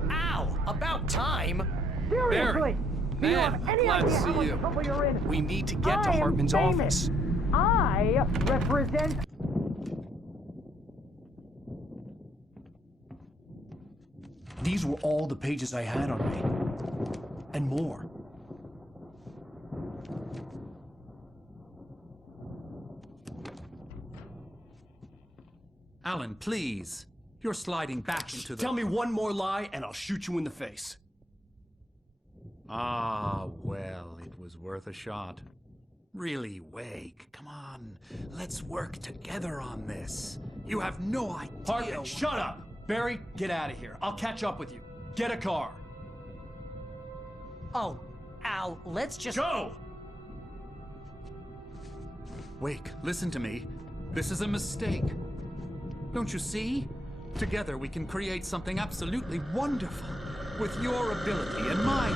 Ow! About time! Seriously! Do you Man, have any glad to idea how see much you. trouble you're in? We need to get to I am Hartman's famous. office. I represent... These were all the pages I had on me. And more. Alan, please. You're sliding back into the... Tell me one more lie and I'll shoot you in the face. Ah, well, it was worth a shot. Really, Wake, come on. Let's work together on this. You have no idea... Hartman, shut up! Barry, get out of here. I'll catch up with you. Get a car. Oh, Al, let's just... Go! Wake, listen to me. This is a mistake. Don't you see? Together we can create something absolutely wonderful. With your ability and mine.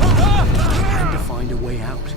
I had to find a way out.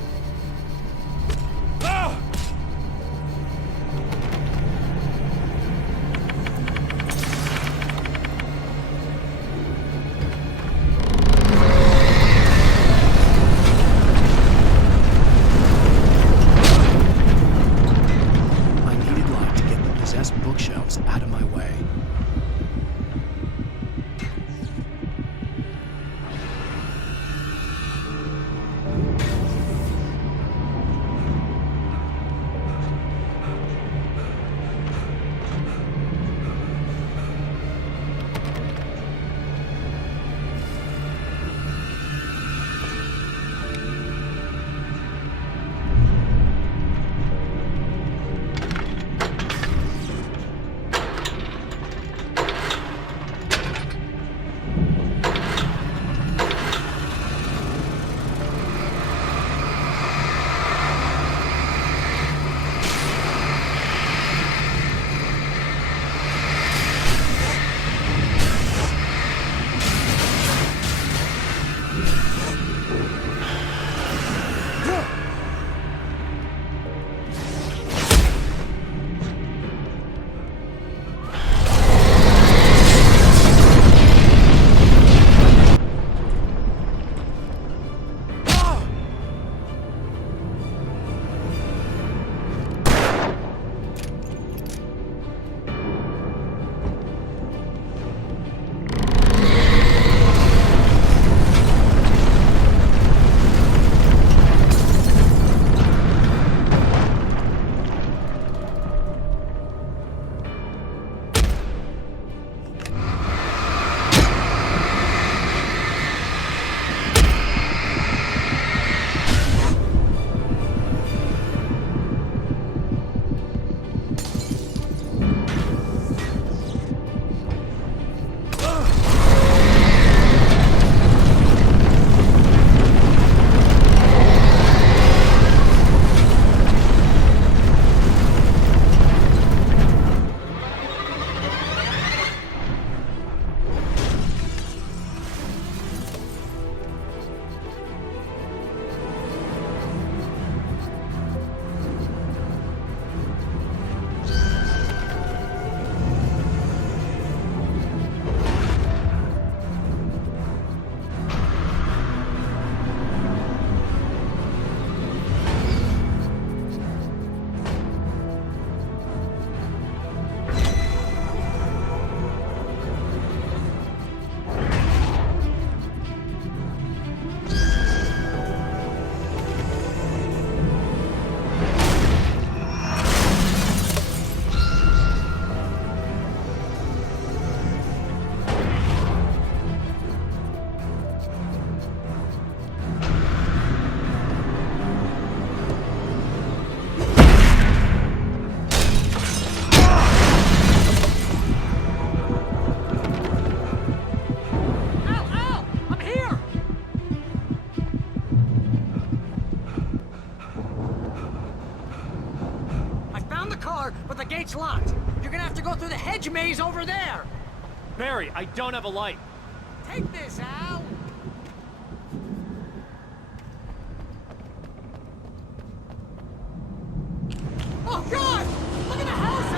door, but the gate's locked. You're gonna have to go through the hedge maze over there. Barry, I don't have a light. Take this, Al. Oh, God! Look at the house,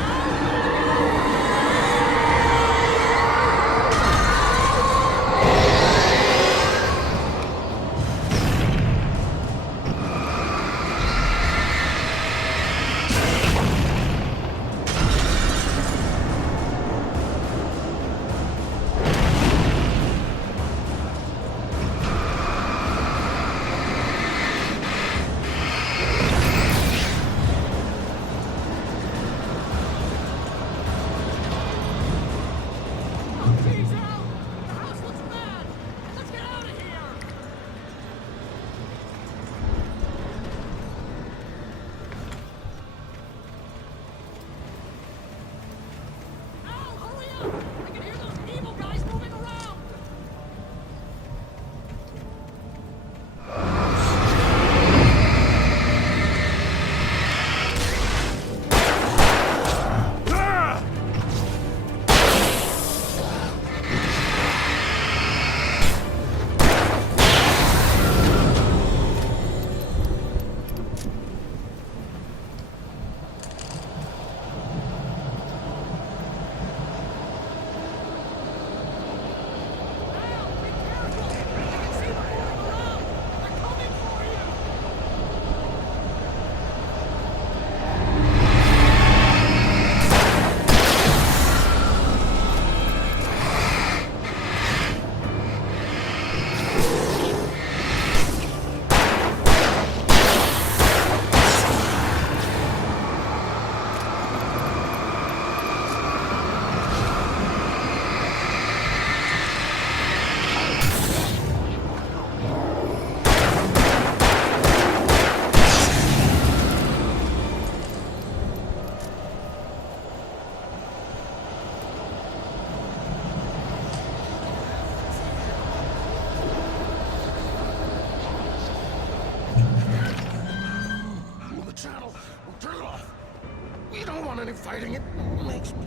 Fighting it makes me...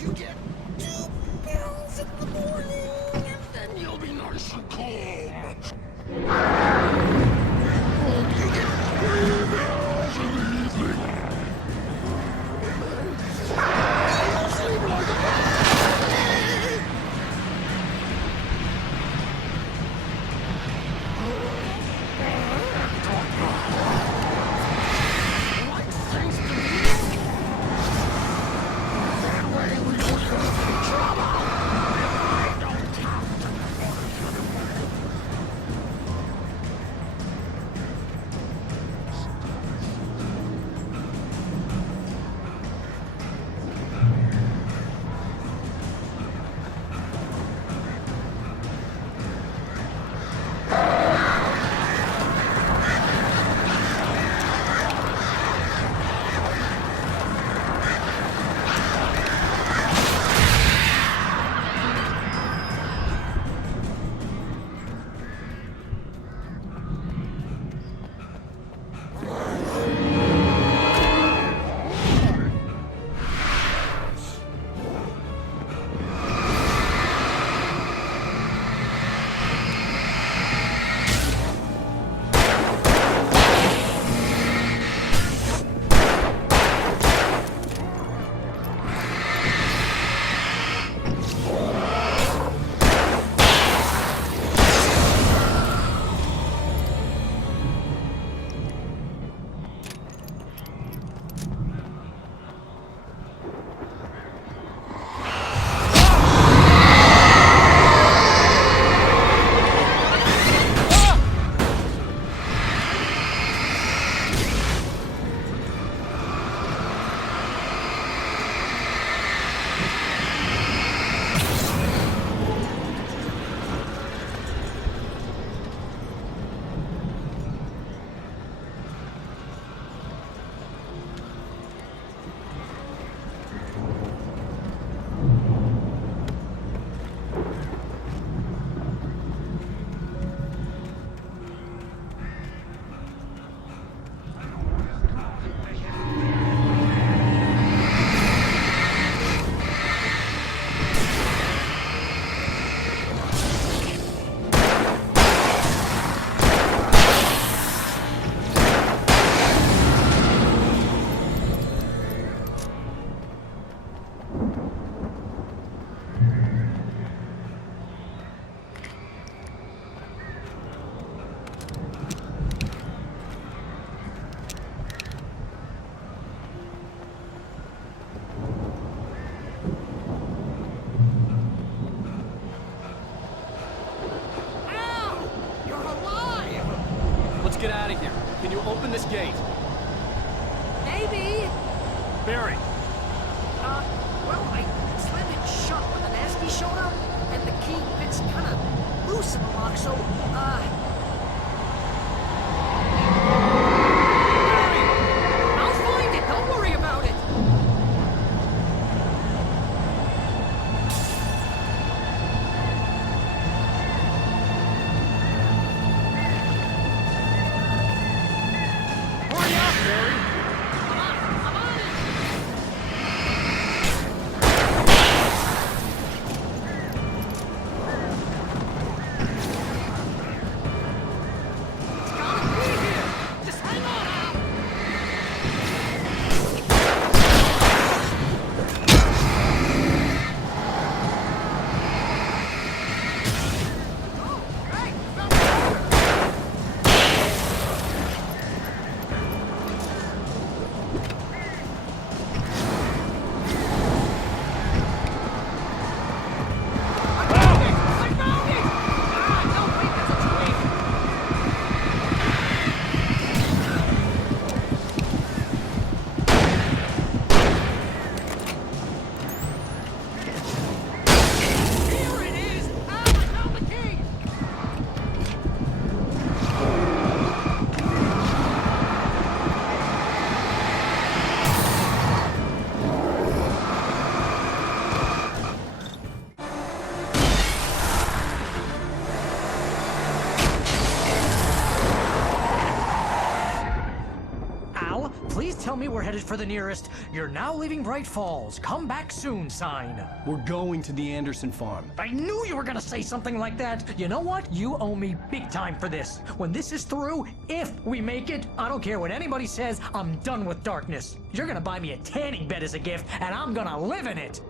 You get 2 pills in the morning, and then you'll be nice and calm. You get 3 pills in the evening. You'll sleep like a baby. open this gate. Maybe. Barry. Well, I slammed it shut when the nasty showed up, and the key fits kind of loose in the lock, so, Barry! I'll find it, don't worry about it! Hurry up, Barry! I'm on it! Just hang on, Al! Al, please tell me we're headed for the nearest "You're now leaving Bright Falls. Come back soon" sign. We're going to the Anderson farm. I knew you were gonna say something like that. You know what? You owe me big time for this. When this is through, if we make it, I don't care what anybody says, I'm done with darkness. You're gonna buy me a tanning bed as a gift, and I'm gonna live in it.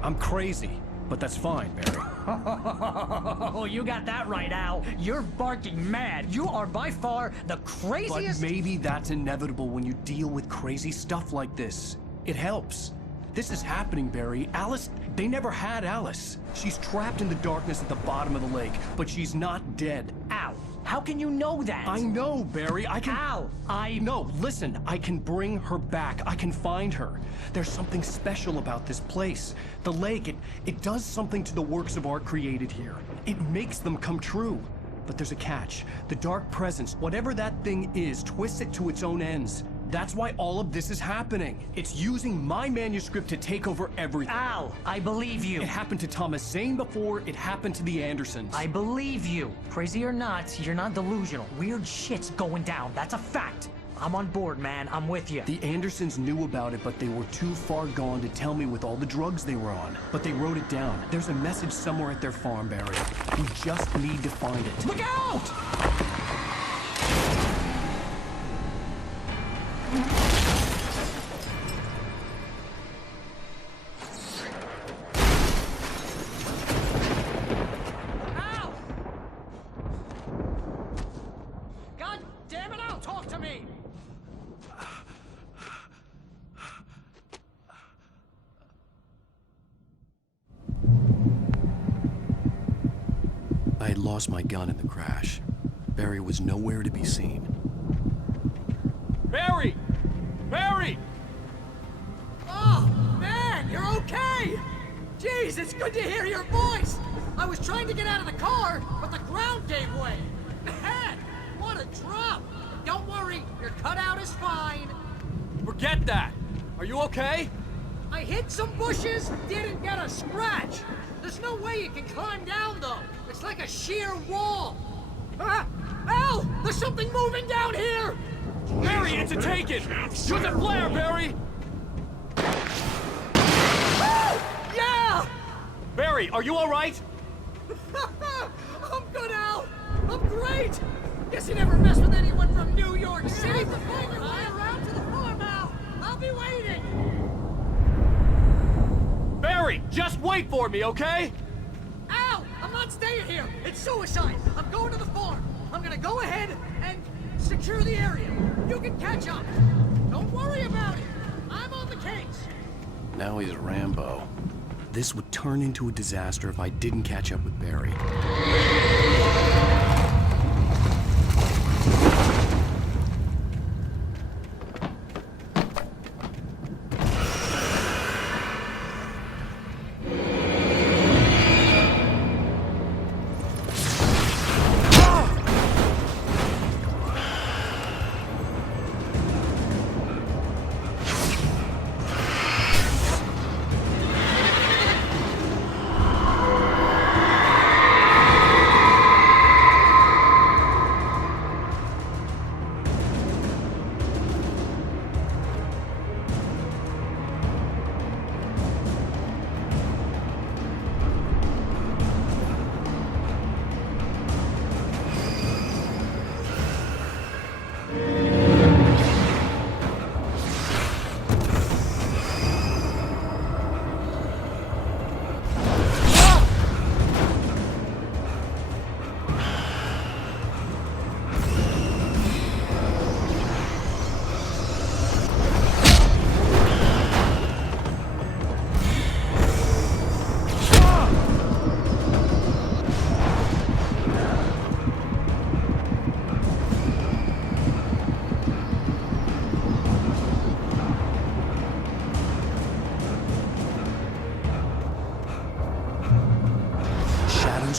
I'm crazy, but that's fine, Barry. Oh, you got that right, Al. You're barking mad. You are by far the craziest. But maybe that's inevitable when you deal with crazy stuff like this. It helps. This is happening, Barry. Alice, they never had Alice. She's trapped in the darkness at the bottom of the lake, but she's not dead. Al, how can you know that? I know, Barry. I can... Al, No, listen. I can bring her back. I can find her. There's something special about this place. The lake, it does something to the works of art created here. It makes them come true. But there's a catch. The dark presence, whatever that thing is, twists it to its own ends. That's why all of this is happening. It's using my manuscript to take over everything. Al, I believe you. It happened to Thomas Zane before, it happened to the Andersons. I believe you. Crazy or not, you're not delusional. Weird shit's going down. That's a fact. I'm on board, man. I'm with you. The Andersons knew about it, but they were too far gone to tell me with all the drugs they were on. But they wrote it down. There's a message somewhere at their farm, Barry. We just need to find it. Look out! Al! God damn it, Al, talk to me! I had lost my gun in the crash. Barry was nowhere to be seen. Barry! Barry! Oh, man, you're okay! Jeez, it's good to hear your voice! I was trying to get out of the car, but the ground gave way. Man, what a drop! Don't worry, your cutout is fine. Forget that! Are you okay? I hit some bushes, didn't get a scratch. There's no way you can climb down, though. It's like a sheer wall. Ah! Al! There's something moving down here! Barry, it's a take-it! Use a flare, Barry! Yeah! Barry, are you alright? I'm good, Al! I'm great! Guess you never mess with anyone from New York City. Find your way around to the farm, Al! I'll be waiting! Barry, just wait for me, okay? Al! I'm not staying here! It's suicide! I'm going to the farm! I'm gonna go ahead and secure the area. You can catch up. Don't worry about it. I'm on the case. Now he's Rambo. This would turn into a disaster if I didn't catch up with Barry.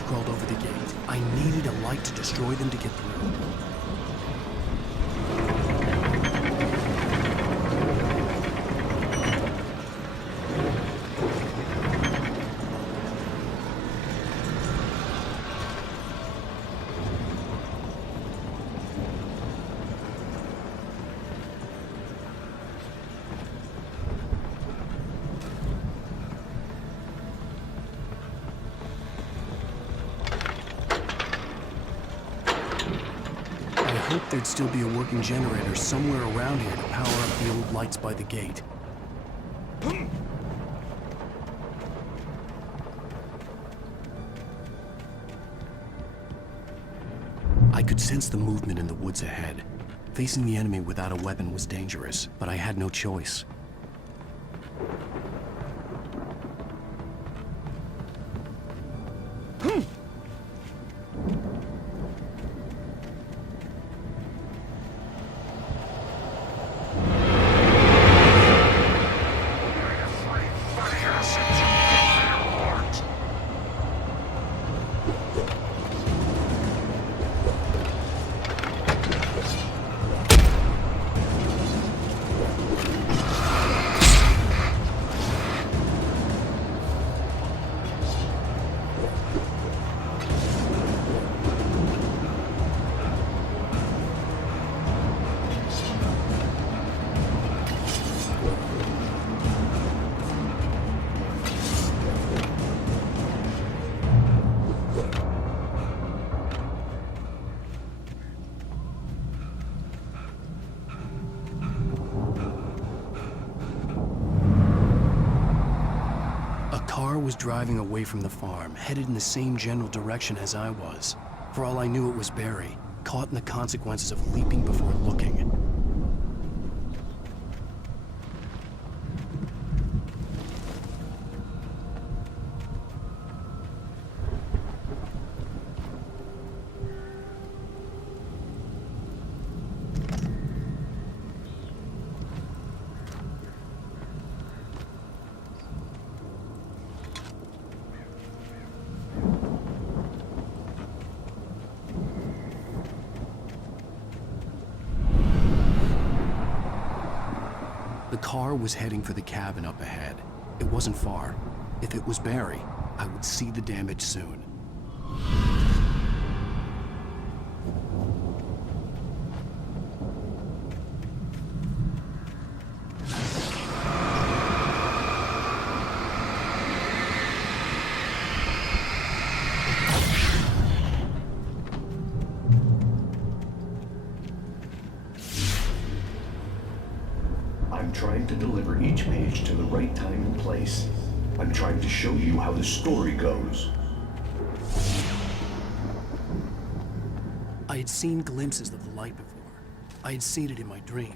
Crawled over the gate. I needed a light to destroy them to get through. I hoped there'd still be a working generator somewhere around here to power up the old lights by the gate. I could sense the movement in the woods ahead. Facing the enemy without a weapon was dangerous, but I had no choice. Was driving away from the farm, headed in the same general direction as I was. For all I knew, it was Barry, caught in the consequences of leaping before looking. The car was heading for the cabin up ahead. It wasn't far. If it was Barry, I would see the damage soon. I'm trying to deliver each page to the right time and place. I'm trying to show you how the story goes. had seen glimpses of the light before. I had seen it in my dream.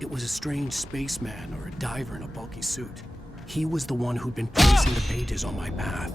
It was a strange spaceman or a diver in a bulky suit. He was the one who'd been placing the pages on my path.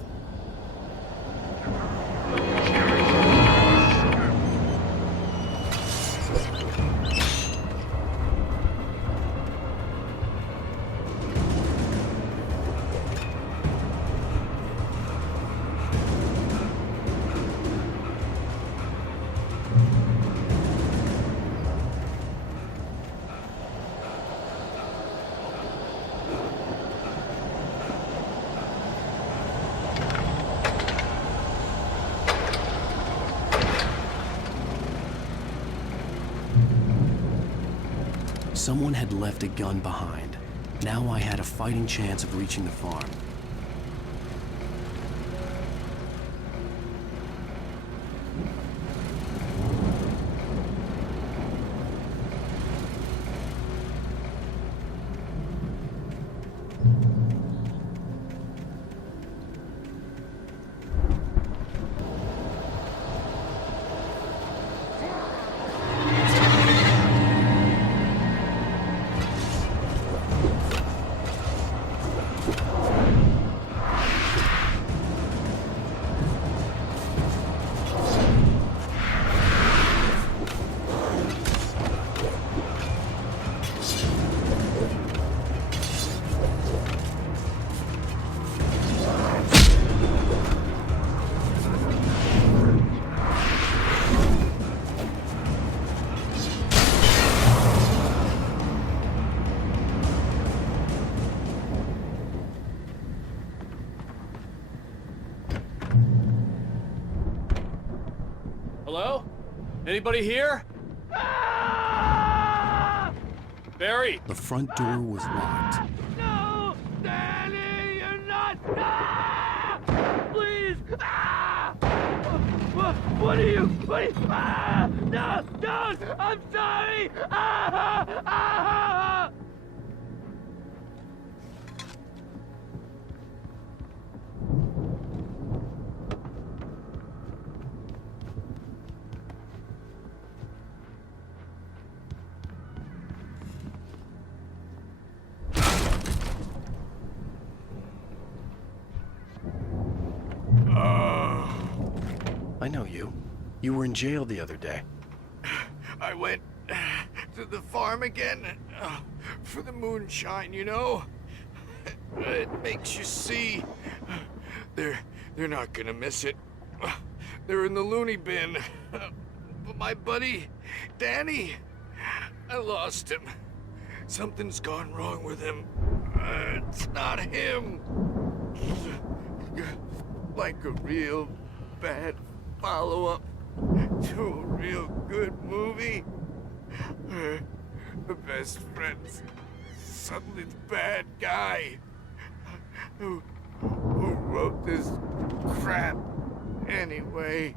Someone had left a gun behind. Now I had a fighting chance of reaching the farm. Hello? Anybody here? Ah! Barry! The front door was locked. No! Danny, you're not... Ah! Please! Ah! What are you... Ah! No! Don't! I'm sorry! Ah! Ah! I know you. You were in jail the other day. I went to the farm again for the moonshine, you know? It makes you see. They're not gonna miss it. They're in the loony bin. But my buddy, Danny, I lost him. Something's gone wrong with him. It's not him. Like a real bad follow-up to a real good movie. The best friend's suddenly the bad guy who wrote this crap anyway.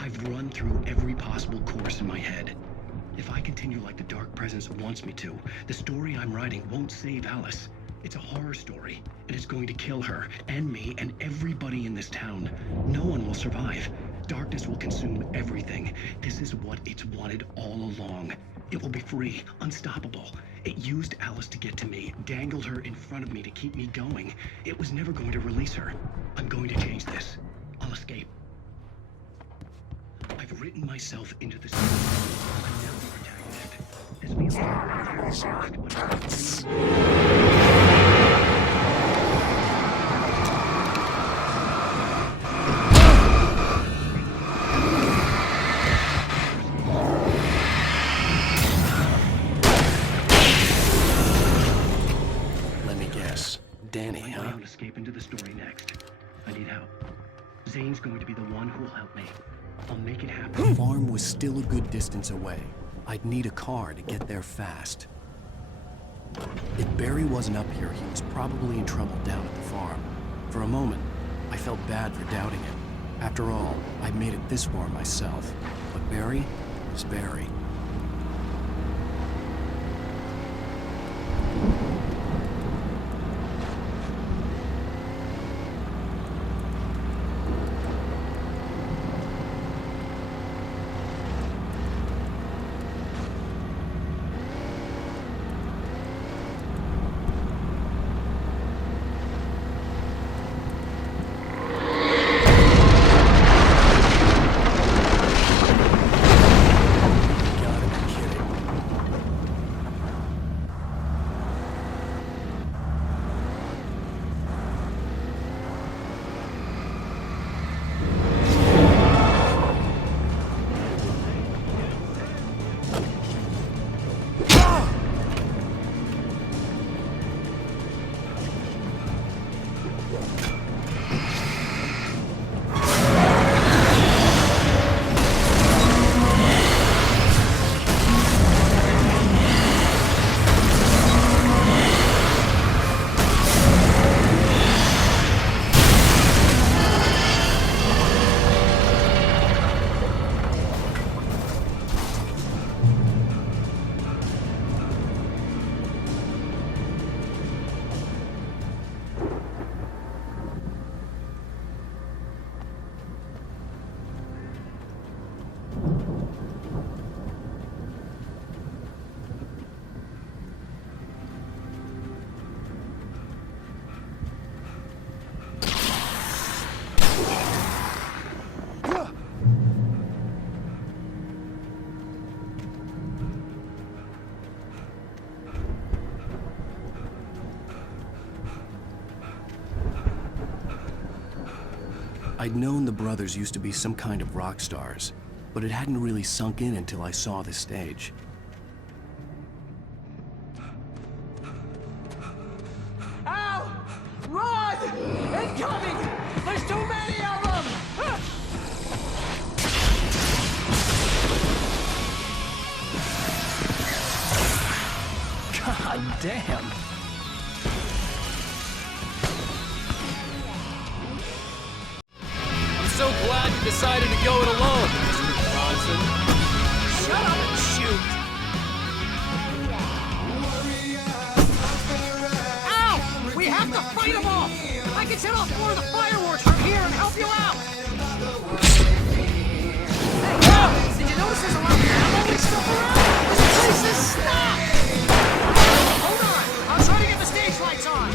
I've run through every possible course in my head. If I continue like the Dark Presence wants me to, the story I'm writing won't save Alice. It's a horror story, and it's going to kill her, and me, and everybody in this town. No one will survive. Darkness will consume everything. This is what it's wanted all along. It will be free, unstoppable. It used Alice to get to me, dangled her in front of me to keep me going. It was never going to release her. I'm going to change this. I'll escape. I've written myself into the story. I'm now the protagonist. This means Let me guess. Danny, huh? I'm going to escape into the story next. I need help. Zane's going to be the one who will help me. I'll make it happen. The farm was still a good distance away. I'd need a car to get there fast. If Barry wasn't up here, he was probably in trouble down at the farm. For a moment, I felt bad for doubting him. After all, I'd made it this far myself. But Barry was Barry. I'd known the brothers used to be some kind of rock stars, but it hadn't really sunk in until I saw this stage. Al! Run! Incoming! There's too many of them! God damn! I'm so glad you decided to go it alone, Mr. Bronson. Shut up and shoot! Ow! We have to fight them all! I can set off more of the fireworks from here and help you out! Hey, did you notice there's a lot of ammo and stuff around? This place is stopped! Hold on! I'll try to get the stage lights on!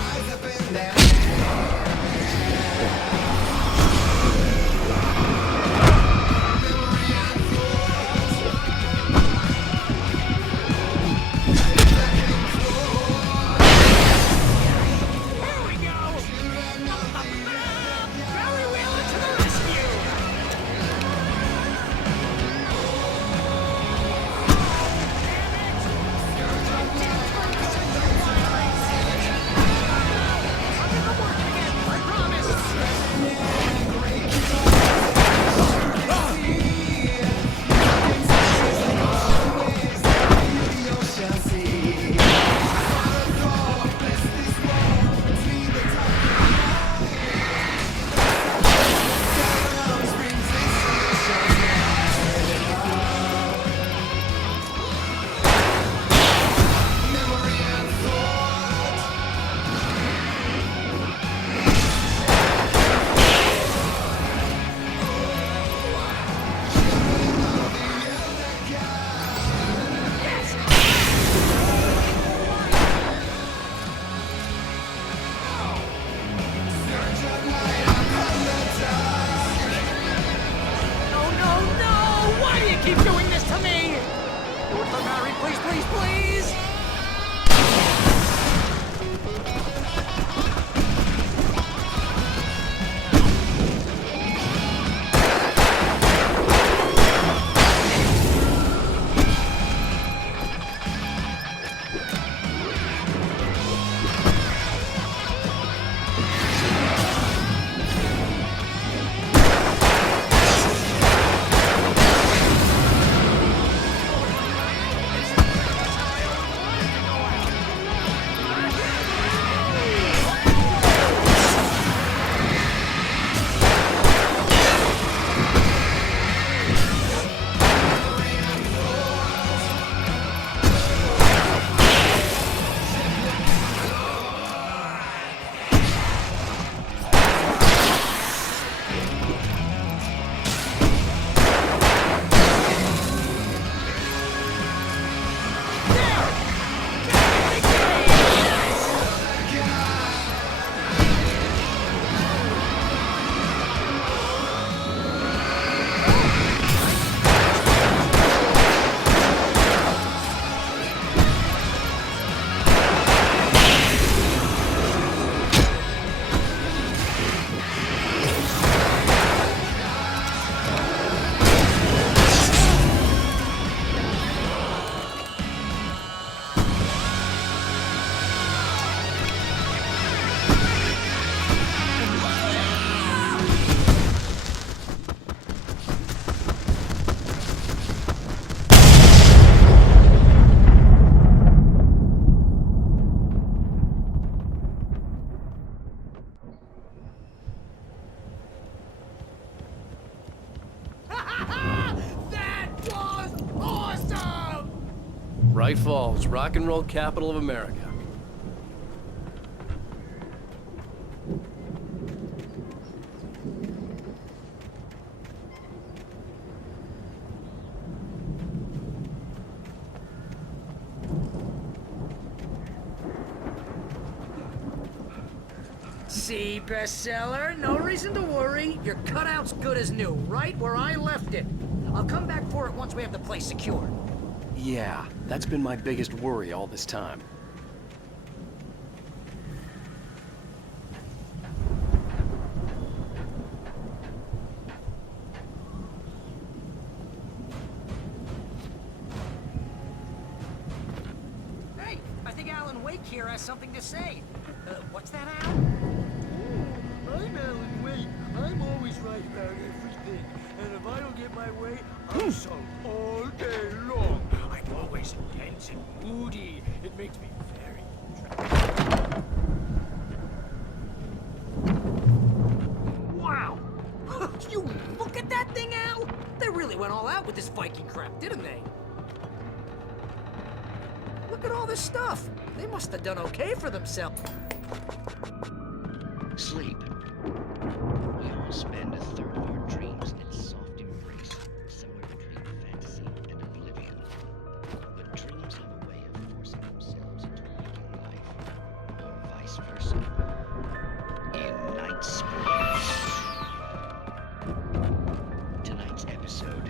Keep doing this to me! Do it for Mary, please, please, please! Bright Falls, rock and roll capital of America. See, bestseller? No reason to worry. Your cutout's good as new, right where I left it. I'll come back for it once we have the place secured. Yeah, that's been my biggest worry all this time. Hey, I think Alan Wake here has something to say. What's that, Al? I'm Alan Wake. I'm always right about everything. And if I don't get my way, I'm sulk all day long. I'm always intense and moody. It makes me very attractive. Wow! You look at that thing, Al! They really went all out with this Viking crap, didn't they? Look at all this stuff. They must have done okay for themselves. Sleep. We all spend a third of our dreams in its soft embrace, somewhere between fantasy and oblivion. But dreams have a way of forcing themselves into waking life, or vice versa. In Night Springs. Tonight's episode,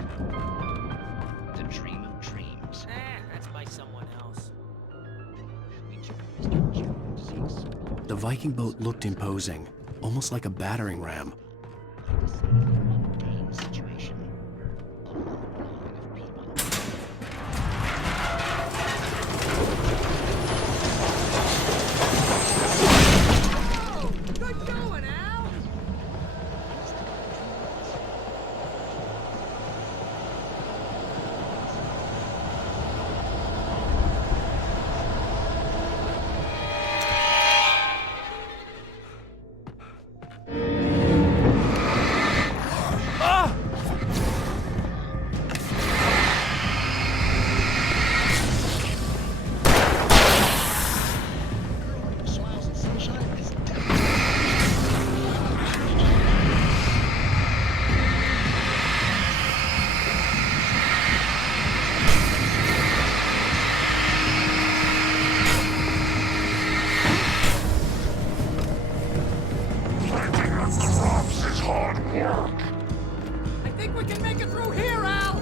The Dream of Dreams. That's by someone else. The Viking boat looked imposing, almost like a battering ram. Good going, Al! I think we can make it through here, Al!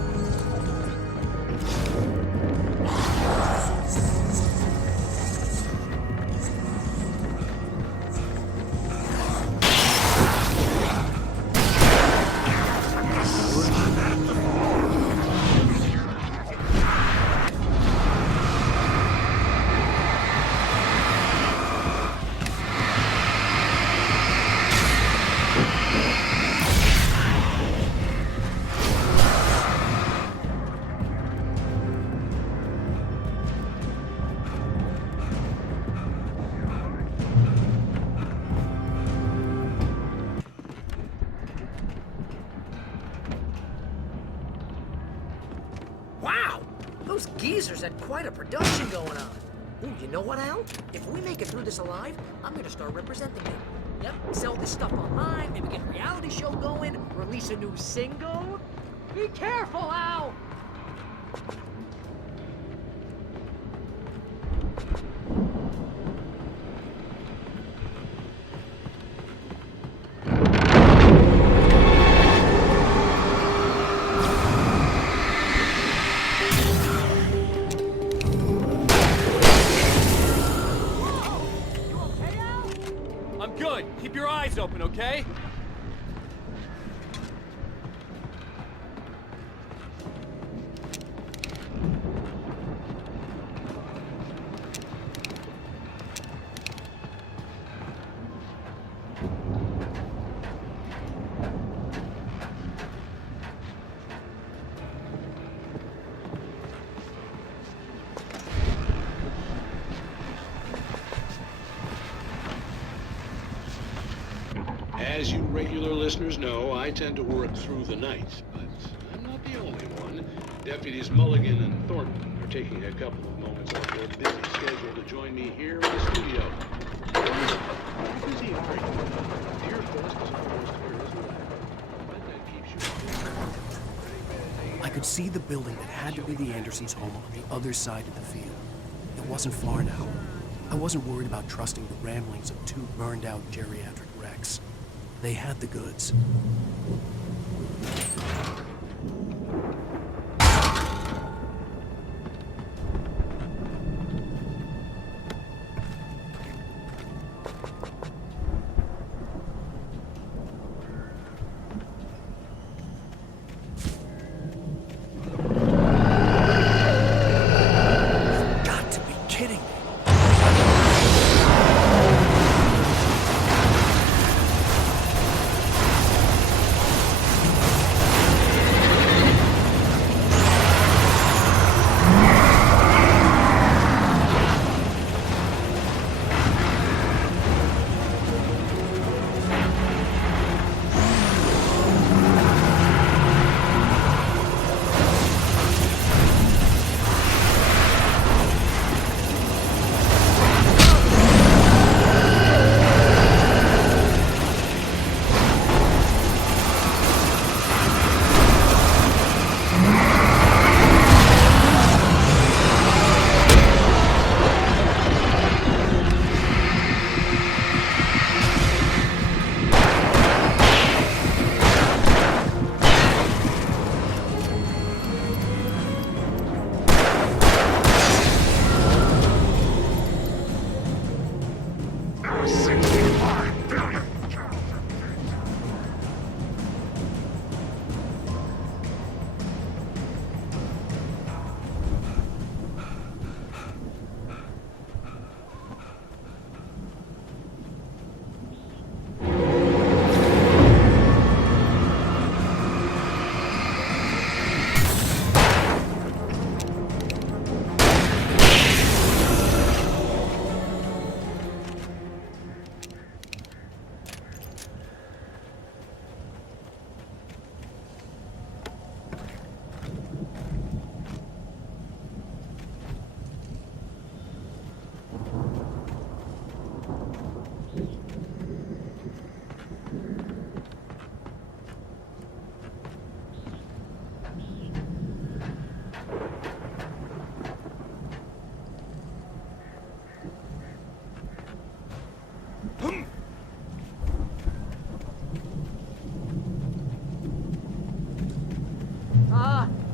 Wow! Those geezers had quite a production going on. Ooh, you know what, Al? If we make it through this alive, I'm gonna start representing them. Yep, sell this stuff online, maybe get a reality show going, release a new single. Be careful, Al! I'm good. Keep your eyes open, okay? As you regular listeners know, I tend to work through the night, but I'm not the only one. Deputies Mulligan and Thornton are taking a couple of moments off your busy schedule to join me here in the studio. You're busy arguing. Deer Fest is almost here, isn't it? I bet that keeps you... I could see the building that had to be the Andersons' home on the other side of the field. It wasn't far now. I wasn't worried about trusting the ramblings of two burned-out geriatric wrecks. They had the goods.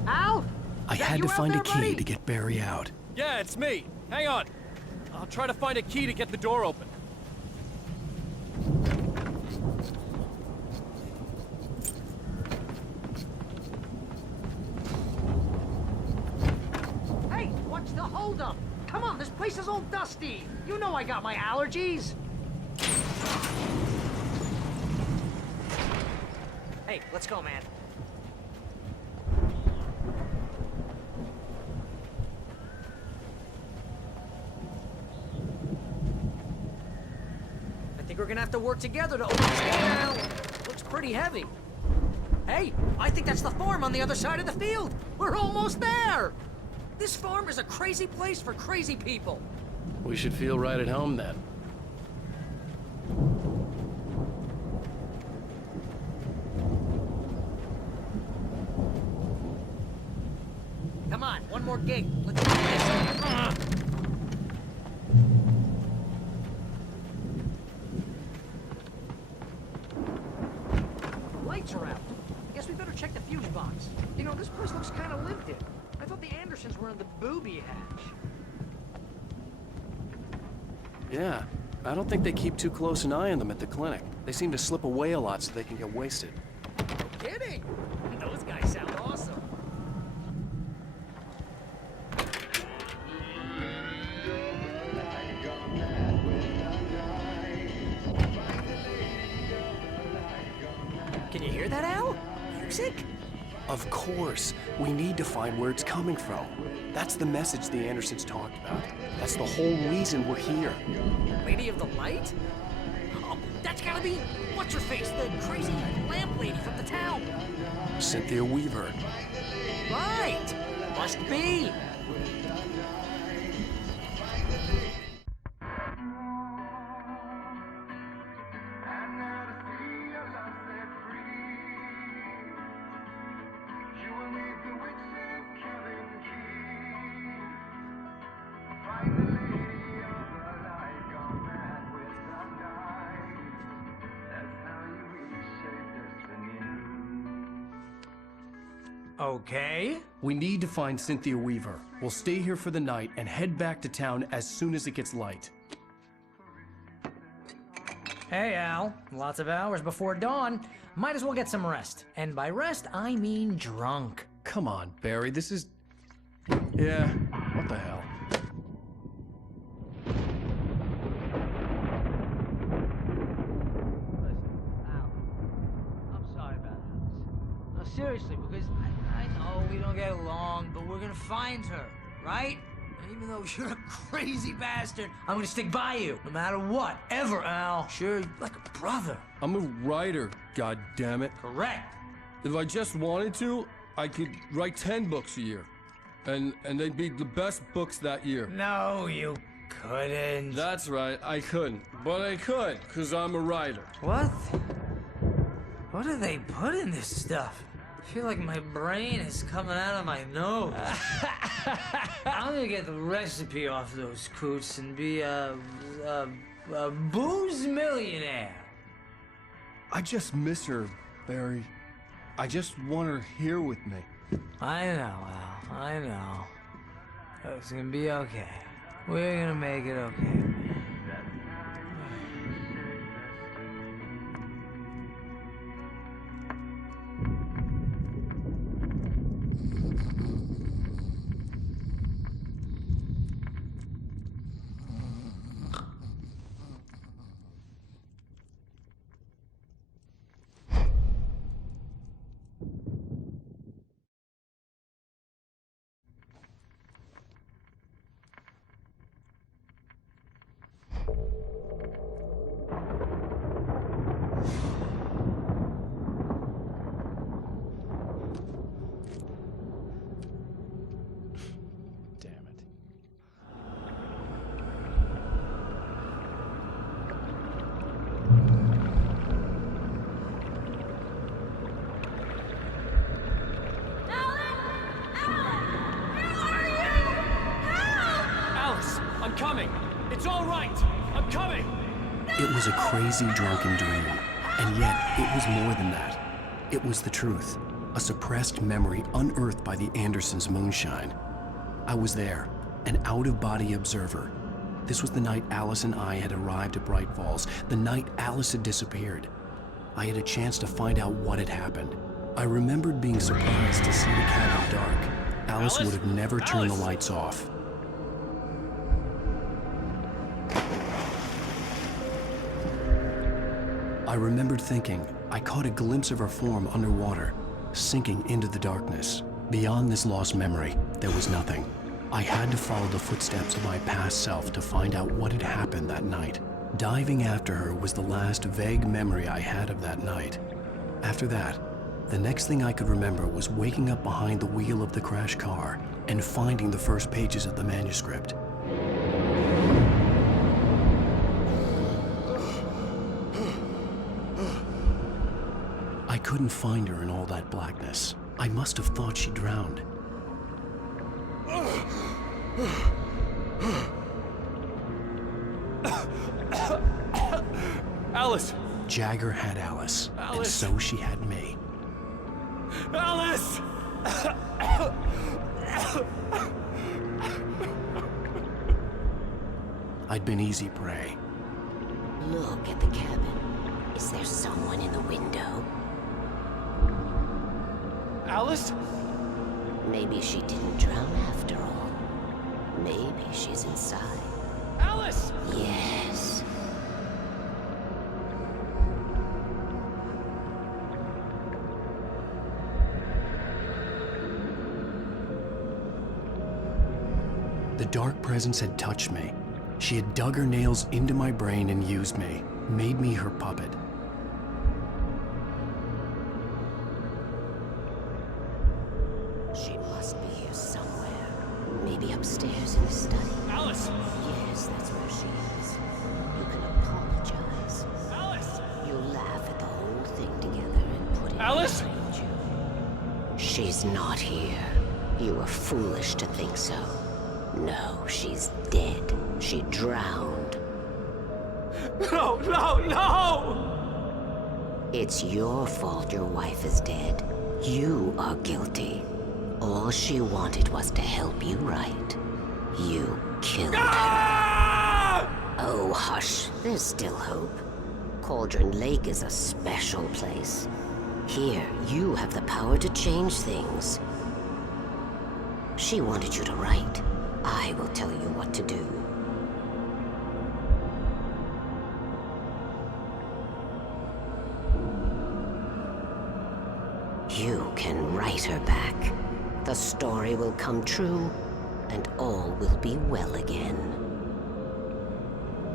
Al? I had to find a key to get Barry out. Yeah, it's me. Hang on. I'll try to find a key to get the door open. Hey, what's the holdup? Come on, this place is all dusty. You know I got my allergies. Hey, let's go, man. I think we're gonna have to work together to open this door now. Looks pretty heavy. Hey, I think that's the farm on the other side of the field. We're almost there. This farm is a crazy place for crazy people. We should feel right at home then. Come on, one more gig. Let's do this. Lights are out. Guess we better check the fuse box. You know, this place looks kind of lived in. I thought the Andersons were in the booby hatch. Yeah, I don't think they keep too close an eye on them at the clinic. They seem to slip away a lot so they can get wasted. No kidding. Those guys sound awesome. Can you hear that, Al? Music? Of course. We need to find where it's coming from. That's the message the Andersons talked about. That's the whole reason we're here. Lady of the Light? Oh, that's gotta be what's-her-face, the crazy lamp lady from the town. Cynthia Weaver. Right! Must be. Okay. We need to find Cynthia Weaver. We'll stay here for the night and head back to town as soon as it gets light. Hey, Al. Lots of hours before dawn. Might as well get some rest. And by rest, I mean drunk. Come on, Barry, this is... Yeah, what the hell? I'm sorry about this. No, seriously, because I know we don't get along, but we're gonna find her, right? And even though you're a crazy bastard, I'm gonna stick by you, no matter what, ever, Al. Sure, like a brother. I'm a writer, goddammit. Correct. If I just wanted to, I could write 10 books a year. And they'd be the best books that year. No, you couldn't. That's right, I couldn't. But I could, because I'm a writer. What? What do they put in this stuff? I feel like my brain is coming out of my nose. I'm gonna get the recipe off those coots and be a booze millionaire. I just miss her, Barry. I just want her here with me. I know, Al. I know. It's gonna be okay. We're gonna make it okay. coming! It's all right! I'm coming! It was a crazy, drunken dream. And yet, it was more than that. It was the truth. A suppressed memory unearthed by the Andersons' moonshine. I was there, an out-of-body observer. This was the night Alice and I had arrived at Bright Falls, the night Alice had disappeared. I had a chance to find out what had happened. I remembered being surprised to see the cabin dark. Alice would have never turned the lights off. I remembered thinking, I caught a glimpse of her form underwater, sinking into the darkness. Beyond this lost memory, there was nothing. I had to follow the footsteps of my past self to find out what had happened that night. Diving after her was the last vague memory I had of that night. After that, the next thing I could remember was waking up behind the wheel of the crashed car and finding the first pages of the manuscript. I couldn't find her in all that blackness. I must have thought she drowned. Alice! Jagger had Alice, and so she had me. Alice! I'd been easy prey. Look at the cabin. Is there someone in the window? Alice? Maybe she didn't drown after all. Maybe she's inside. Alice! Yes. The dark presence had touched me. She had dug her nails into my brain and used me, made me her puppet. She must be here somewhere. Maybe upstairs in the study. Alice! Yes, that's where she is. You can apologize. Alice! You laugh at the whole thing together and put it Alice! behind you. She's not here. You were foolish to think so. No, she's dead. She drowned. No, no, no! It's your fault your wife is dead. You are guilty. All she wanted was to help you right. You killed her. Oh, hush. There's still hope. Cauldron Lake is a special place. Here, you have the power to change things. She wanted you to write. I will tell you what to do. You can write her back. The story will come true, and all will be well again.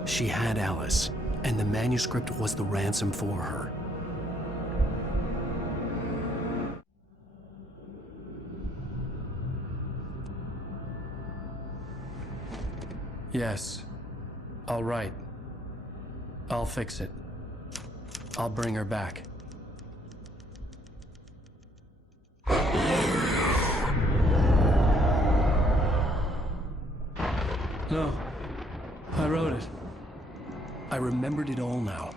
She had Alice, and the manuscript was the ransom for her. Yes. All right. I'll fix it. I'll bring her back. No. I wrote it. I remembered it all now.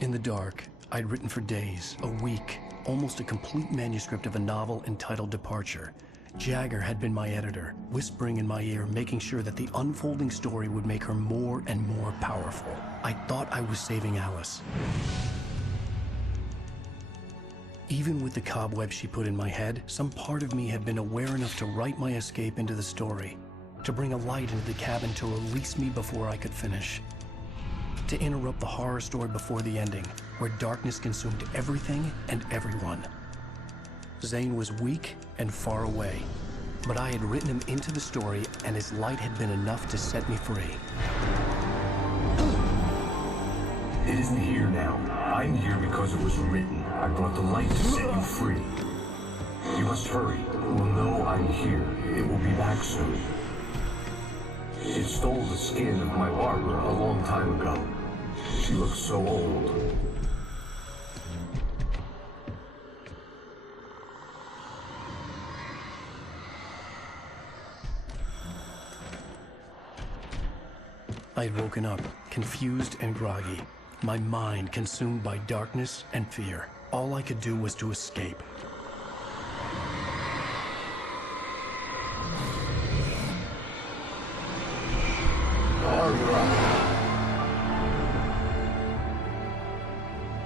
In the dark, I'd written for days, a week, almost a complete manuscript of a novel entitled Departure. Jagger had been my editor, whispering in my ear, making sure that the unfolding story would make her more and more powerful. I thought I was saving Alice. Even with the cobwebs she put in my head, some part of me had been aware enough to write my escape into the story, to bring a light into the cabin to release me before I could finish. To interrupt the horror story before the ending, where darkness consumed everything and everyone. Zane was weak and far away, but I had written him into the story, and his light had been enough to set me free. It isn't here now. I'm here because it was written. I brought the light to set you free. You must hurry. It will know I'm here. It will be back soon. It stole the skin of my Barbara a long time ago. She looks so old. I had woken up, confused and groggy, my mind consumed by darkness and fear. All I could do was to escape.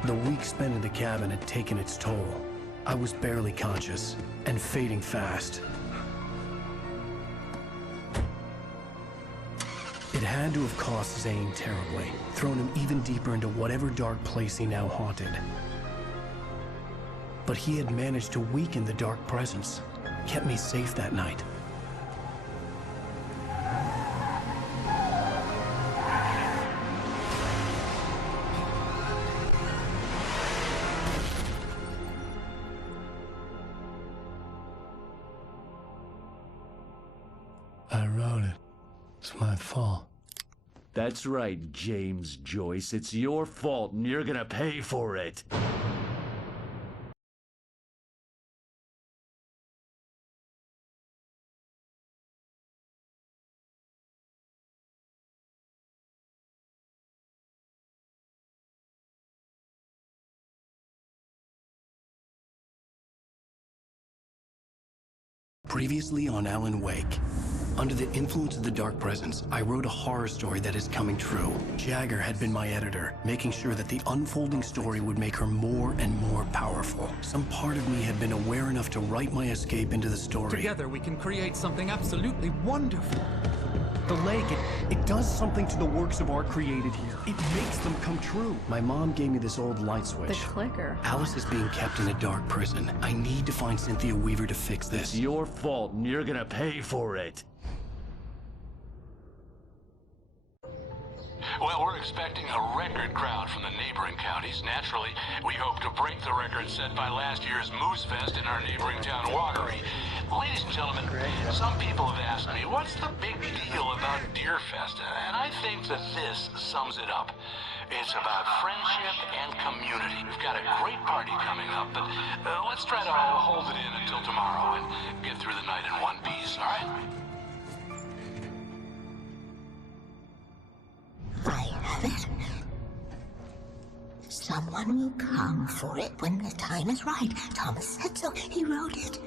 The week spent in the cabin had taken its toll. I was barely conscious, and fading fast. It had to have cost Zane terribly, thrown him even deeper into whatever dark place he now haunted. But he had managed to weaken the dark presence, kept me safe that night. I wrote it. It's my fault. That's right, James Joyce. It's your fault, and you're gonna pay for it. Previously on Alan Wake. Under the influence of the dark presence, I wrote a horror story that is coming true. Jagger had been my editor, making sure that the unfolding story would make her more and more powerful. Some part of me had been aware enough to write my escape into the story. Together we can create something absolutely wonderful. The lake, it does something to the works of art created here. It makes them come true. My mom gave me this old light switch. The clicker. Alice is being kept in a dark prison. I need to find Cynthia Weaver to fix this. It's your fault, and you're gonna pay for it. Well, we're expecting a record crowd from the neighboring counties. Naturally, we hope to break the record set by last year's Moose Fest in our neighboring town, Watery. Ladies and gentlemen, some people have asked me, what's the big deal about Deer Fest? And I think that this sums it up. It's about friendship and community. We've got a great party coming up, but let's try to hold it in until tomorrow and get through the night in one piece, all right? I have it. Someone will come for it when the time is right. Thomas said so. He wrote it.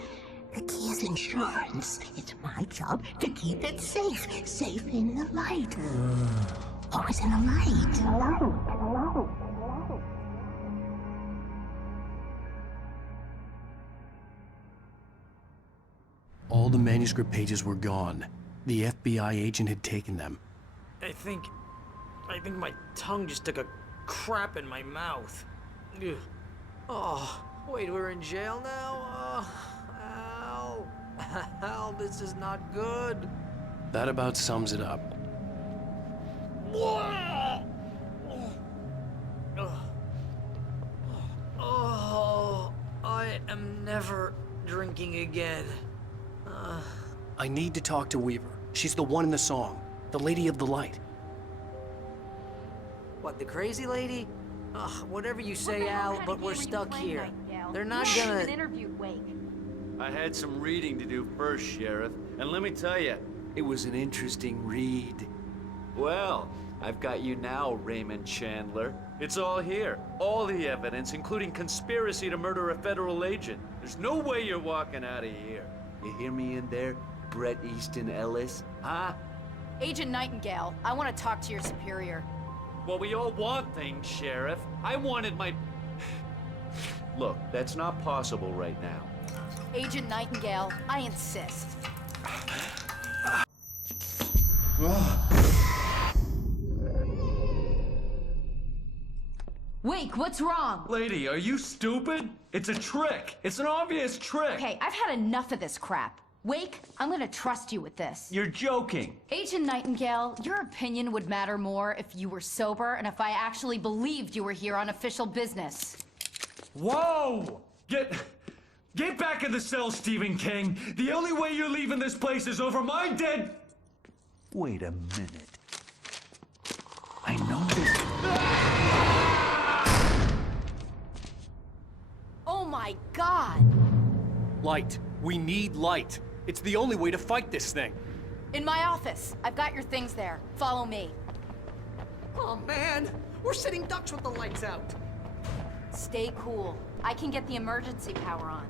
The key is insurance. It's my job to keep it safe. Safe in the light. Always in the light. All the manuscript pages were gone. The FBI agent had taken them. I think my tongue just took a crap in my mouth. Ugh. Oh, wait, we're in jail now? Al. Al, this is not good. That about sums it up. Oh, I am never drinking again. I need to talk to Weaver. She's the one in the song. The Lady of the Light. What, the crazy lady? Ugh, whatever you say, Al, but we're stuck here. They're not gonna... interviewed Wake. I had some reading to do first, Sheriff, and let me tell you, it was an interesting read. Well, I've got you now, Raymond Chandler. It's all here. All the evidence, including conspiracy to murder a federal agent. There's no way you're walking out of here. You hear me in there, Bret Easton Ellis? Huh? Agent Nightingale, I want to talk to your superior. Well, we all want things, Sheriff. I wanted my... Look, that's not possible right now. Agent Nightingale, I insist. Wake, what's wrong? Lady, are you stupid? It's a trick. It's an obvious trick. Okay, I've had enough of this crap. Wake, I'm gonna trust you with this. You're joking. Agent Nightingale, your opinion would matter more if you were sober and if I actually believed you were here on official business. Whoa! Get back in the cell, Stephen King. The only way you're leaving this place is over my dead... Wait a minute. I know this... Oh my God! Light. We need light. It's the only way to fight this thing. In my office. I've got your things there. Follow me. Oh man, we're sitting ducks with the lights out. Stay cool. I can get the emergency power on.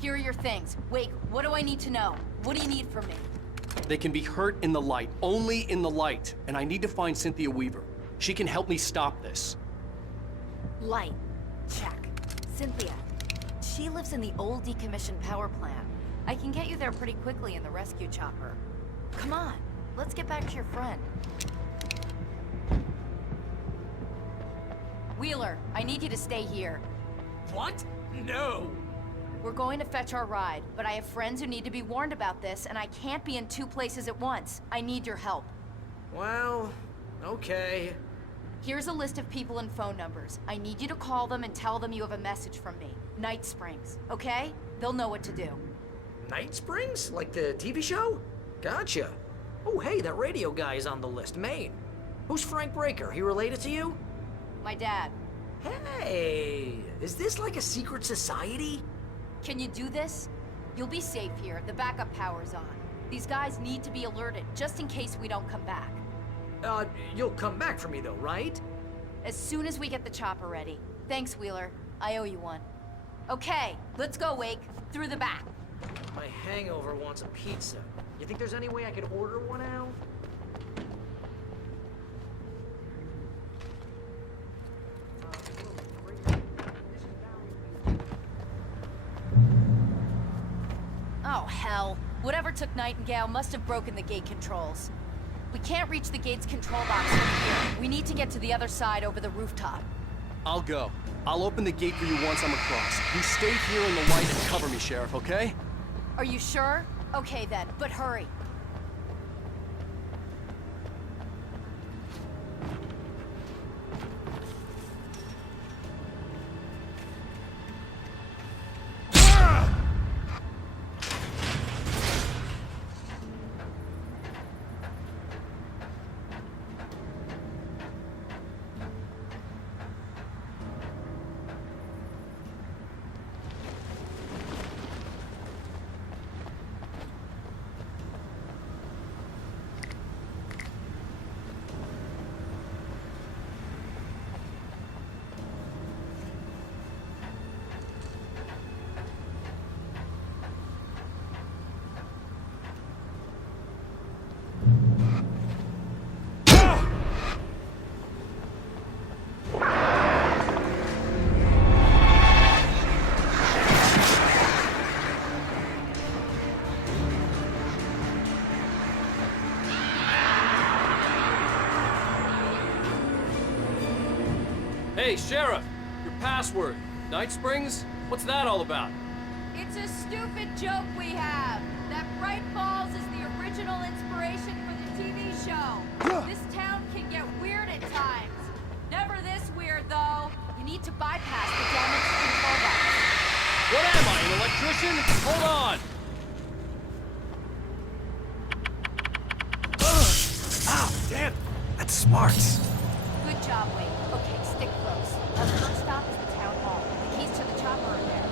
Here are your things. Wait, what do I need to know? What do you need from me? They can be hurt in the light, only in the light. And I need to find Cynthia Weaver. She can help me stop this. Light. Check. Cynthia. She lives in the old decommissioned power plant. I can get you there pretty quickly in the rescue chopper. Come on, let's get back to your friend. Wheeler, I need you to stay here. What? No! We're going to fetch our ride, but I have friends who need to be warned about this, and I can't be in 2 places at once. I need your help. Well, okay. Here's a list of people and phone numbers. I need you to call them and tell them you have a message from me. Night Springs, okay? They'll know what to do. Night Springs? Like the TV show? Gotcha. Oh, hey, that radio guy is on the list, Maine. Who's Frank Breaker? He related to you? My dad. Hey, is this like a secret society? Can you do this? You'll be safe here. The backup power's on. These guys need to be alerted, just in case we don't come back. You'll come back for me though, right? As soon as we get the chopper ready. Thanks, Wheeler. I owe you one. Okay, let's go, Wake. Through the back. My hangover wants a pizza. You think there's any way I could order one out? hell. Whatever took Nightingale must have broken the gate controls. We can't reach the gate's control box from here. We need to get to the other side over the rooftop. I'll go. I'll open the gate for you once I'm across. You stay here in the light and cover me, Sheriff, okay? Are you sure? Okay then, but hurry. Hey, Sheriff! Your password. Night Springs? What's that all about? It's a stupid joke we have. That Bright Falls is the original inspiration for the TV show. This town can get weird at times. Never this weird, though. You need to bypass the damaged control box. What am I, an electrician? Hold on! Ow, damn! That's smart. Good job, Wade. Okay, stick close. Our first stop is the town hall. The keys to the chopper are there.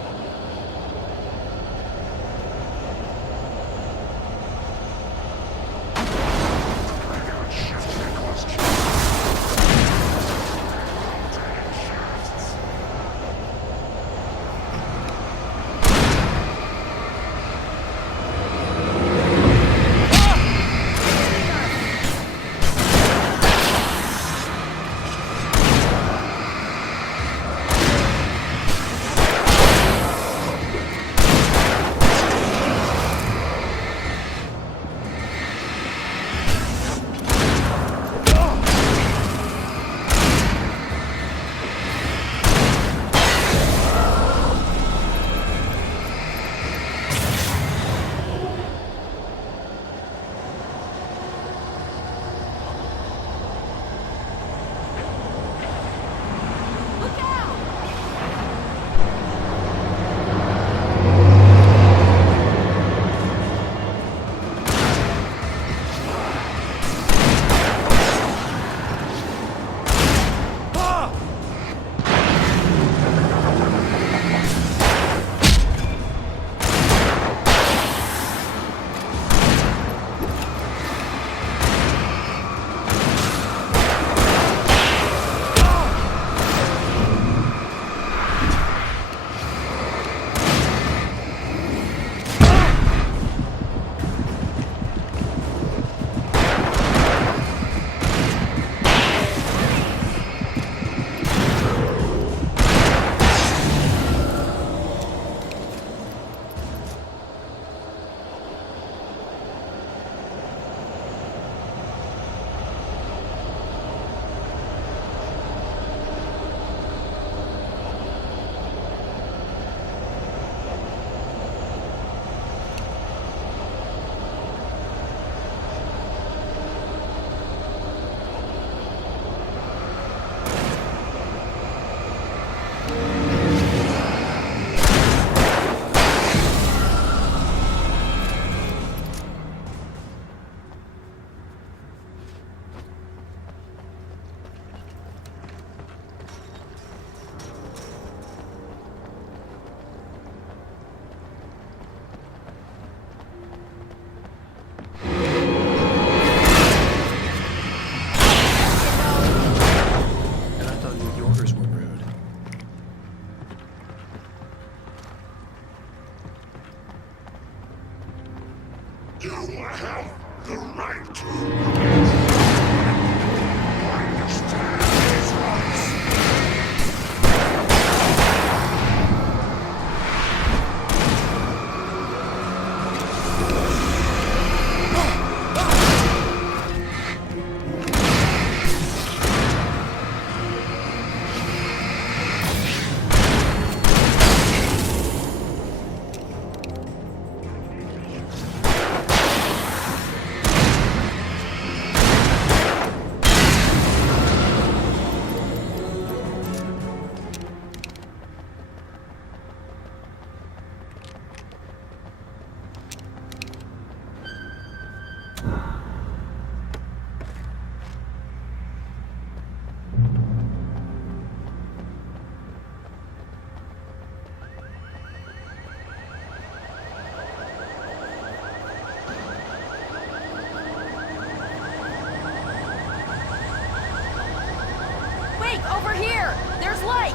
Wait, over here! There's light!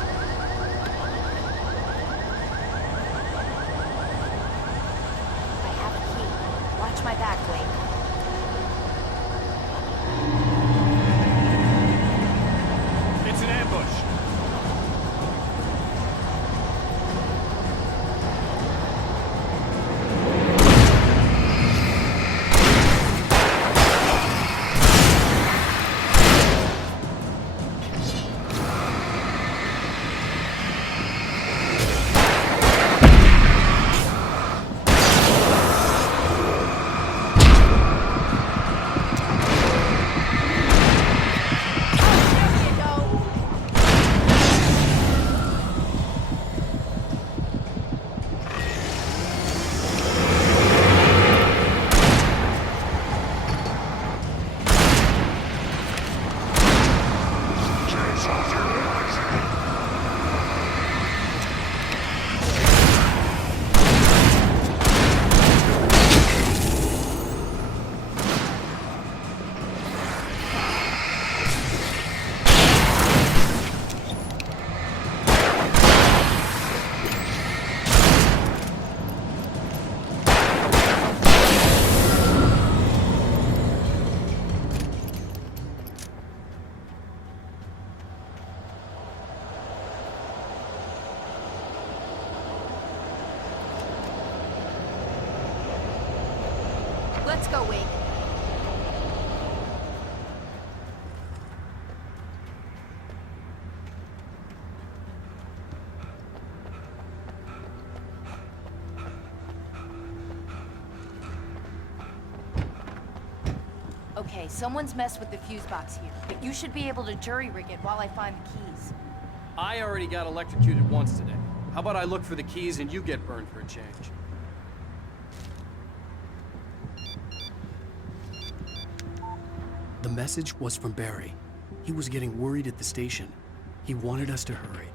I have a key. Watch my back, Wake. It's an ambush. Let's go, Wake. Okay, someone's messed with the fuse box here, but you should be able to jury-rig it while I find the keys. I already got electrocuted once today. How about I look for the keys and you get burned for a change? The message was from Barry. He was getting worried at the station. He wanted us to hurry.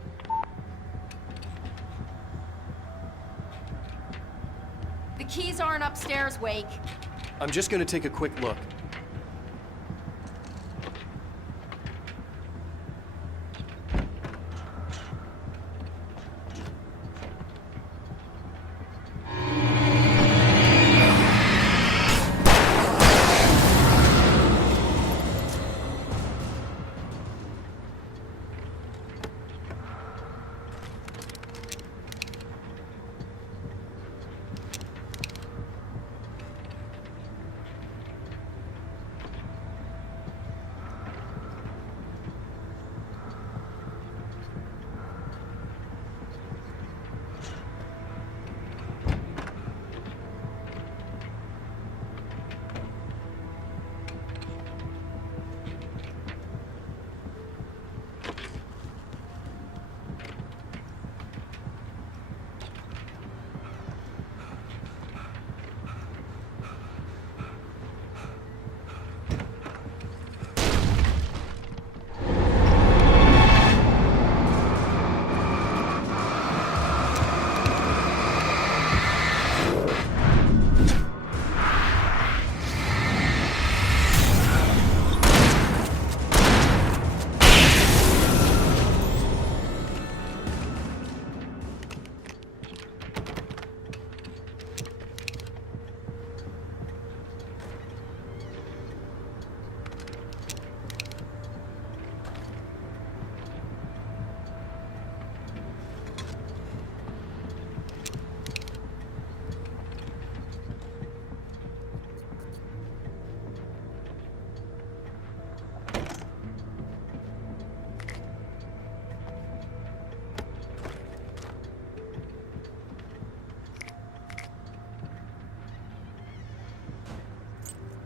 The keys aren't upstairs, Wake. I'm just gonna take a quick look.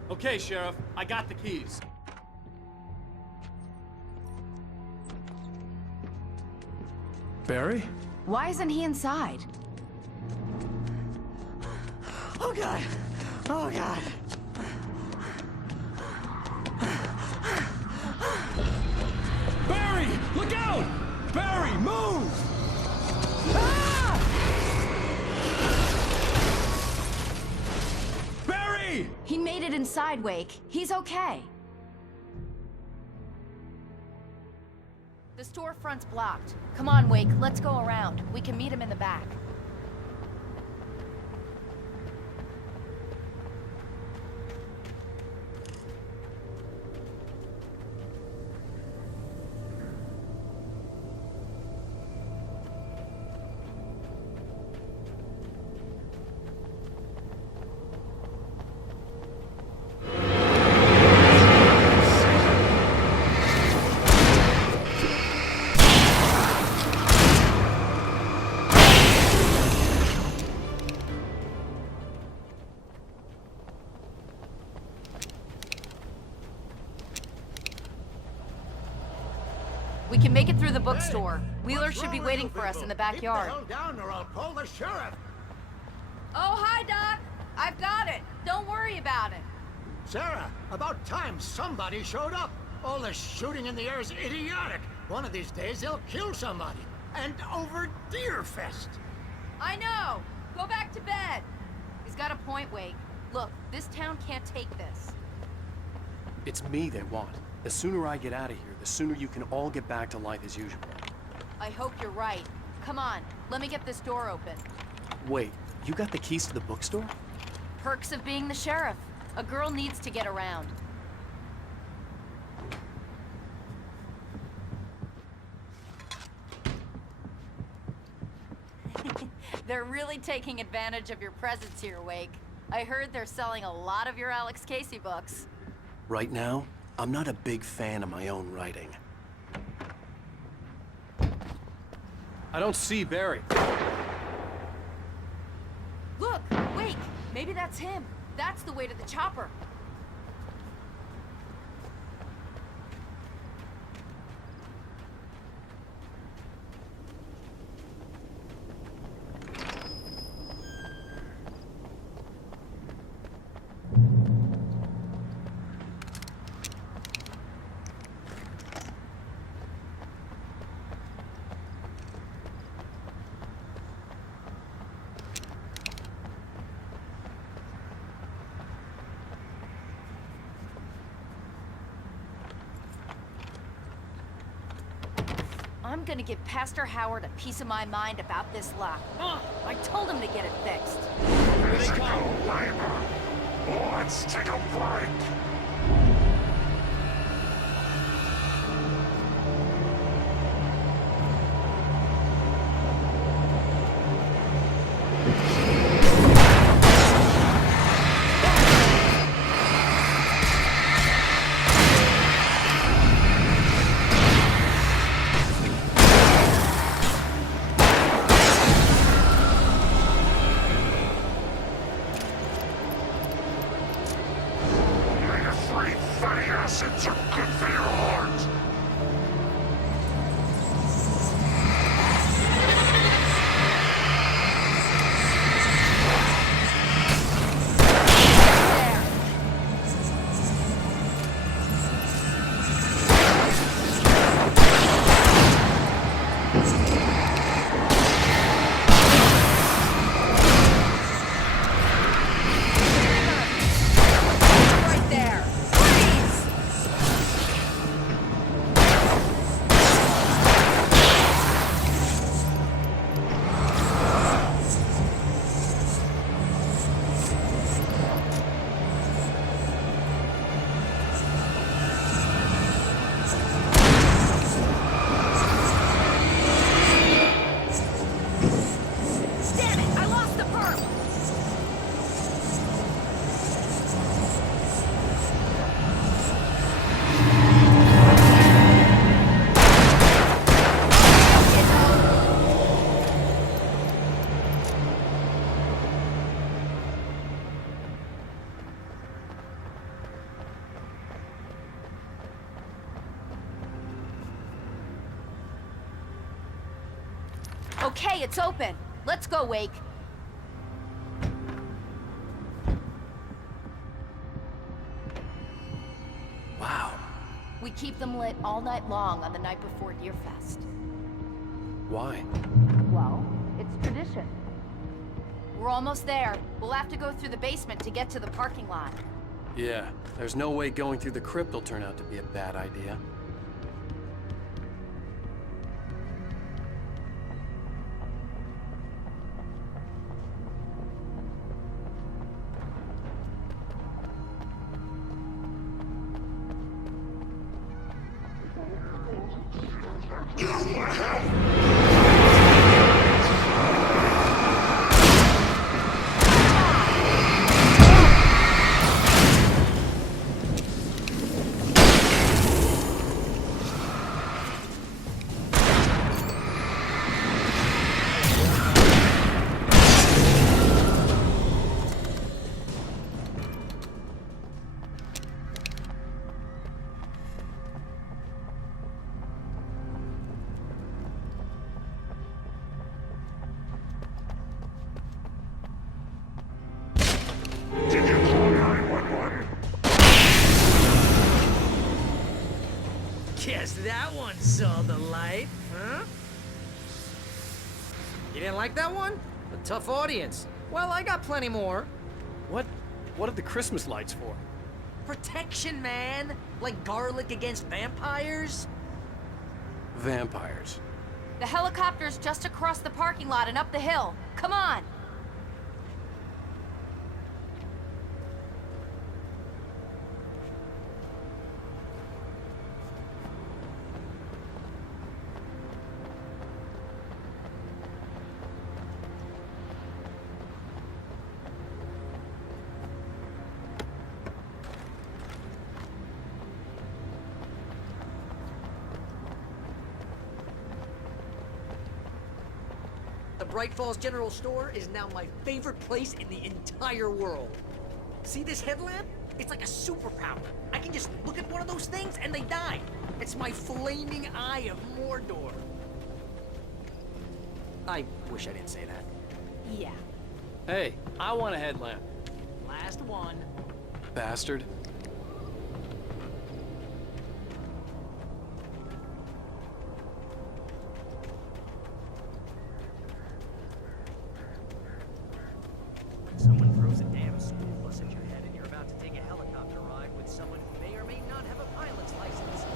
Okay, Sheriff, I got the keys. Barry? Why isn't he inside? Oh, God. Oh, God. Barry! Look out! Barry, move! Barry! He made it inside, Wake. He's okay. The storefront's blocked. Come on, Wake, let's go around. We can meet him in the back. We can make it through the bookstore. Wheeler should be waiting for us in the backyard. Keep the hell down or I'll call the sheriff. Oh, hi, Doc. I've got it. Don't worry about it. Sarah, about time somebody showed up. All this shooting in the air is idiotic. One of these days they'll kill somebody. And over Deerfest. I know. Go back to bed. He's got a point, Wake. Look, this town can't take this. It's me they want. The sooner I get out of here, the sooner you can all get back to life as usual. I hope you're right. Come on, let me get this door open. Wait, you got the keys to the bookstore? Perks of being the sheriff. A girl needs to get around. They're really taking advantage of your presence here, Wake. I heard they're selling a lot of your Alex Casey books. Right now, I'm not a big fan of my own writing. I don't see Barry. Look, Wake, maybe that's him. That's the way to the chopper. I'm gonna give Pastor Howard a piece of my mind about this lock. I told him to get it fixed. Let's go, Lima. Let's take a break. Acids are good for your heart. Okay, it's open. Let's go, Wake. Wow. We keep them lit all night long on the night before Deerfest. Why? Well, it's tradition. We're almost there. We'll have to go through the basement to get to the parking lot. Yeah, there's no way going through the crypt will turn out to be a bad idea. Guess that one saw the light, huh? You didn't like that one? A tough audience. Well, I got plenty more. What are the Christmas lights for? Protection, man! Like garlic against vampires? Vampires. The helicopter's just across the parking lot and up the hill. Come on! The Bright Falls General Store is now my favorite place in the entire world. See this headlamp? It's like a superpower. I can just look at one of those things and they die. It's my flaming eye of Mordor. I wish I didn't say that. Yeah. Hey, I want a headlamp. Last one. Bastard. Someone throws a damn school bus at your head and you're about to take a helicopter ride with someone who may or may not have a pilot's license.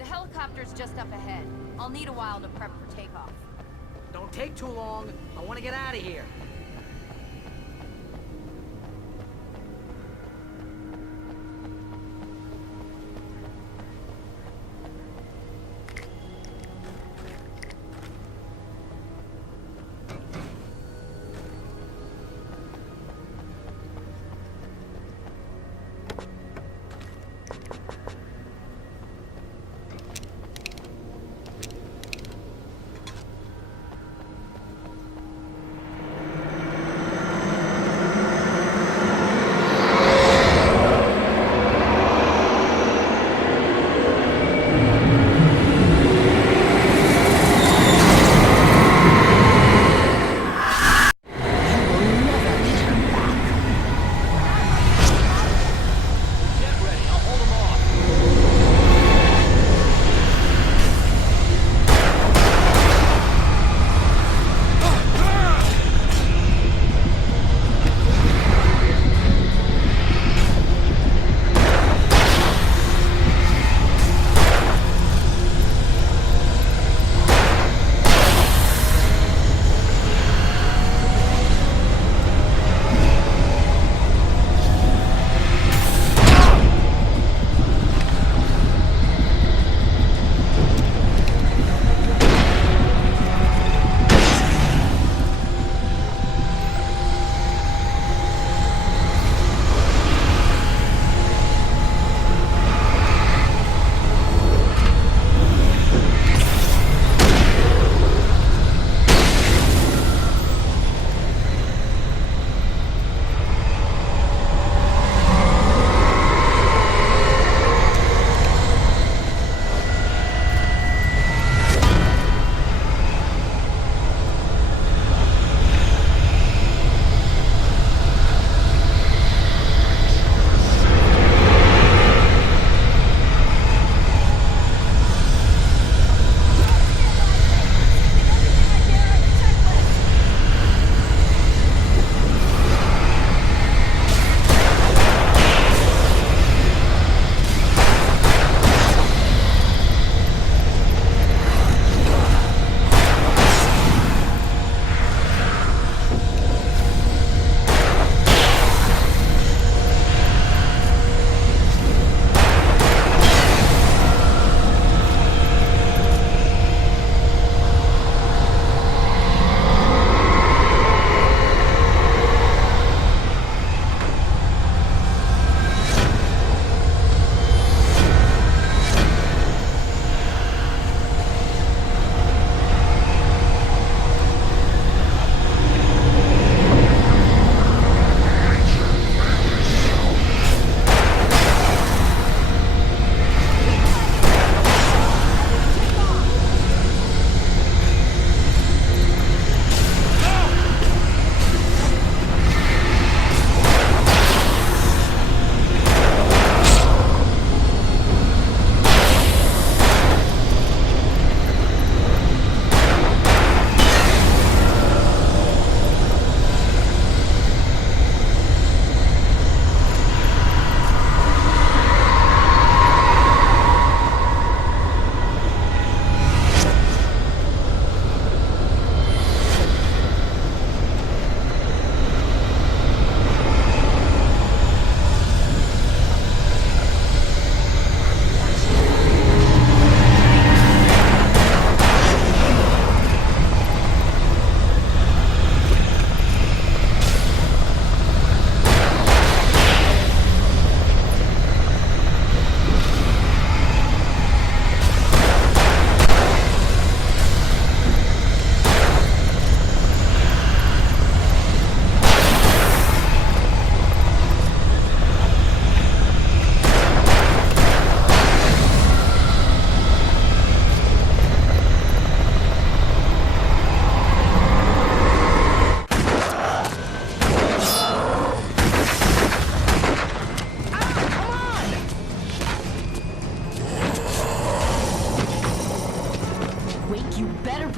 Helicopter's just up ahead. I'll need a while to prep for takeoff. Don't take too long. I want to get out of here.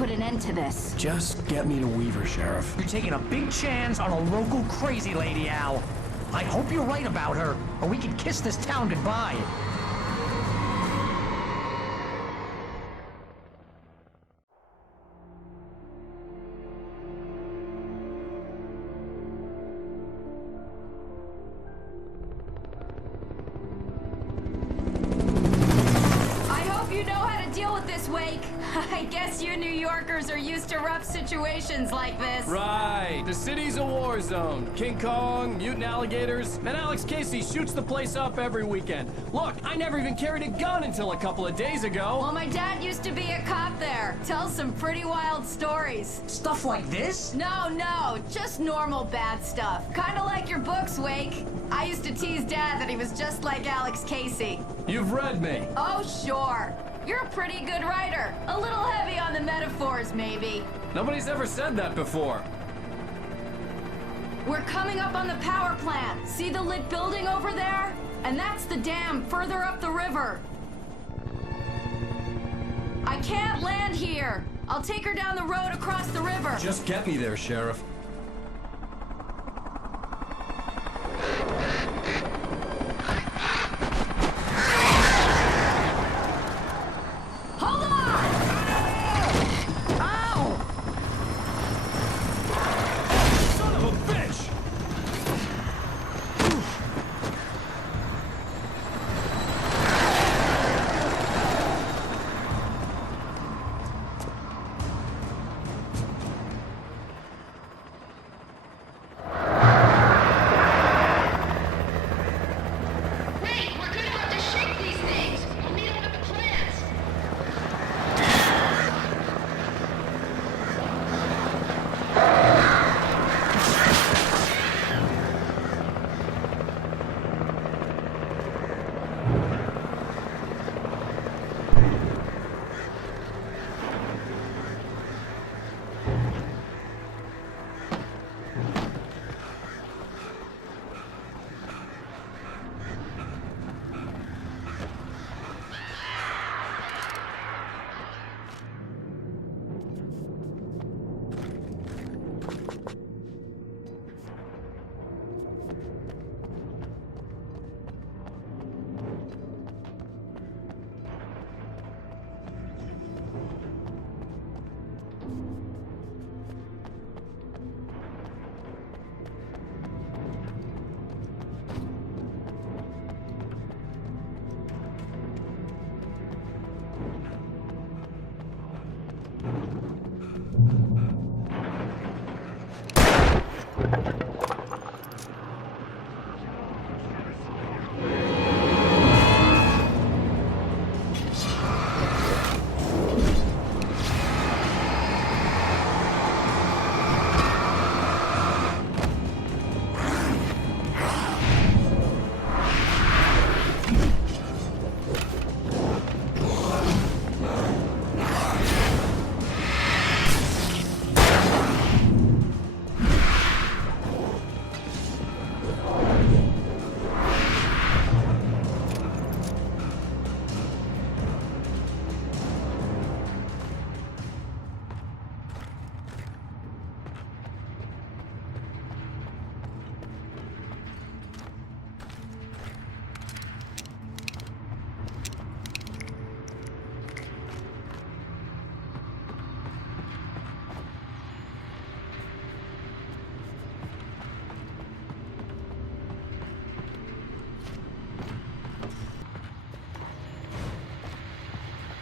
put an end to this. Just get me to Weaver, Sheriff. You're taking a big chance on a local crazy lady, Al. I hope you're right about her, or we can kiss this town goodbye. I guess you New Yorkers are used to rough situations like this. Right. The city's a war zone. King Kong, mutant alligators, and Alex Casey shoots the place up every weekend. Look, I never even carried a gun until a couple of days ago. Well, my dad used to be a cop there. Tells some pretty wild stories. Stuff like this? No, just normal bad stuff. Kinda like your books, Wake. I used to tease Dad that he was just like Alex Casey. You've read me. Oh, sure. You're a pretty good writer. A little heavy on the metaphors, maybe. Nobody's ever said that before. We're coming up on the power plant. See the lit building over there? And that's the dam further up the river. I can't land here. I'll take her down the road across the river. Just get me there, Sheriff. Hold on! Ow! Son of a bitch!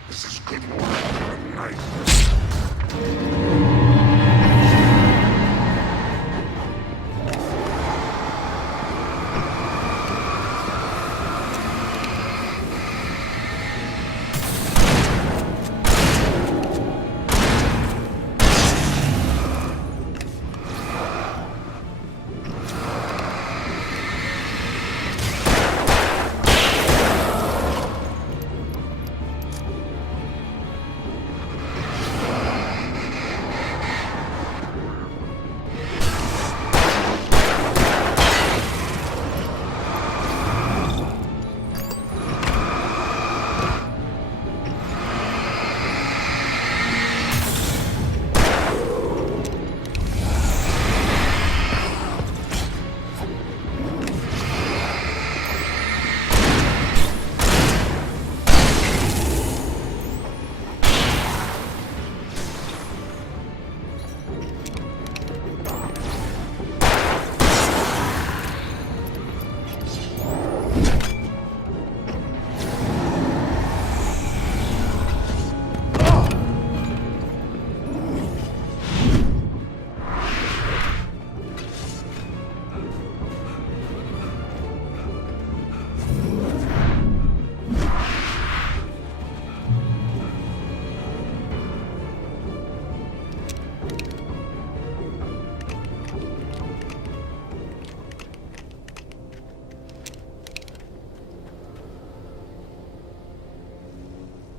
This is good morning, night.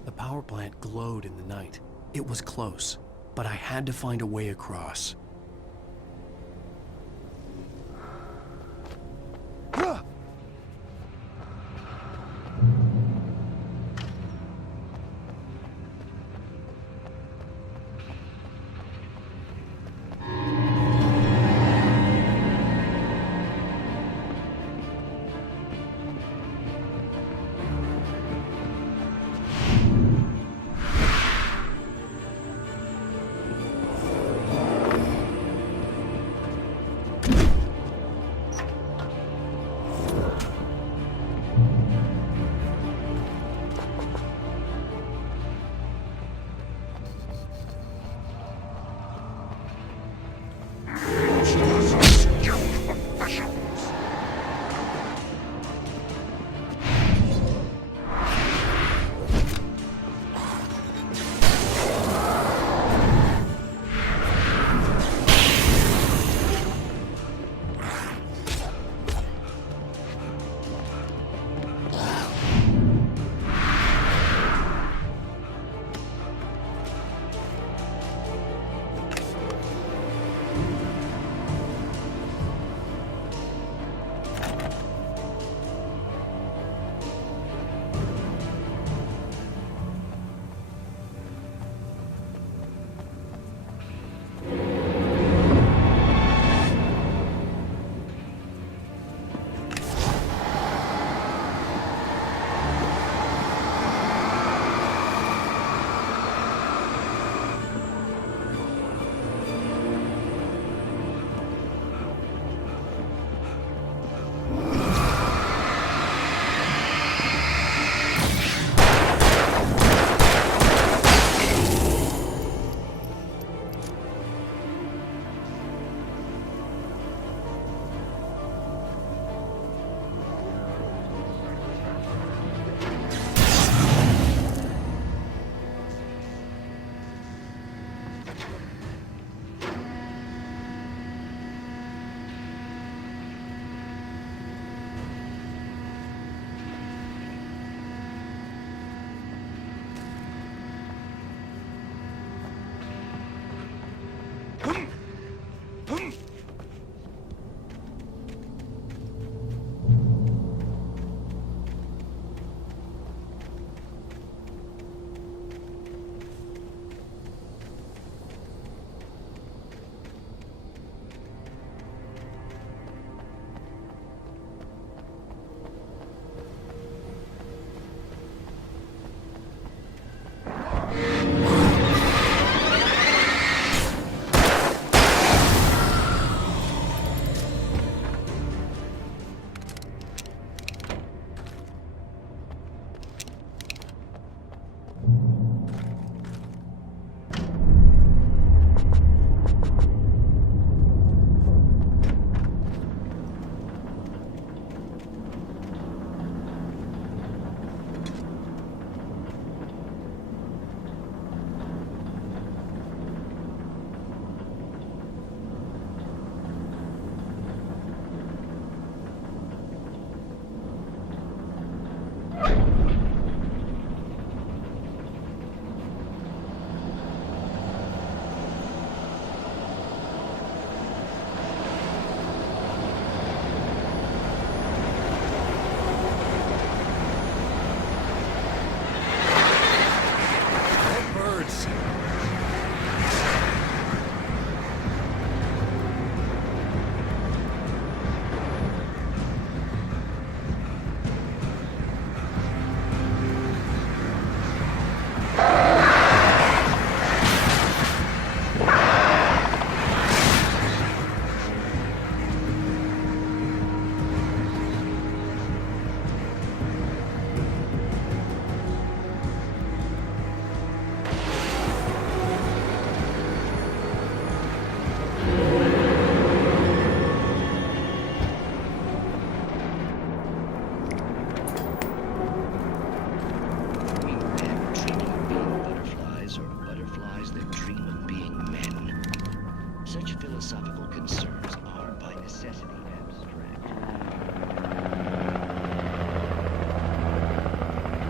The power plant glowed in the night. It was close, but I had to find a way across.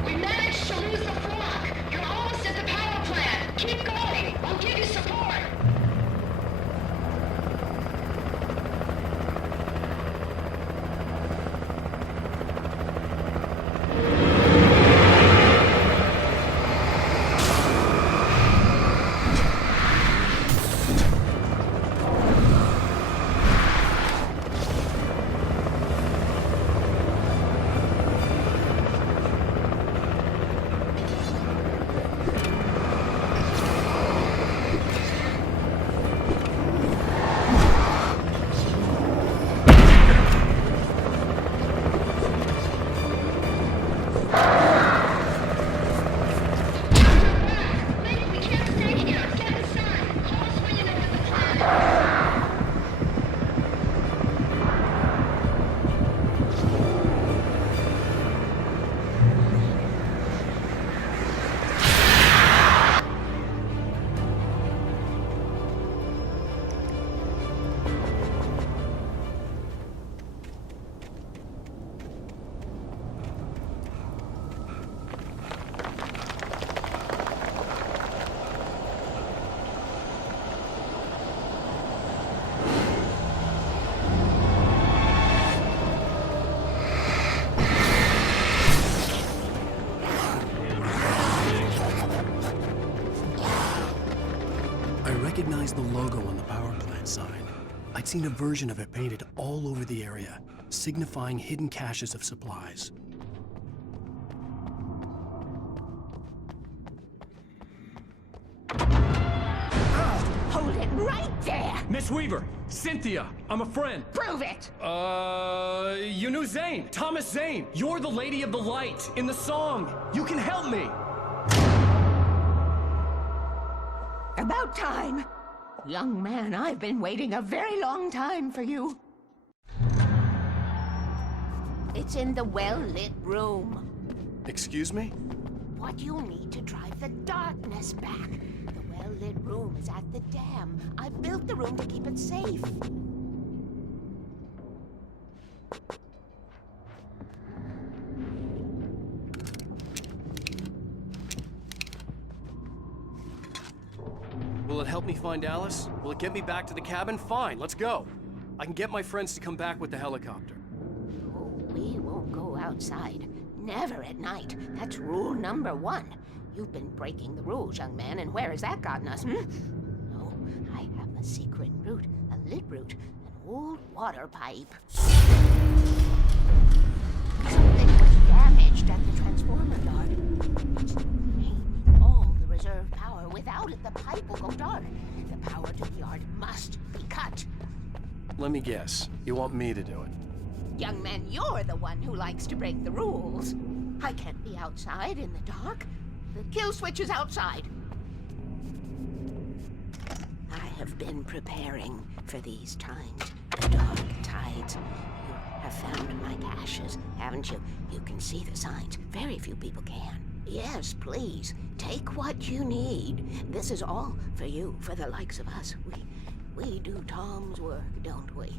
We managed to lose the flock! Keep going. I'll give you support. I recognized the logo on the power plant sign. I'd seen a version of it painted all over the area, signifying hidden caches of supplies. Hold it right there! Miss Weaver! Cynthia! I'm a friend! Prove it! You knew Zane! Thomas Zane! You're the Lady of the Light in the song! You can help me! About time! Young man, I've been waiting a very long time for you. It's in the well-lit room. Excuse me? What you'll need to drive the darkness back. The well-lit room is at the dam. I built the room to keep it safe. Will it help me find Alice? Will it get me back to the cabin? Fine, let's go. I can get my friends to come back with the helicopter. Oh, we won't go outside. Never at night. That's rule number 1. You've been breaking the rules, young man, and where has that gotten us, Oh, I have a secret route, a lit route, an old water pipe. Something was damaged at the transformer yard. It's drained all the reserve power. Without it, the pipe will go dark. The power to the yard must be cut. Let me guess. You want me to do it? Young man, you're the one who likes to break the rules. I can't be outside in the dark. The kill switch is outside. I have been preparing for these times. The dark tides. You have found my caches, haven't you? You can see the signs. Very few people can. Yes, please. Take what you need. This is all for you, for the likes of us. We do Tom's work, don't we?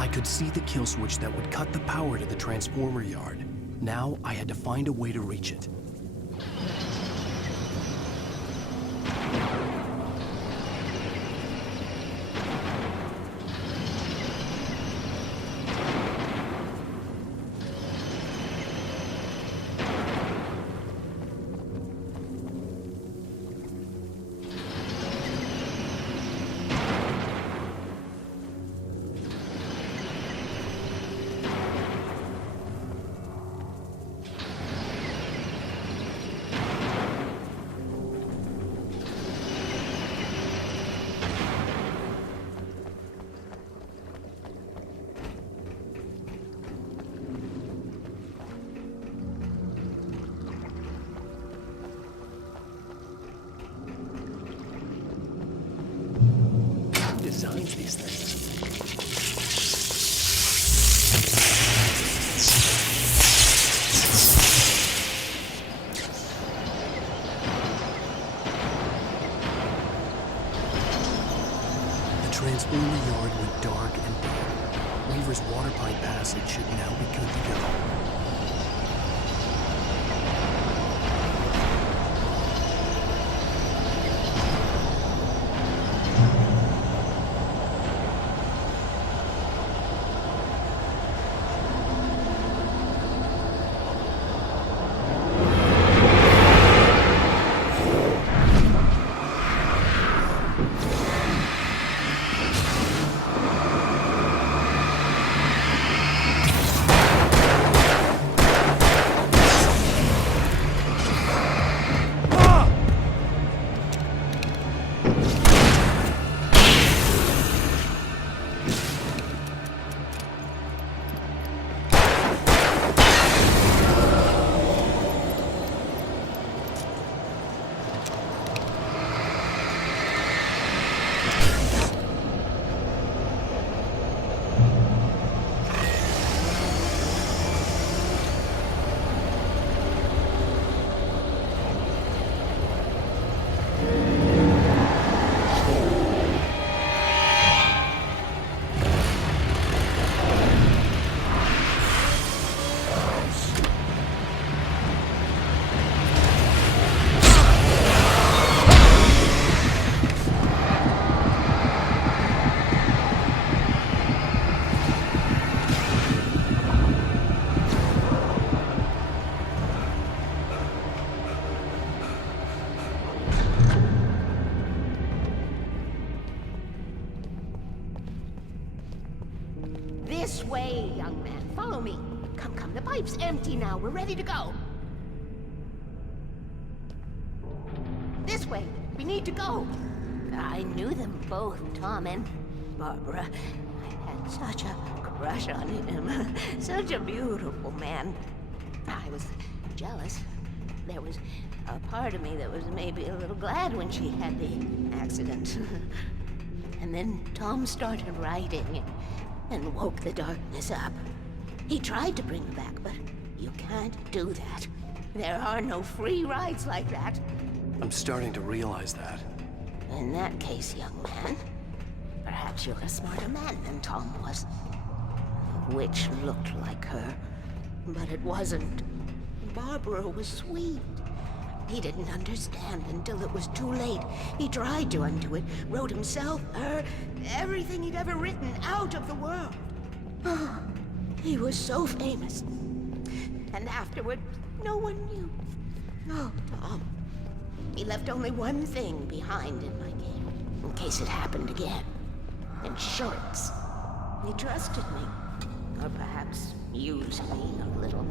I could see the kill switch that would cut the power to the transformer yard. Now I had to find a way to reach it. designs these things. The transformer yard went dark and damp. Weaver's water pipe passage should now be good to go. This way, young man. Follow me. Come, come. The pipe's empty now. We're ready to go. This way. We need to go. I knew them both, Tom and Barbara. I had such a crush on him. Such a beautiful man. I was jealous. There was a part of me that was maybe a little glad when she had the accident. And then Tom started writing and woke the darkness up. He tried to bring her back, but you can't do that. There are no free rides like that. I'm starting to realize that. In that case, young man, perhaps you're a smarter man than Tom was. The witch looked like her, but it wasn't. Barbara was sweet. He didn't understand until it was too late. He tried to undo it, wrote himself, her, everything he'd ever written out of the world. Oh, he was so famous. And afterward, no one knew. Oh, Tom. He left only one thing behind in my game, in case it happened again. Insurance. He trusted me. Or perhaps used me a little.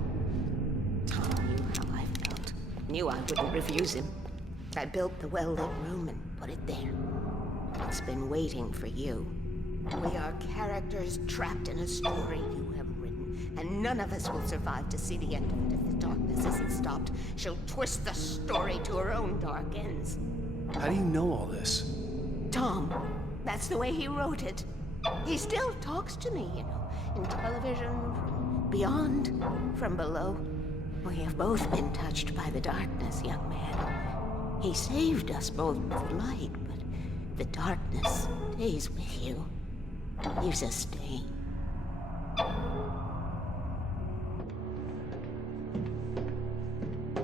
Tom knew how I felt. Knew I wouldn't refuse him. I built the well-lit room and put it there. It's been waiting for you. We are characters trapped in a story you have written, and none of us will survive to see the end of it if the darkness isn't stopped. She'll twist the story to her own dark ends. How do you know all this? Tom, that's the way he wrote it. He still talks to me, you know, in television, from beyond, from below. We have both been touched by the darkness, young man. He saved us both with the light, but the darkness stays with you. Leaves a stain.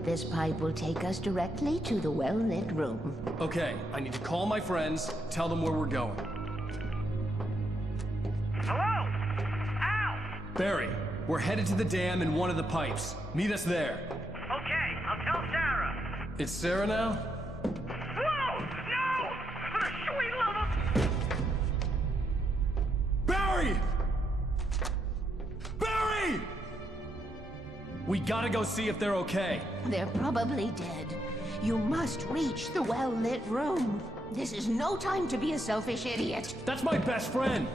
This pipe will take us directly to the well-lit room. Okay, I need to call my friends, tell them where we're going. Hello? Al! Barry, we're headed to the dam in one of the pipes. Meet us there. Okay, I'll tell Sarah. It's Sarah now? Whoa! No! For the sweet love of... Barry! Barry! We gotta go see if they're okay. They're probably dead. You must reach the well-lit room. This is no time to be a selfish idiot. That's my best friend.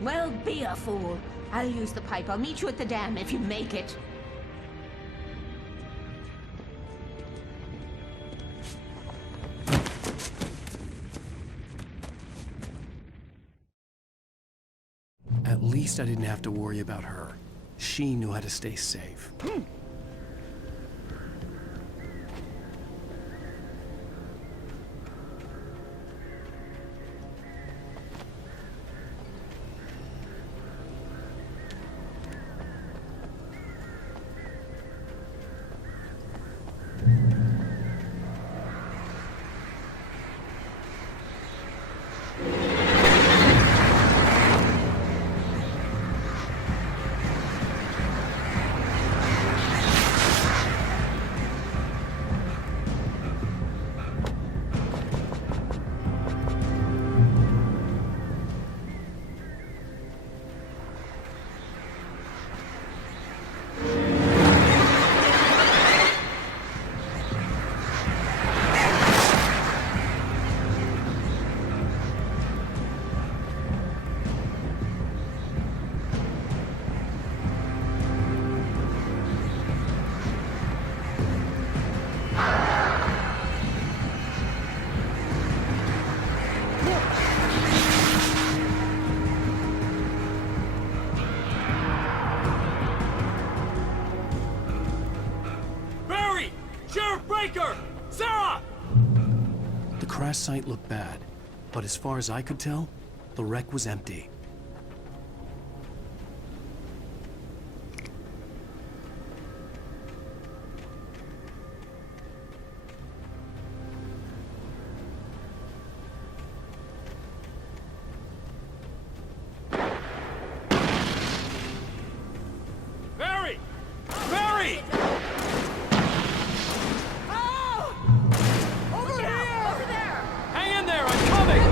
Well, be a fool. I'll use the pipe. I'll meet you at the dam if you make it. least I didn't have to worry about her. She knew how to stay safe. The crash site looked bad, but as far as I could tell, the wreck was empty. Barry! Barry! Hang in there, I'm coming!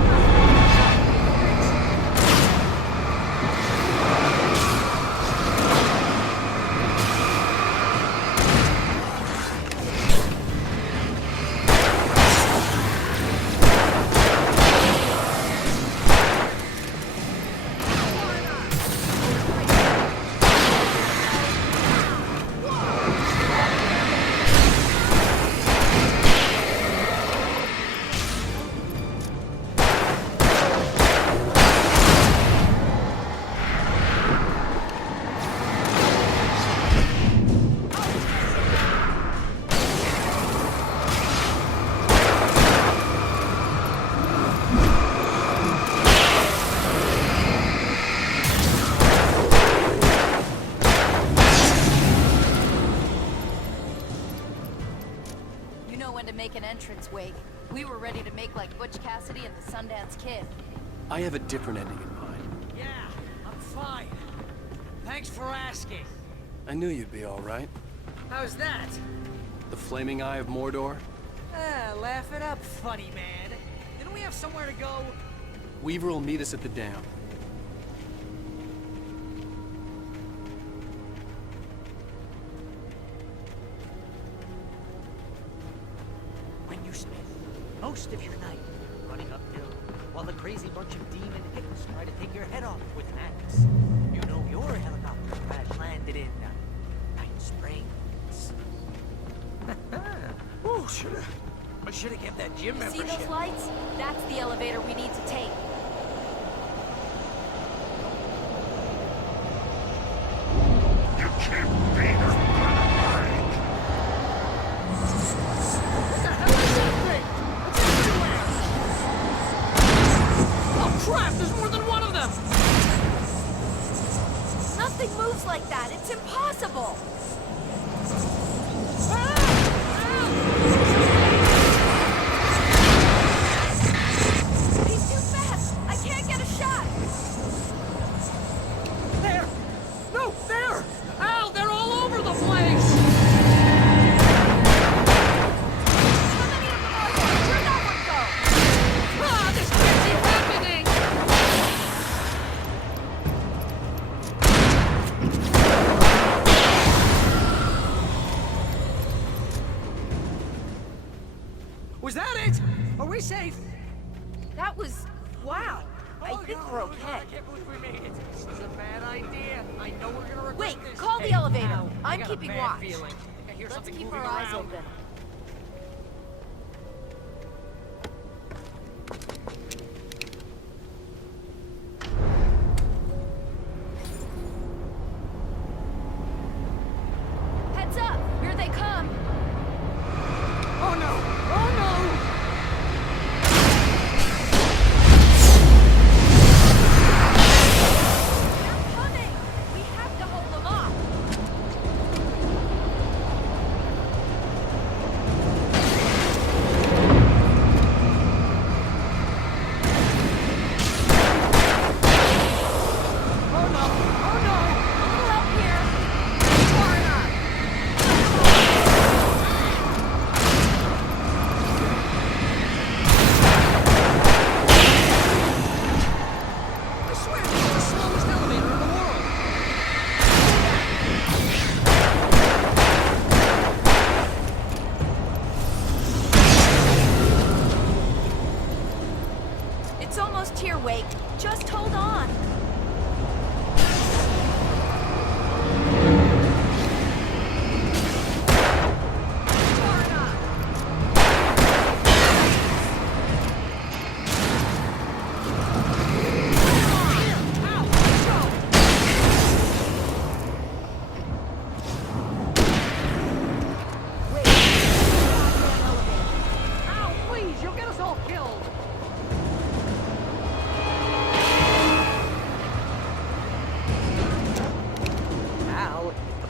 Make an entrance, Wake. We were ready to make like Butch Cassidy and the Sundance Kid. I have a different ending in mind. Yeah, I'm fine. Thanks for asking. I knew you'd be all right. How's that? The flaming eye of Mordor? Laugh it up, funny man. Didn't we have somewhere to go? Weaver will meet us at the dam. Most of your night running uphill while the crazy bunch of demon hicks try to take your head off with an axe. You know your helicopter crash landed in Night Springs. Oh, I should have kept that gym membership. See those lights? That's the elevator we need to take. You can't beat her. Crap, there's more than one of them! Nothing moves like that. It's impossible. He's too fast. I can't get a shot. There! No, there! Al, they're all over the place! How many of them are there? Where'd that one go? Ah, this can't be happening! Was that it? Are we safe? That was... wow. I think we're okay. I can't believe we made it. This is a bad idea. I know we're gonna regret Wait, this. call the Hey, elevator. Al, I I'm got a keeping bad watch. feeling. I think I hear Let's something keep moving our eyes around. open.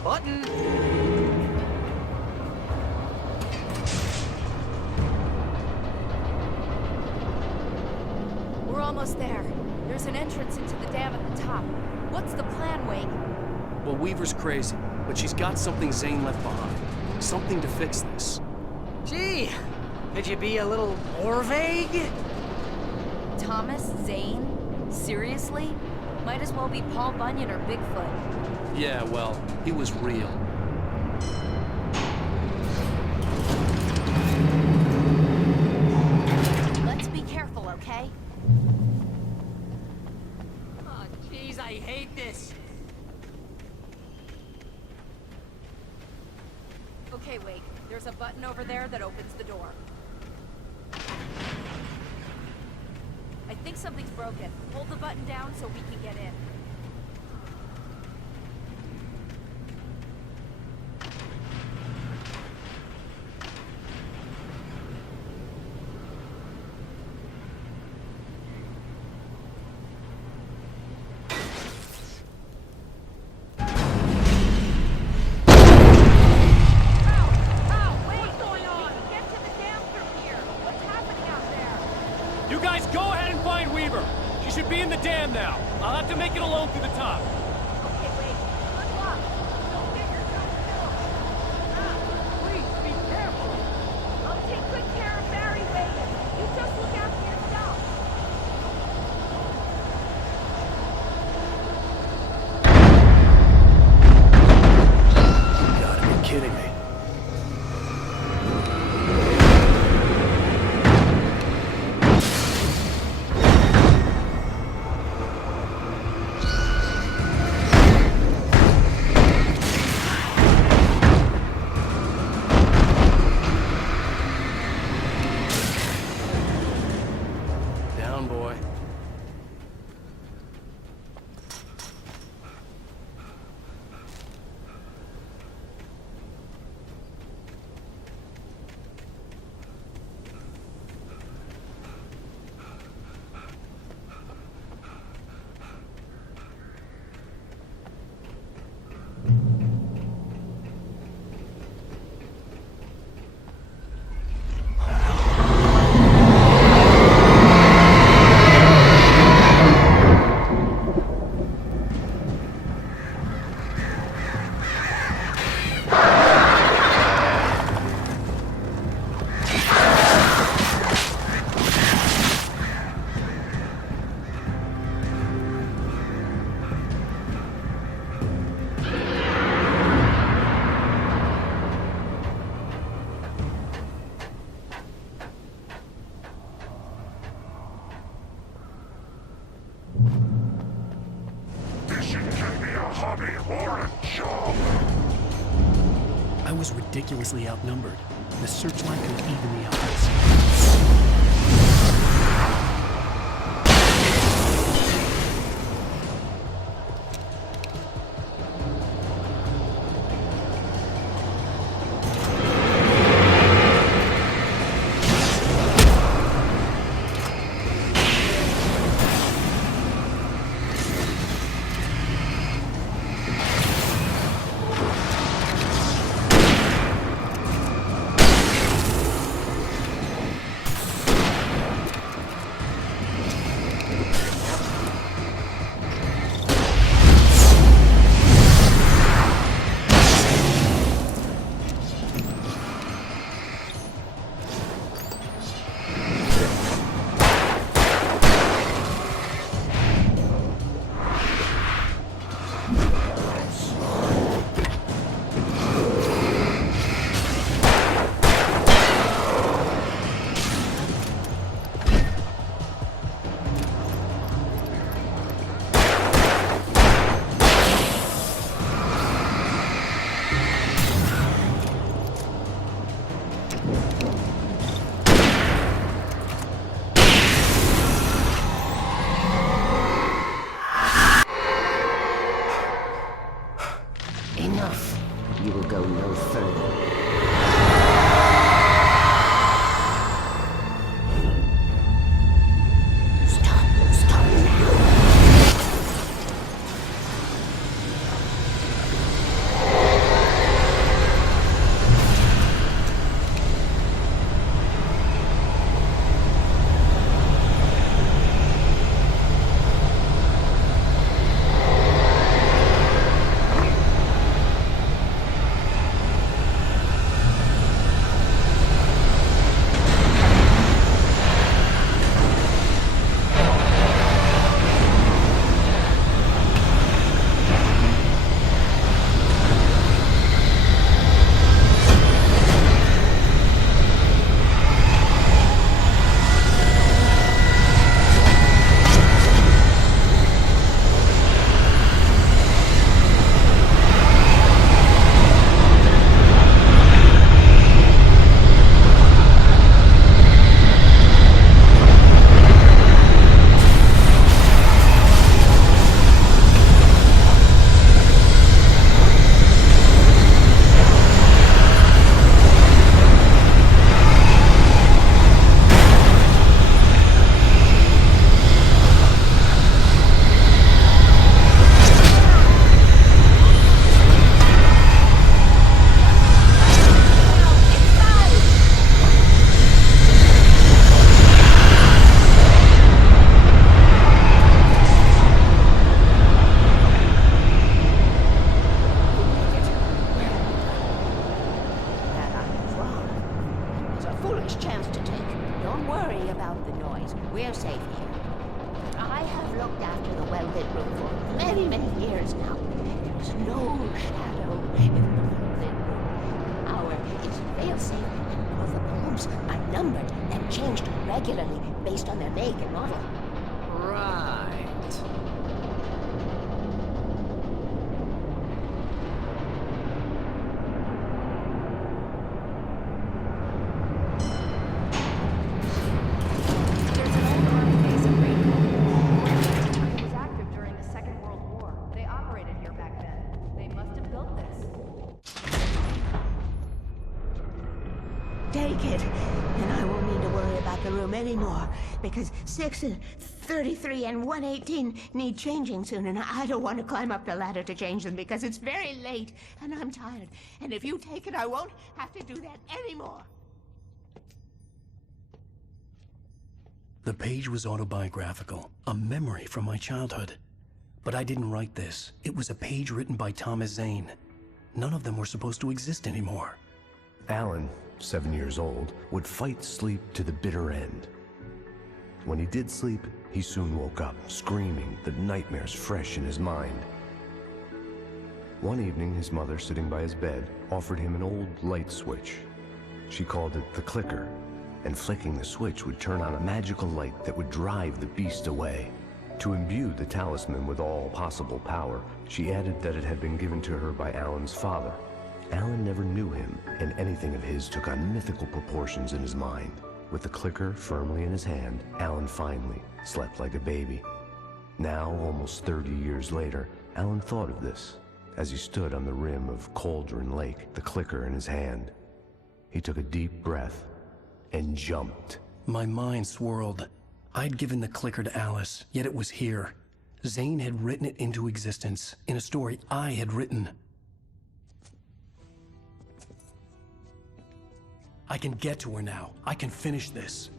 Button. We're almost there. There's an entrance into the dam at the top. What's the plan, Wake? Well, Weaver's crazy, but she's got something Zane left behind. Something to fix this. Gee, could you be a little more vague? Thomas Zane? Seriously? Might as well be Paul Bunyan or Bigfoot. Yeah, well, he was real. Let's be careful, okay? Oh, jeez, I hate this. Okay, Wake. There's a button over there that opens the door. I think something's broken. Hold the button down so we can get in. You guys go ahead and find Weaver. She should be in the dam now. I'll have to make it alone through the top. Okay, wait. Good luck. Don't get yourself killed. Please, be careful. I'll take good care of Barry Wagan. You just look after yourself. You gotta be kidding me. Down, boy. This should give me a hobby or a job. I was ridiculously outnumbered. The searchlight could even the odds. Enough. You will go no further. Stop now. much chance to take. Don't worry about the noise. We're safe here. I have looked after the well-lit room for many, many years now. There is no shadow in the well-lit room. Our is fail-safe, and all the bulbs are numbered and changed regularly based on their make and model. Right. Take it, and I won't need to worry about the room anymore, because 6 and 33 and 118 need changing soon, and I don't want to climb up the ladder to change them because it's very late, and I'm tired. And if you take it, I won't have to do that anymore. The page was autobiographical, a memory from my childhood. But I didn't write this. It was a page written by Thomas Zane. None of them were supposed to exist anymore. Alan, 7 years old, would fight sleep to the bitter end. When he did sleep, he soon woke up, screaming, the nightmares fresh in his mind. One evening, his mother, sitting by his bed, offered him an old light switch. She called it the clicker, and flicking the switch would turn on a magical light that would drive the beast away. To imbue the talisman with all possible power, she added that it had been given to her by Alan's father. Alan never knew him, and anything of his took on mythical proportions in his mind. With the clicker firmly in his hand, Alan finally slept like a baby. Now, almost 30 years later, Alan thought of this as he stood on the rim of Cauldron Lake, the clicker in his hand. He took a deep breath and jumped. My mind swirled. I'd given the clicker to Alice, yet it was here. Zane had written it into existence in a story I had written. I can get to her now. I can finish this.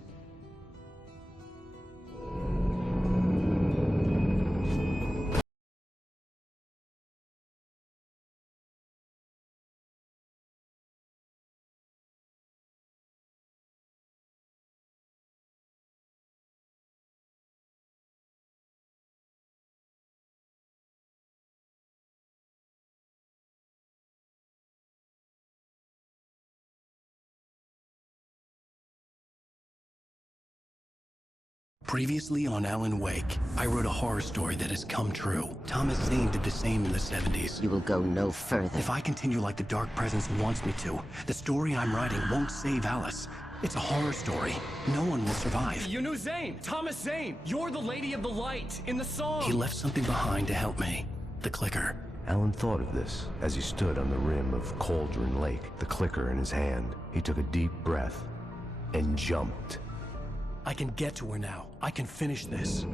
Previously on Alan Wake, I wrote a horror story that has come true. Thomas Zane did the same in the 70s. You will go no further. If I continue like the Dark Presence wants me to, the story I'm writing won't save Alice. It's a horror story. No one will survive. You knew Zane! Thomas Zane! You're the Lady of the Light in the song! He left something behind to help me. The clicker. Alan thought of this as he stood on the rim of Cauldron Lake, the clicker in his hand. He took a deep breath and jumped. I can get to her now. I can finish this.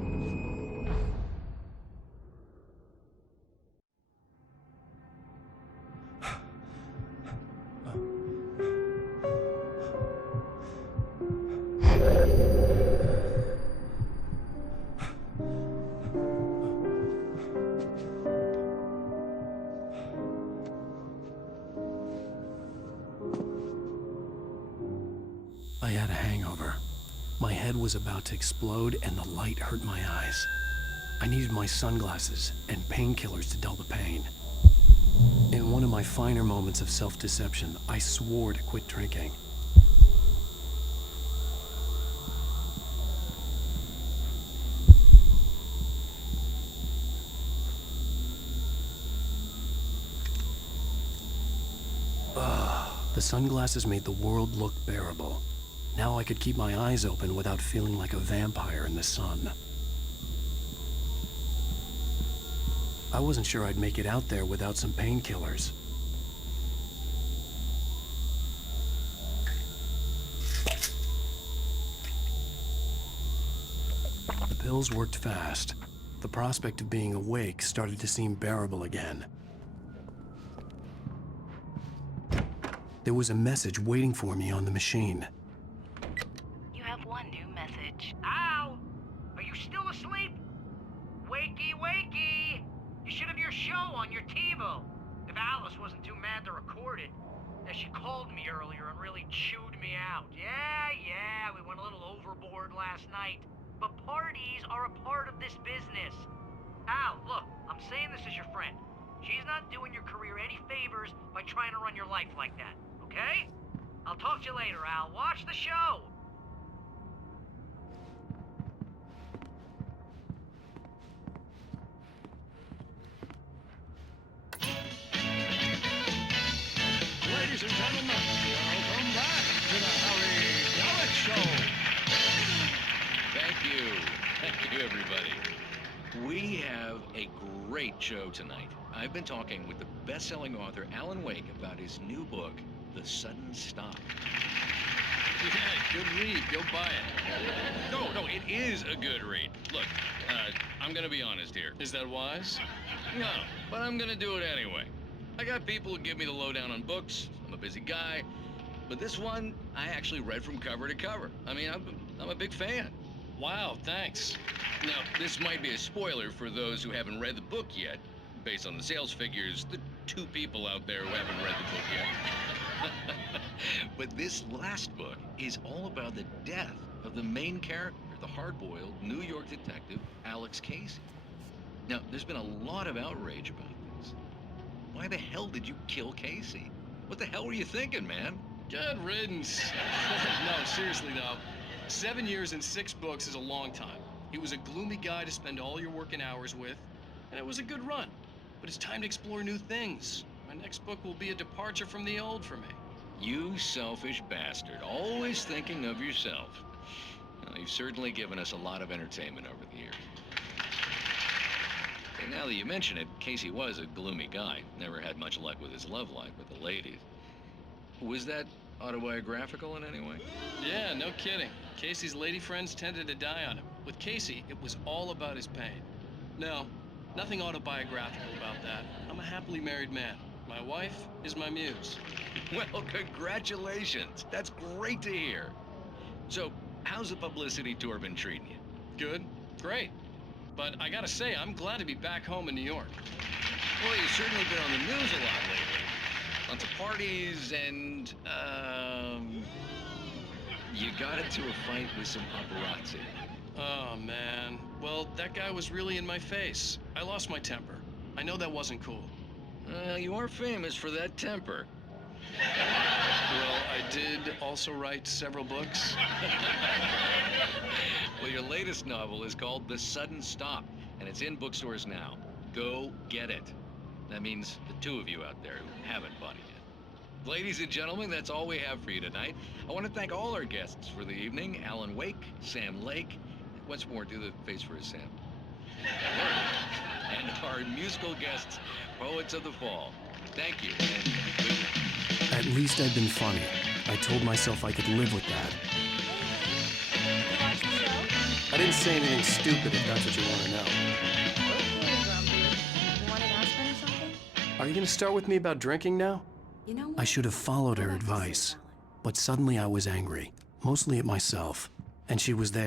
I had a hangover. My head was about to explode and the light hurt my eyes. I needed my sunglasses and painkillers to dull the pain. In one of my finer moments of self-deception, I swore to quit drinking. The sunglasses made the world look bearable. Now I could keep my eyes open without feeling like a vampire in the sun. I wasn't sure I'd make it out there without some painkillers. The pills worked fast. The prospect of being awake started to seem bearable again. There was a message waiting for me on the machine. You have one new message. Al! Are you still asleep? Wakey, wakey! You should have your show on your TiVo. If Alice wasn't too mad to record it. Yeah, she called me earlier and really chewed me out. Yeah, we went a little overboard last night. But parties are a part of this business. Al, look, I'm saying this as your friend. She's not doing your career any favors by trying to run your life like that, okay? I'll talk to you later, Al. Watch the show! Ladies and gentlemen, welcome back to the Harry Dalek Show. Thank you. Thank you, everybody. We have a great show tonight. I've been talking with the best-selling author Alan Wake about his new book, The Sudden Stop. Yeah, good read. Go buy it. No, it is a good read. Look, I'm gonna be honest here. Is that wise? No, but I'm gonna do it anyway. I got people who give me the lowdown on books. I'm a busy guy. But this one, I actually read from cover to cover. I mean, I'm a big fan. Wow, thanks. Now, this might be a spoiler for those who haven't read the book yet. Based on the sales figures, the 2 people out there who haven't read the book yet. But this last book is all about the death of the main character, the hard-boiled New York detective, Alex Casey. Now, there's been a lot of outrage about this. Why the hell did you kill Casey? What the hell were you thinking, man? Good riddance. No, seriously though. 7 years and 6 books is a long time. He was a gloomy guy to spend all your working hours with, and it was a good run. But it's time to explore new things. My next book will be a departure from the old for me. You selfish bastard, always thinking of yourself. Well, you've certainly given us a lot of entertainment over the years. And now that you mention it, Casey was a gloomy guy. Never had much luck with his love life with the ladies. Was that autobiographical in any way? Yeah, no kidding. Casey's lady friends tended to die on him. With Casey, it was all about his pain. No, nothing autobiographical about that. I'm a happily married man. My wife is my muse. Well, congratulations. That's great to hear. So, how's the publicity tour been treating you? Good, great. But I gotta say, I'm glad to be back home in New York. Well, you've certainly been on the news a lot lately. Lots of parties and, you got into a fight with some paparazzi. Oh, man. Well, that guy was really in my face. I lost my temper. I know that wasn't cool. You are famous for that temper. Well, I did also write several books. Well, your latest novel is called The Sudden Stop, and it's in bookstores now. Go get it. That means the 2 of you out there who haven't bought it yet. Ladies and gentlemen, that's all we have for you tonight. I want to thank all our guests for the evening. Alan Wake, Sam Lake. Once more, do the face for us, Sam. And our musical guests, Poets of the Fall. Thank you, and good night. At least I'd been funny. I told myself I could live with that. I didn't say anything stupid if that's what you want to know. Okay, Grumpy. You want an aspirin or something? Are you going to start with me about drinking now? You know what? I should have followed her advice. But suddenly I was angry. Mostly at myself. And she was there.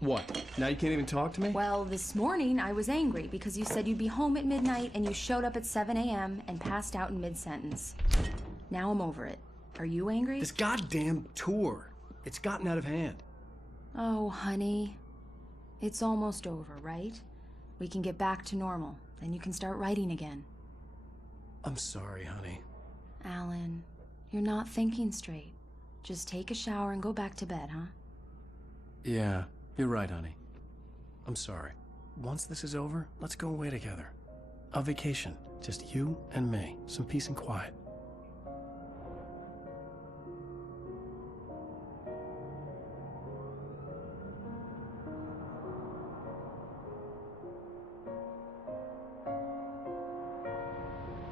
What? Now you can't even talk to me? Well, this morning I was angry because you said you'd be home at midnight and you showed up at 7 a.m. and passed out in mid-sentence. Now I'm over it. Are you angry? This goddamn tour. It's gotten out of hand. Oh, honey. It's almost over, right? We can get back to normal. Then you can start writing again. I'm sorry, honey. Alan, you're not thinking straight. Just take a shower and go back to bed, huh? Yeah, you're right, honey. I'm sorry. Once this is over, let's go away together. A vacation. Just you and me. Some peace and quiet.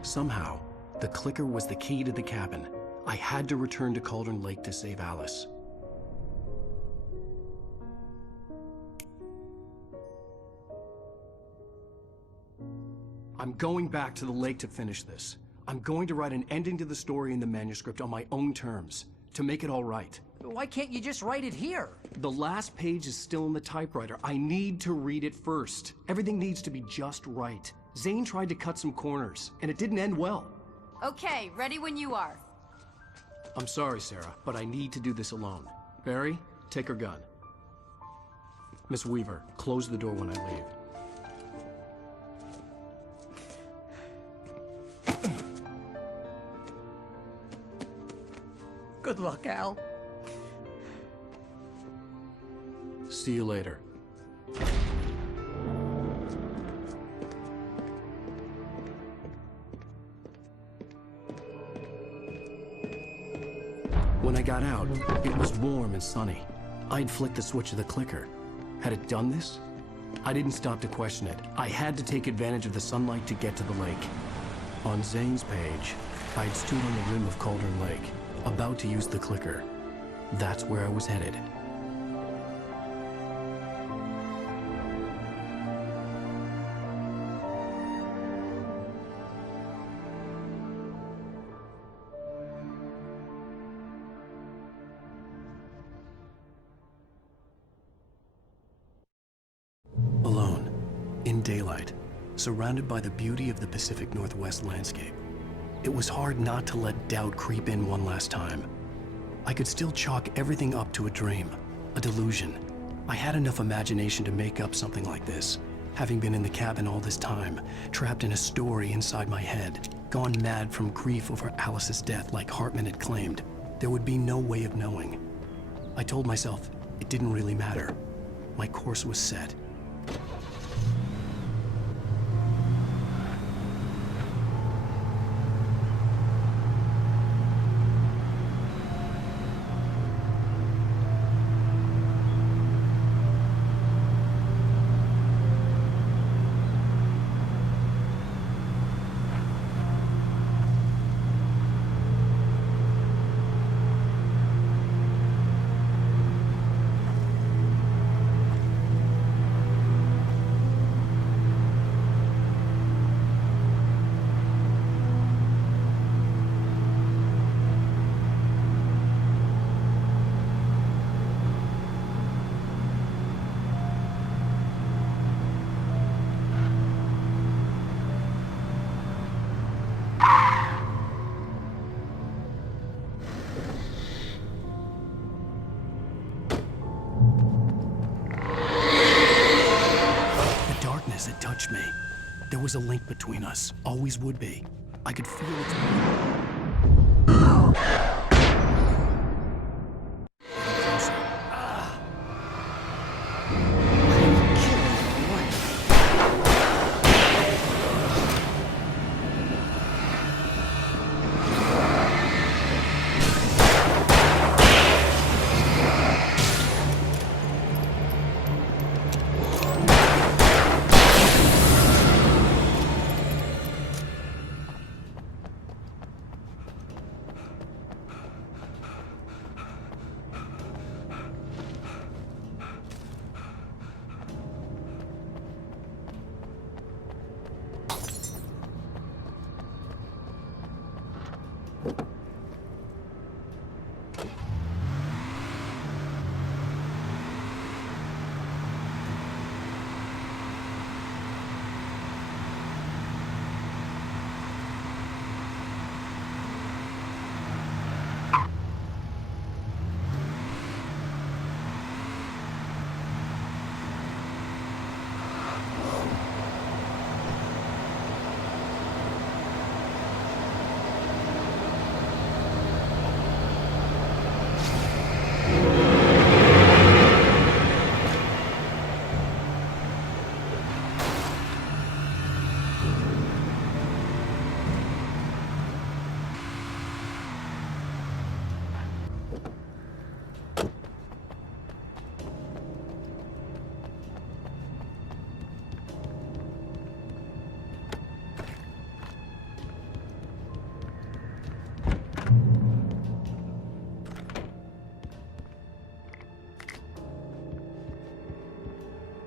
Somehow, the clicker was the key to the cabin. I had to return to Cauldron Lake to save Alice. I'm going back to the lake to finish this. I'm going to write an ending to the story in the manuscript on my own terms, to make it all right. Why can't you just write it here? The last page is still in the typewriter. I need to read it first. Everything needs to be just right. Zane tried to cut some corners, and it didn't end well. Okay, ready when you are. I'm sorry, Sarah, but I need to do this alone. Barry, take her gun. Miss Weaver, close the door when I leave. Good luck, Al. See you later. When I got out, it was warm and sunny. I'd flicked the switch of the clicker. Had it done this? I didn't stop to question it. I had to take advantage of the sunlight to get to the lake. On Zane's page, I'd stood on the rim of Cauldron Lake, about to use the clicker. That's where I was headed. Alone, in daylight, surrounded by the beauty of the Pacific Northwest landscape. It was hard not to let doubt creep in one last time. I could still chalk everything up to a dream, a delusion. I had enough imagination to make up something like this, having been in the cabin all this time, trapped in a story inside my head, gone mad from grief over Alice's death like Hartman had claimed. There would be no way of knowing. I told myself it didn't really matter. My course was set. It touched me. There was a link between us. Always would be. I could feel its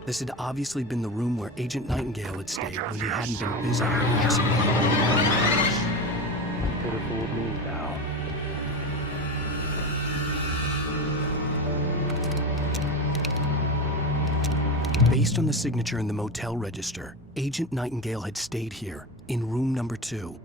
This had obviously been the room where Agent Nightingale had stayed when he hadn't been busy harassing me. Could have fooled me now. Based on the signature in the motel register, Agent Nightingale had stayed here, in room number 2.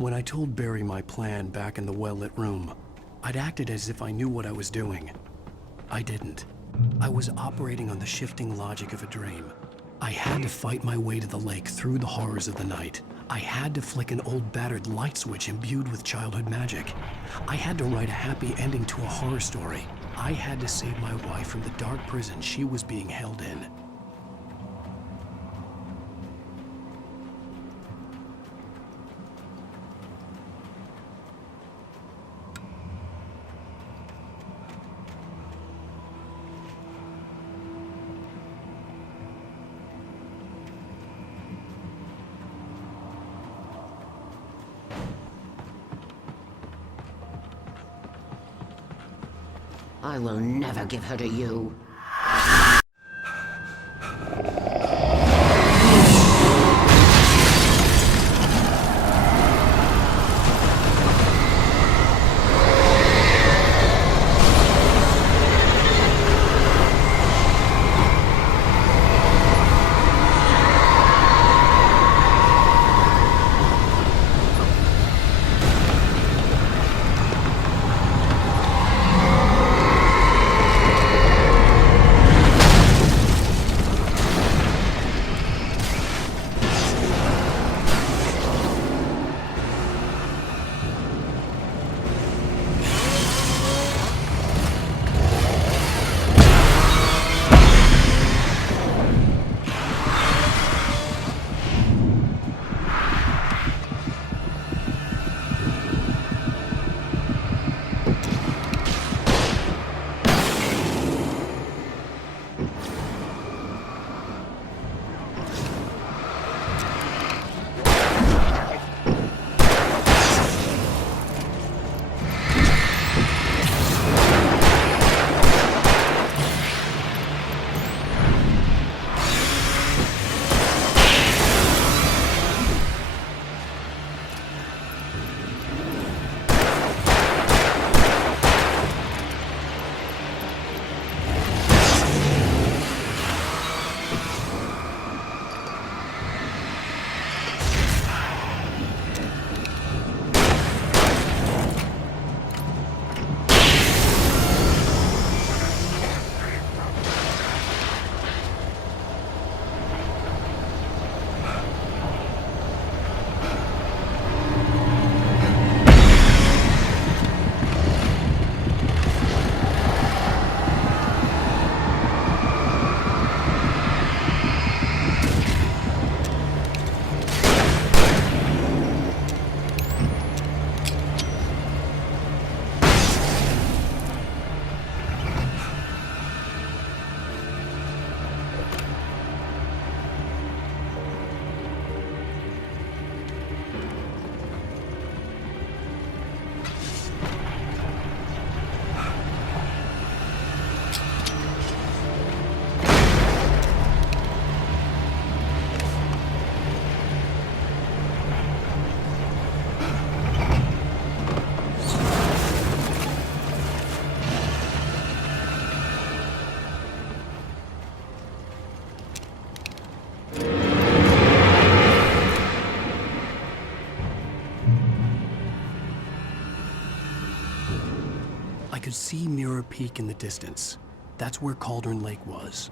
When I told Barry my plan back in the well-lit room, I'd acted as if I knew what I was doing. I didn't. I was operating on the shifting logic of a dream. I had to fight my way to the lake through the horrors of the night. I had to flick an old battered light switch imbued with childhood magic. I had to write a happy ending to a horror story. I had to save my wife from the dark prison she was being held in. I will never give her to you. I could see Mirror Peak in the distance. That's where Cauldron Lake was.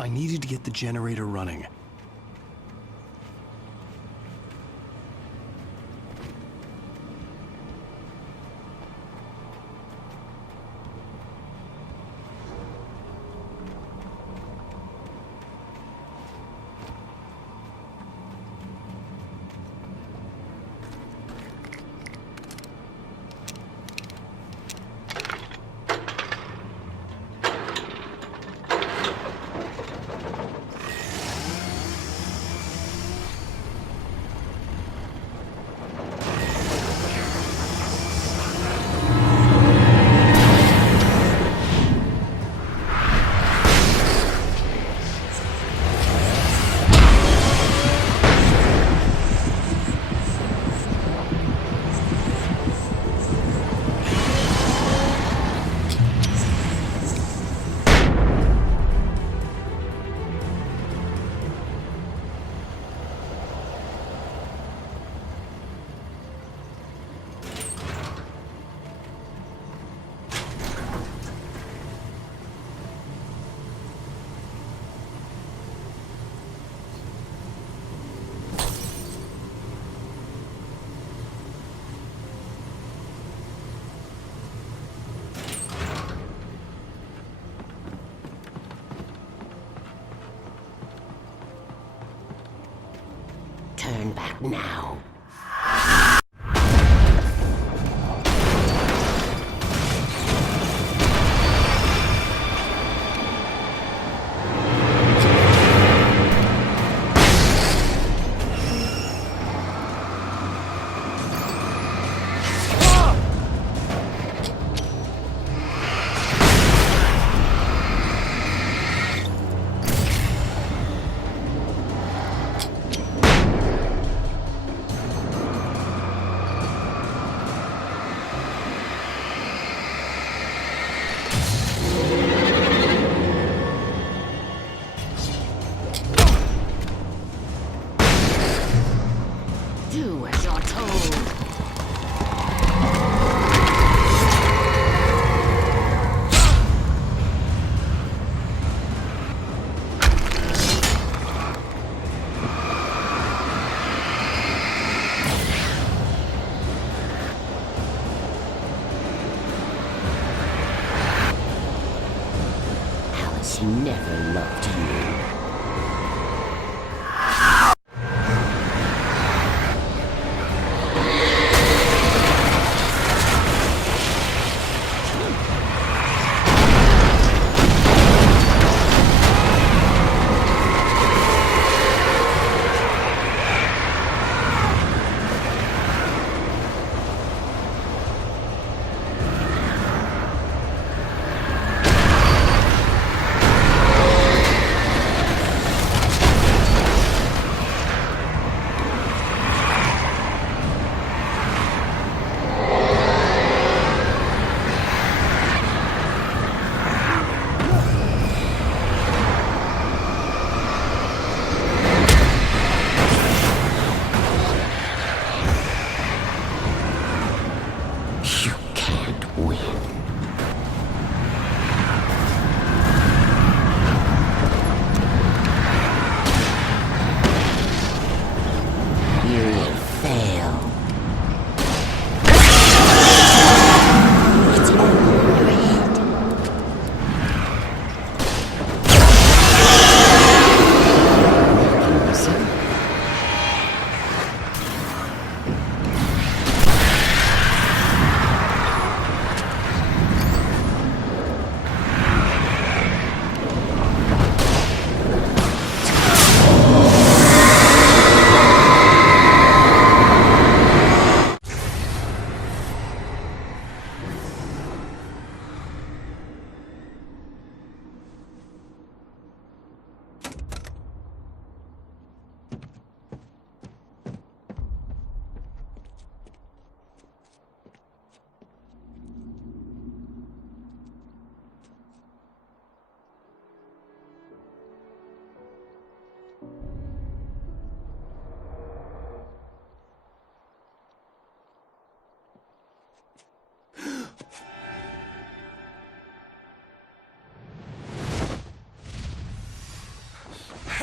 I needed to get the generator running. Turn back now. Do as you're told. Alice never loved you.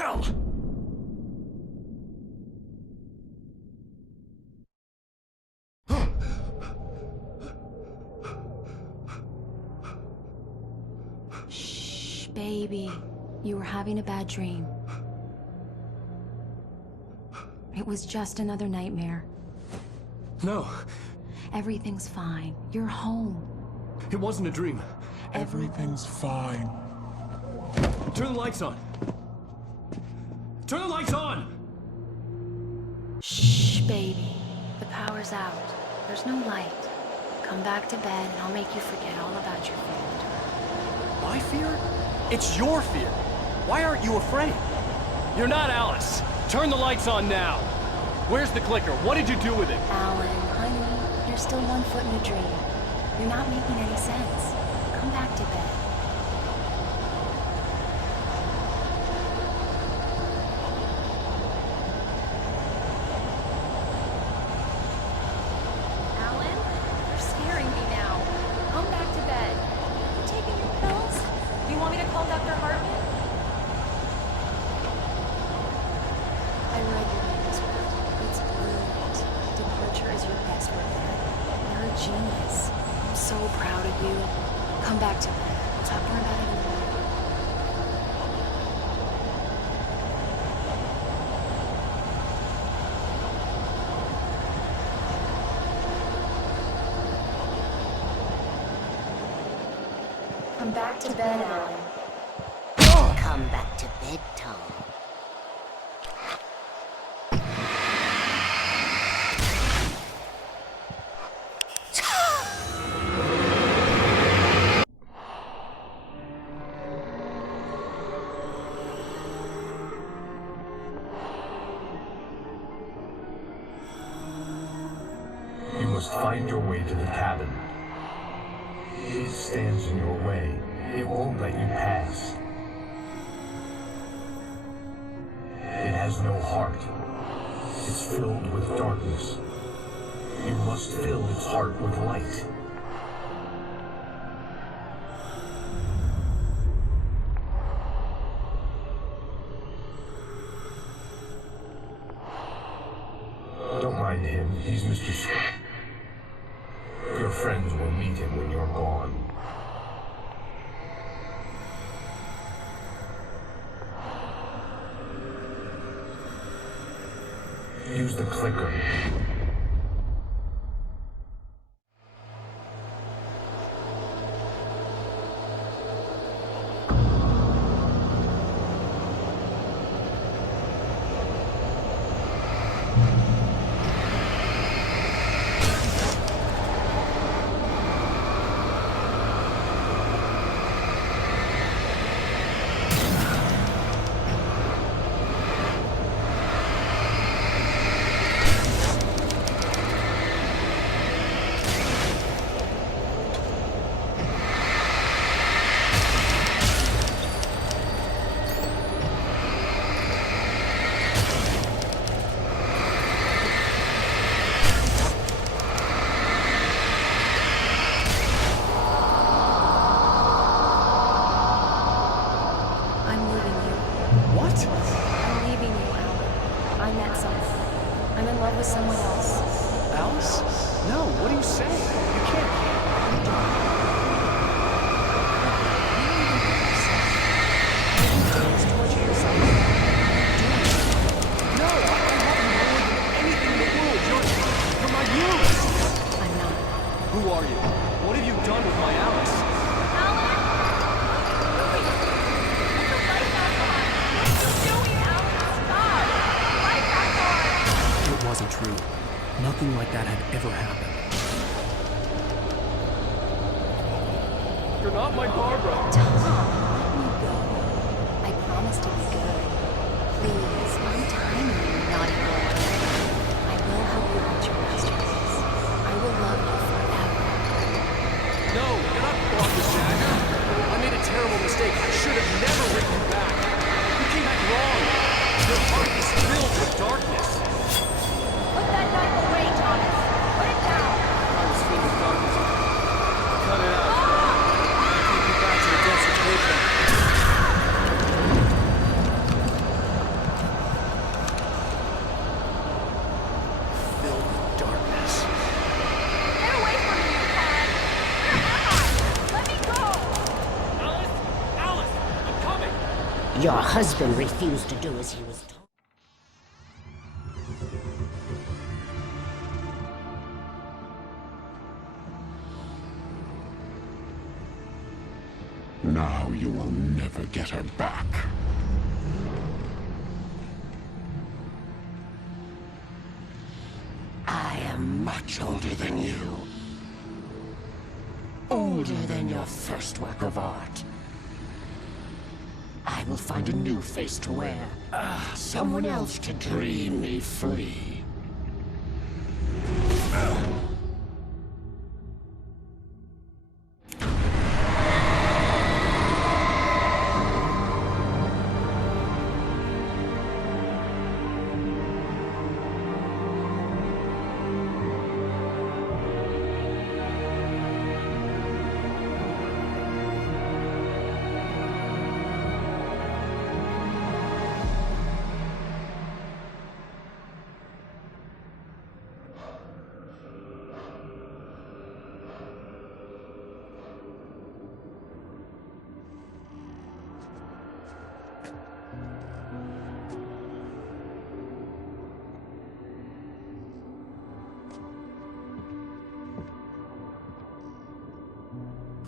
hell! Shh, baby. You were having a bad dream. It was just another nightmare. No. Everything's fine. You're home. It wasn't a dream. Everything's fine. Turn the lights on. Turn the lights on! Shh, baby. The power's out. There's no light. Come back to bed and I'll make you forget all about your fear. My fear? It's your fear. Why aren't you afraid? You're not Alice. Turn the lights on now. Where's the clicker? What did you do with it? Alan, honey, you're still 1 foot in a dream. You're not making any sense. Come back to bed. Alan, you're scaring me now. Come back to bed. You taking your pills? Do you want me to call Dr. Hartman? I read your manuscript. It's brilliant. Departure is your best work yet. You're a genius. I'm so proud of you. Come back to bed. We'll talk more about it in the morning. Come back to bed, Alan. Come back to bed, Tom. You must find your way to the cabin. It stands in your way. It won't let you pass. It has no heart. It's filled with darkness. You must fill its heart with light. Don't mind him. He's Mr. Scott. Your friends will meet him when you're gone. Use the clicker. with someone else. Alice? No, what are you saying? You can't. You don't. You torture yourself. No, I don't want you more than anything in the world. You're my muse. I'm not. Who are you? What have you done with my Alice? It wasn't true. Nothing like that had ever happened. You're not my Barbara. Tom, let me go. I promise to be good. Please, I'm tiny, naughty boy. I will help you reach your masterpiece. I will love you forever. No, you're not Barbara Jagger. I made a terrible mistake. I should have never written you back. You came back wrong. Your heart is filled with darkness. Put that knife away, Thomas. Put it down. I was filled with darkness. Cut it out. Take me back to the Your husband refused to do as he was told. Now you will never get her back. I am much older than you. Older than your first work of art. I will find a new face to wear. Someone else to dream me free.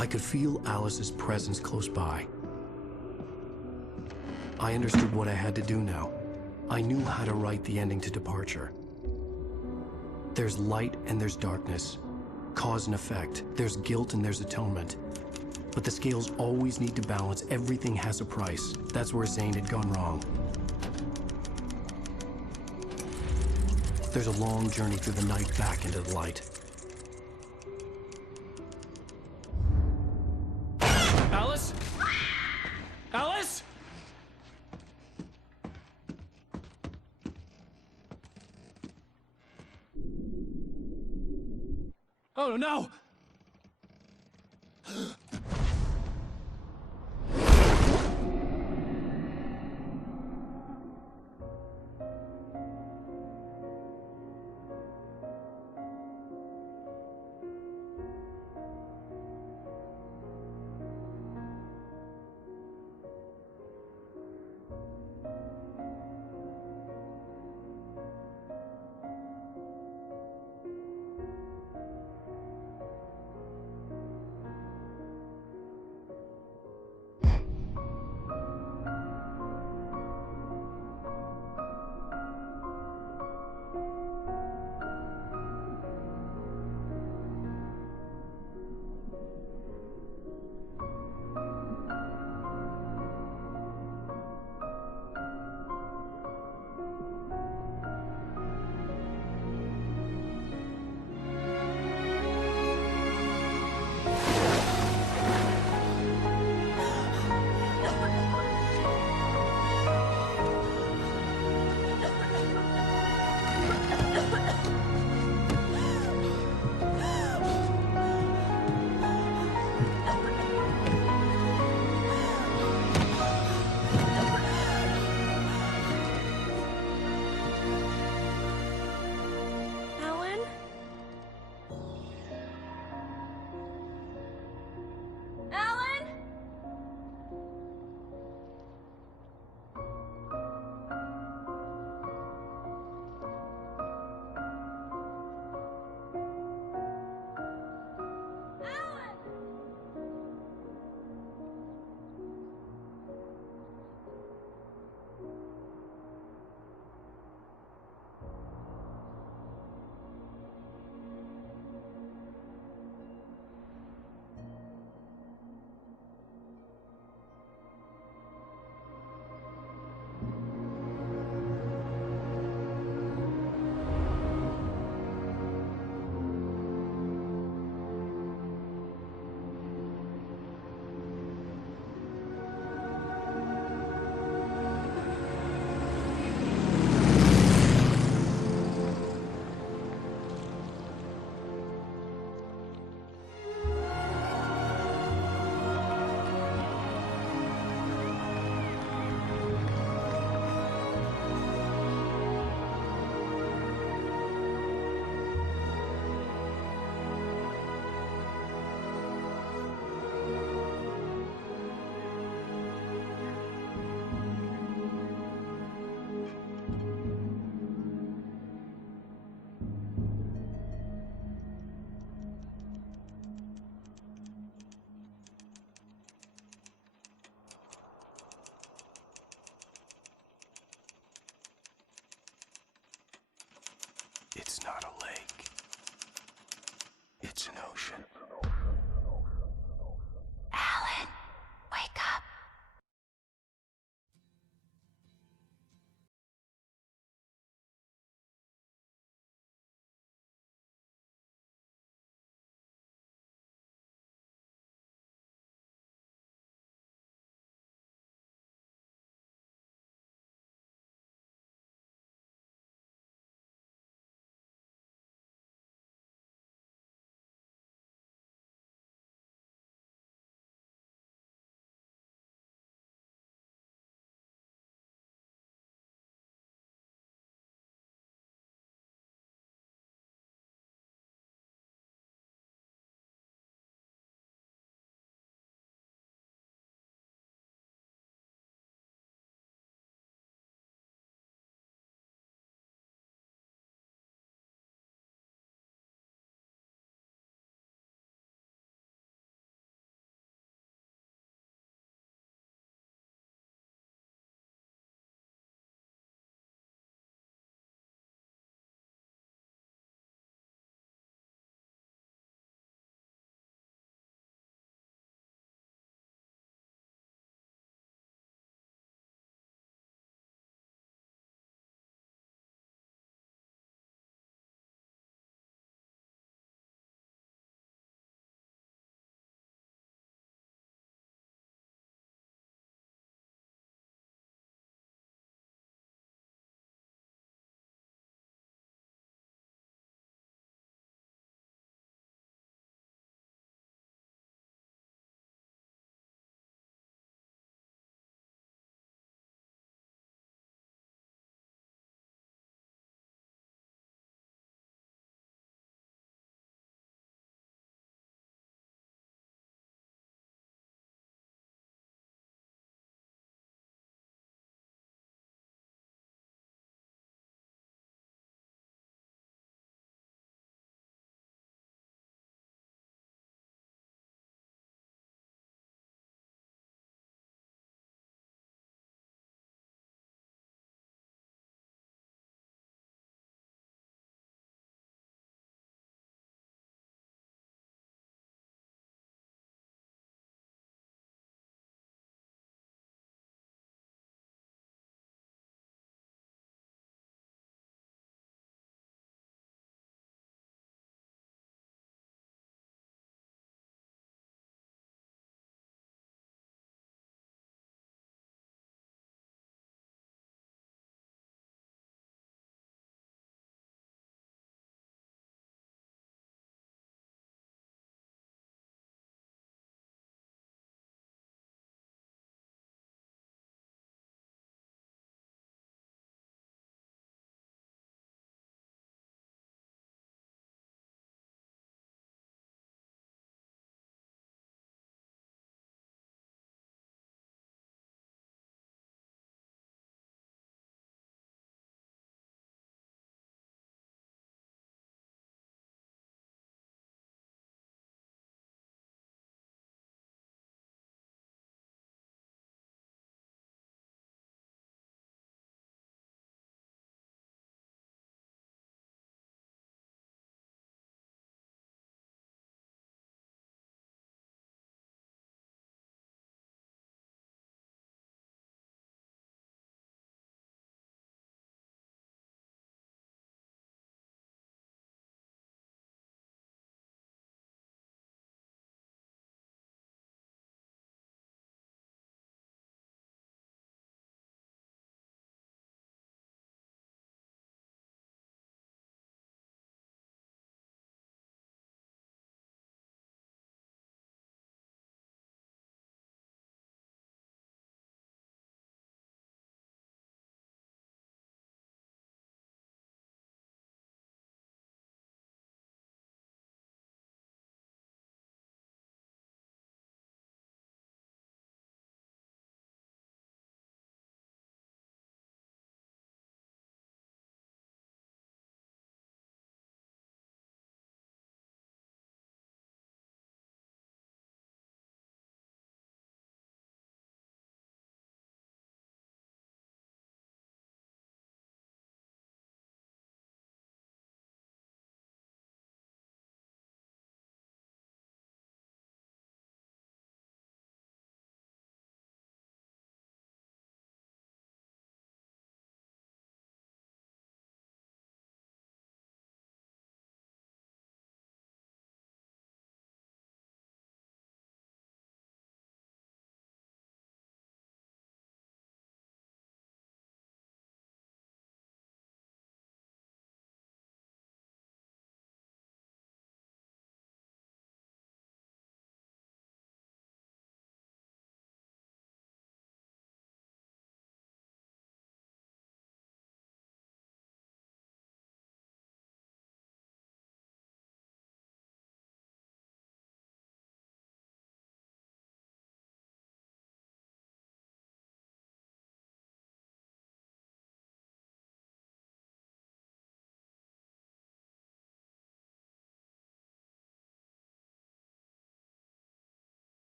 I could feel Alice's presence close by. I understood what I had to do now. I knew how to write the ending to Departure. There's light and there's darkness. Cause and effect. There's guilt and there's atonement. But the scales always need to balance. Everything has a price. That's where Zane had gone wrong. There's a long journey through the night back into the light. Alice? Alice? Oh no!